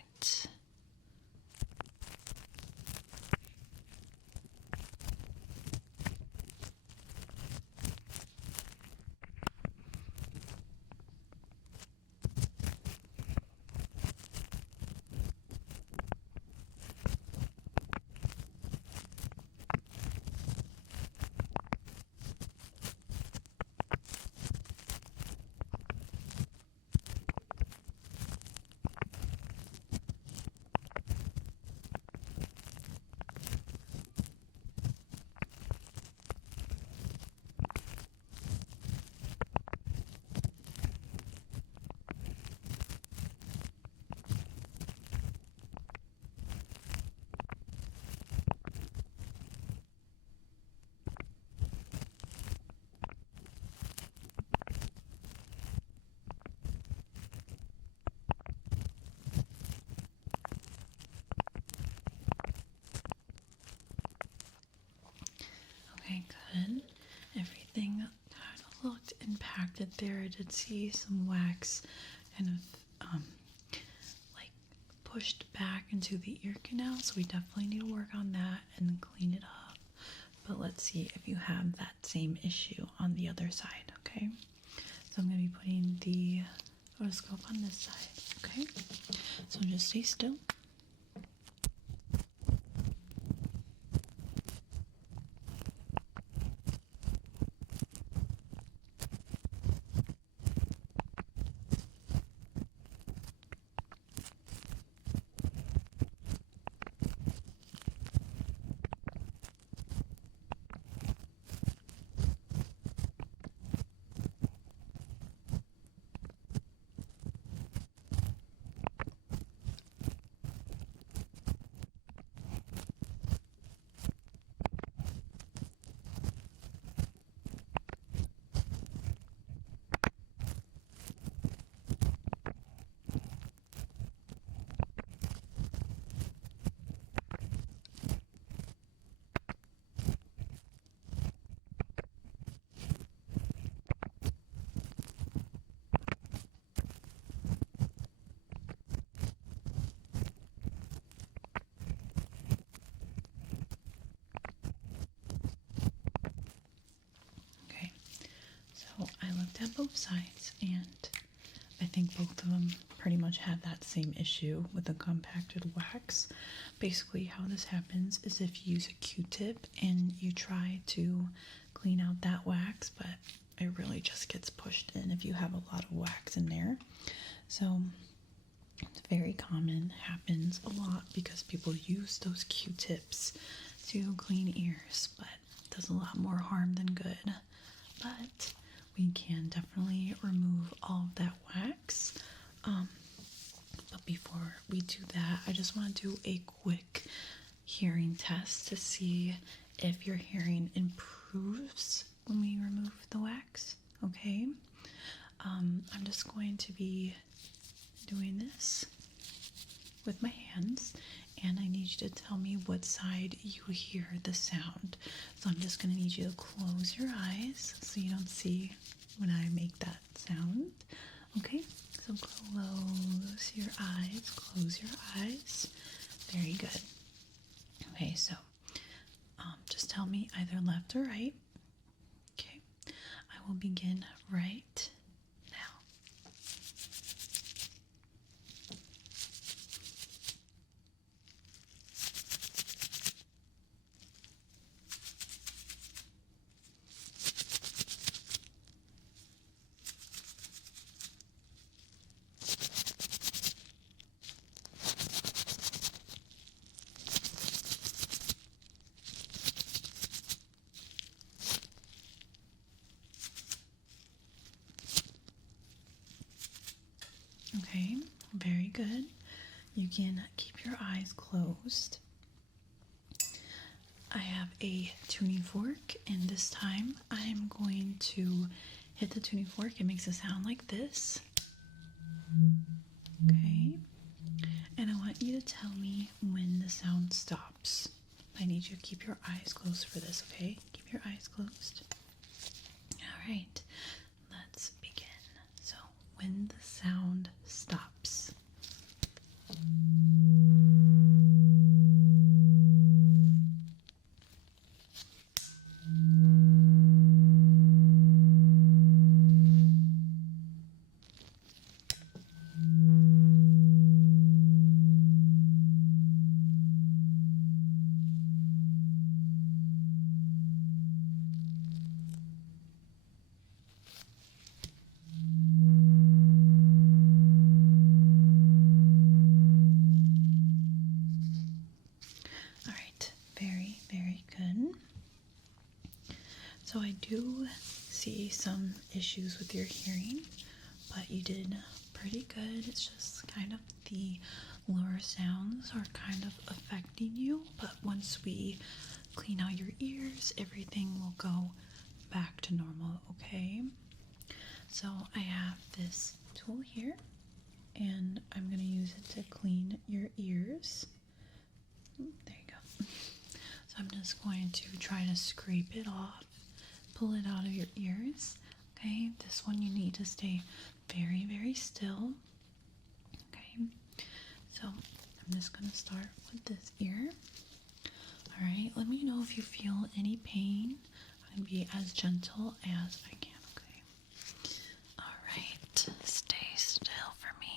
Okay, good. Everything kind of looked impacted there. I did see some wax kind of like pushed back into the ear canal, so we definitely need to work on that and clean it up. But let's see if you have that same issue on the other side, okay? So I'm going to be putting the otoscope on this side, okay? So just stay still. Okay, so I looked at both sides and I think both of them pretty much have that same issue with the compacted wax. Basically, how this happens is if you use a Q-tip and you try to clean out that wax, but it really just gets pushed in if you have a lot of wax in there. So it's very common, happens a lot because people use those Q-tips to clean ears, but it does a lot more harm than good. But we can definitely remove all of that wax. But before we do that, I just want to do a quick hearing test to see if your hearing improves when we remove the wax, okay? I'm just going to be doing this with my hands, and I need you to tell me what side you hear the sound. So I'm just going to need you to close your eyes so you don't see when I make that sound. Okay, so close your eyes, close your eyes. Very good. Okay, so just tell me either left or right. Okay, I will begin right now. Okay, very good. You can keep your eyes closed. I have a tuning fork, and this time I'm going to hit the tuning fork. It makes a sound like this. Okay, and I want you to tell me when the sound stops. I need you to keep your eyes closed for this, okay? Keep your eyes closed. All right, let's begin. So, when the sound stops. All right, very, very good. So I do see some issues with your hearing, but you did pretty good. It's just kind of the lower sounds are kind of affecting you, but once we clean out your ears, everything will go back to normal, okay? So I have this tool here, and I'm going to use it to clean your ears. There you go. So I'm just going to try to scrape it off, pull it out of your ears. Okay, this one you need to stay very, very still. Okay, so I'm just going to start with this ear. All right, let me know if you feel any pain. I'm going to be as gentle as I can, okay? All right, stay still for me.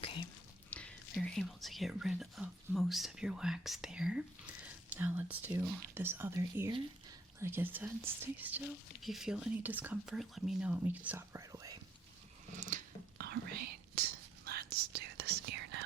Okay, we're able to get rid of most of your wax there. Now let's do this other ear. Like I said, stay still. If you feel any discomfort, let me know and we can stop right away. All right, let's do this ear now.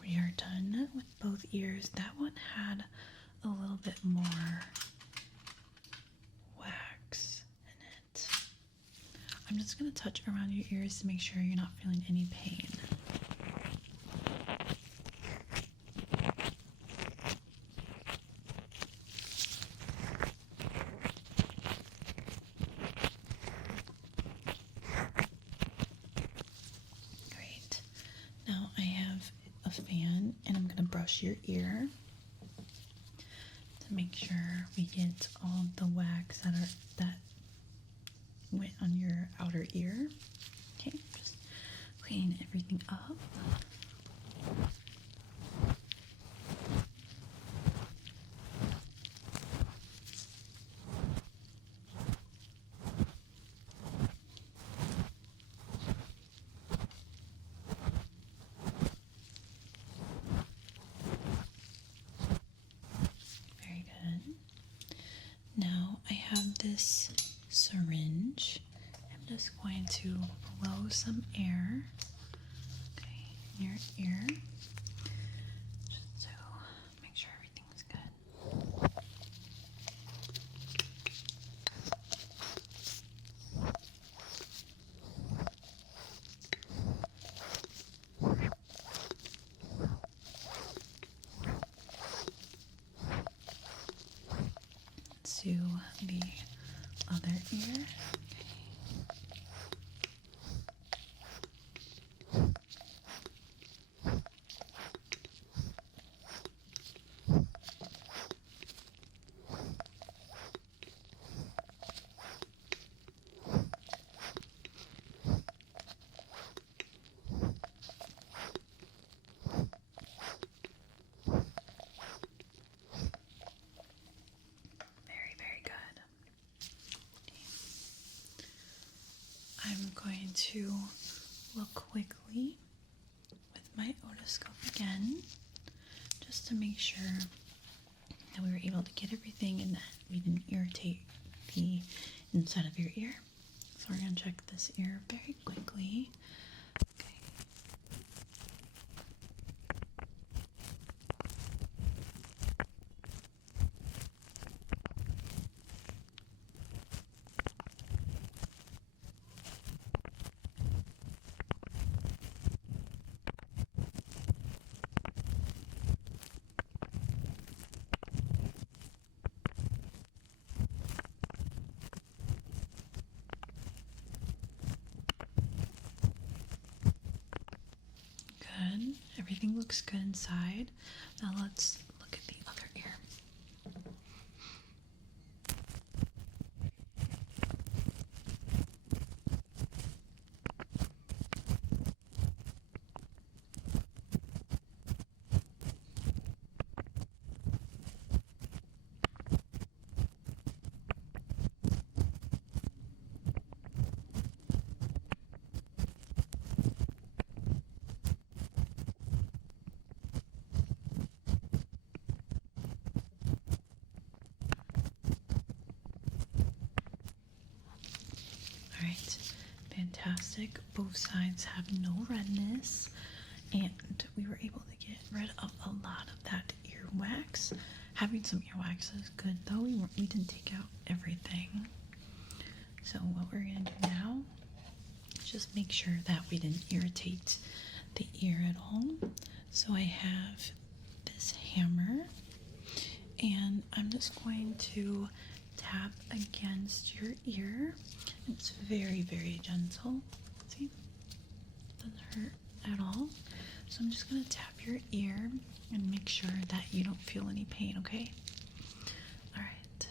We are done with both ears. That one had a little bit more wax in it. I'm just going to touch around your ears to make sure you're not feeling any pain. Great. Now I have a fan and I'm going to brush your ear to make sure we get all the wax that went on your outer ear. Okay, just clean everything up. this syringe. I'm just going to blow some air, okay, in your ear, just to make sure everything's good. To the other ear. I'm going to look quickly with my otoscope again, just to make sure that we were able to get everything and that we didn't irritate the inside of your ear. So we're going to check this ear very quickly. Okay. Good. Everything looks good inside. Now let's look at the other ear. Alright, fantastic. Both sides have no redness, and we were able to get rid of a lot of that earwax. Having some earwax is good, though. We didn't take out everything. So what we're going to do now is just make sure that we didn't irritate the ear at all. So I have this hammer, and I'm just going to tap against your ear. It's very, very gentle. See? Doesn't hurt at all. So I'm just going to tap your ear and make sure that you don't feel any pain, okay? All right.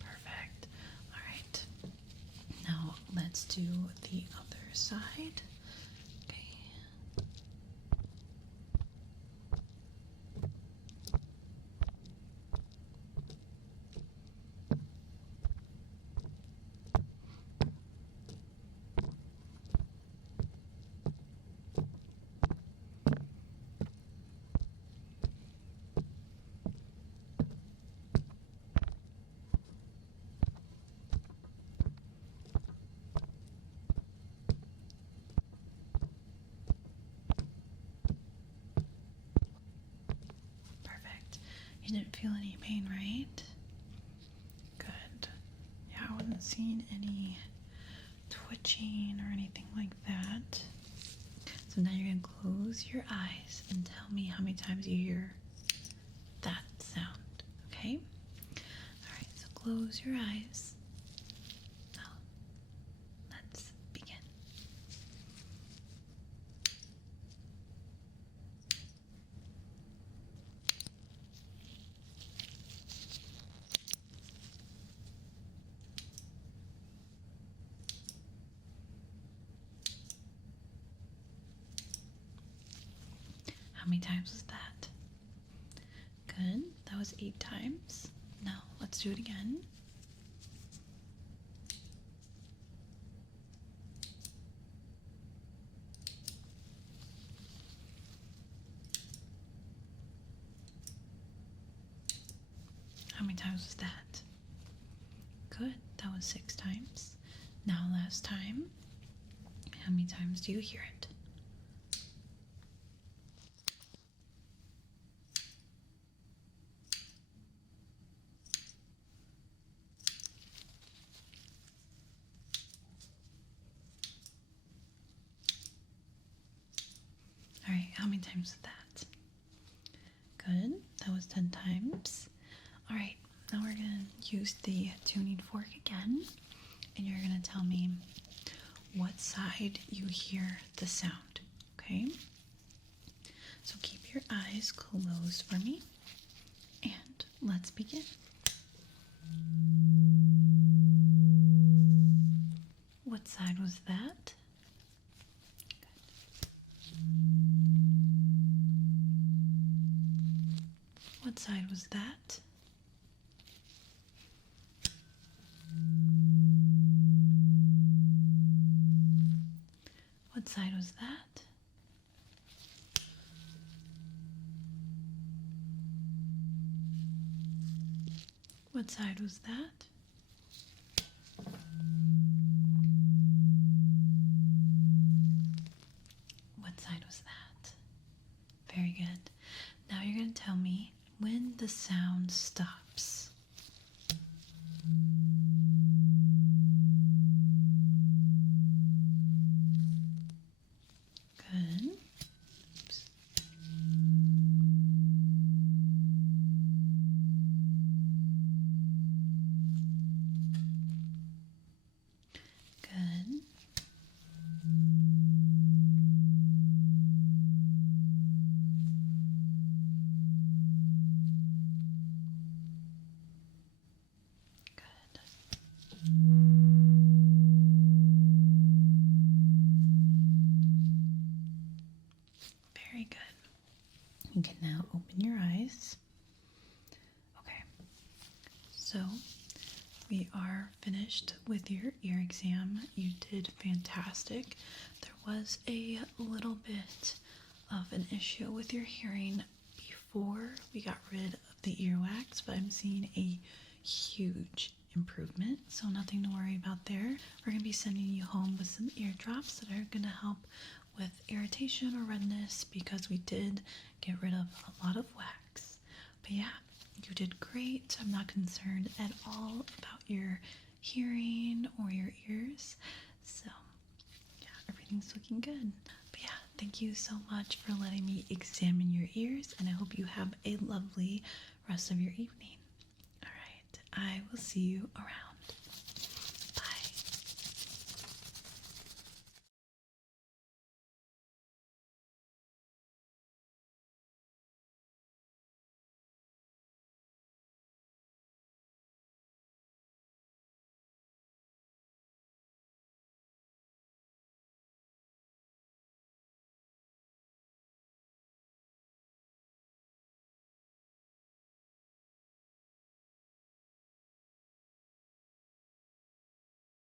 Perfect. All right. Now let's do the other side. Okay. Perfect. You didn't feel any pain, right? Good. Yeah, I wasn't seeing any twitching or anything like that. So now you're going to close your eyes and tell me how many times you hear that sound, okay? All right, so close your eyes. Now, let's begin. How many times was that? Good. That was 8 times. Now let's do it again. How many times was that? Good. That was 6 times. Now last time. How many times do you hear it? All right, how many times was that? Good, that was 10 times. All right, now we're gonna use the tuning fork again, and you're gonna tell me what side you hear the sound, okay? So keep your eyes closed for me, and let's begin. What side was that? What side was that? What side was that? What side was that? What side was that? Very good. Now you're going to tell me when the sound stops. Good. Oops. Good. Good. Very good. You can now open your eyes. Okay, so we are finished with your ear exam. You did fantastic. There was a little bit of an issue with your hearing before we got rid of the earwax, but I'm seeing a huge improvement, so nothing to worry about there. We're going to be sending you home with some ear drops that are going to help with irritation or redness because we did get rid of a lot of wax. But yeah, you did great. I'm not concerned at all about your hearing or your ears. So yeah, everything's looking good. But yeah, thank you so much for letting me examine your ears, and I hope you have a lovely rest of your evening. All right, I will see you around.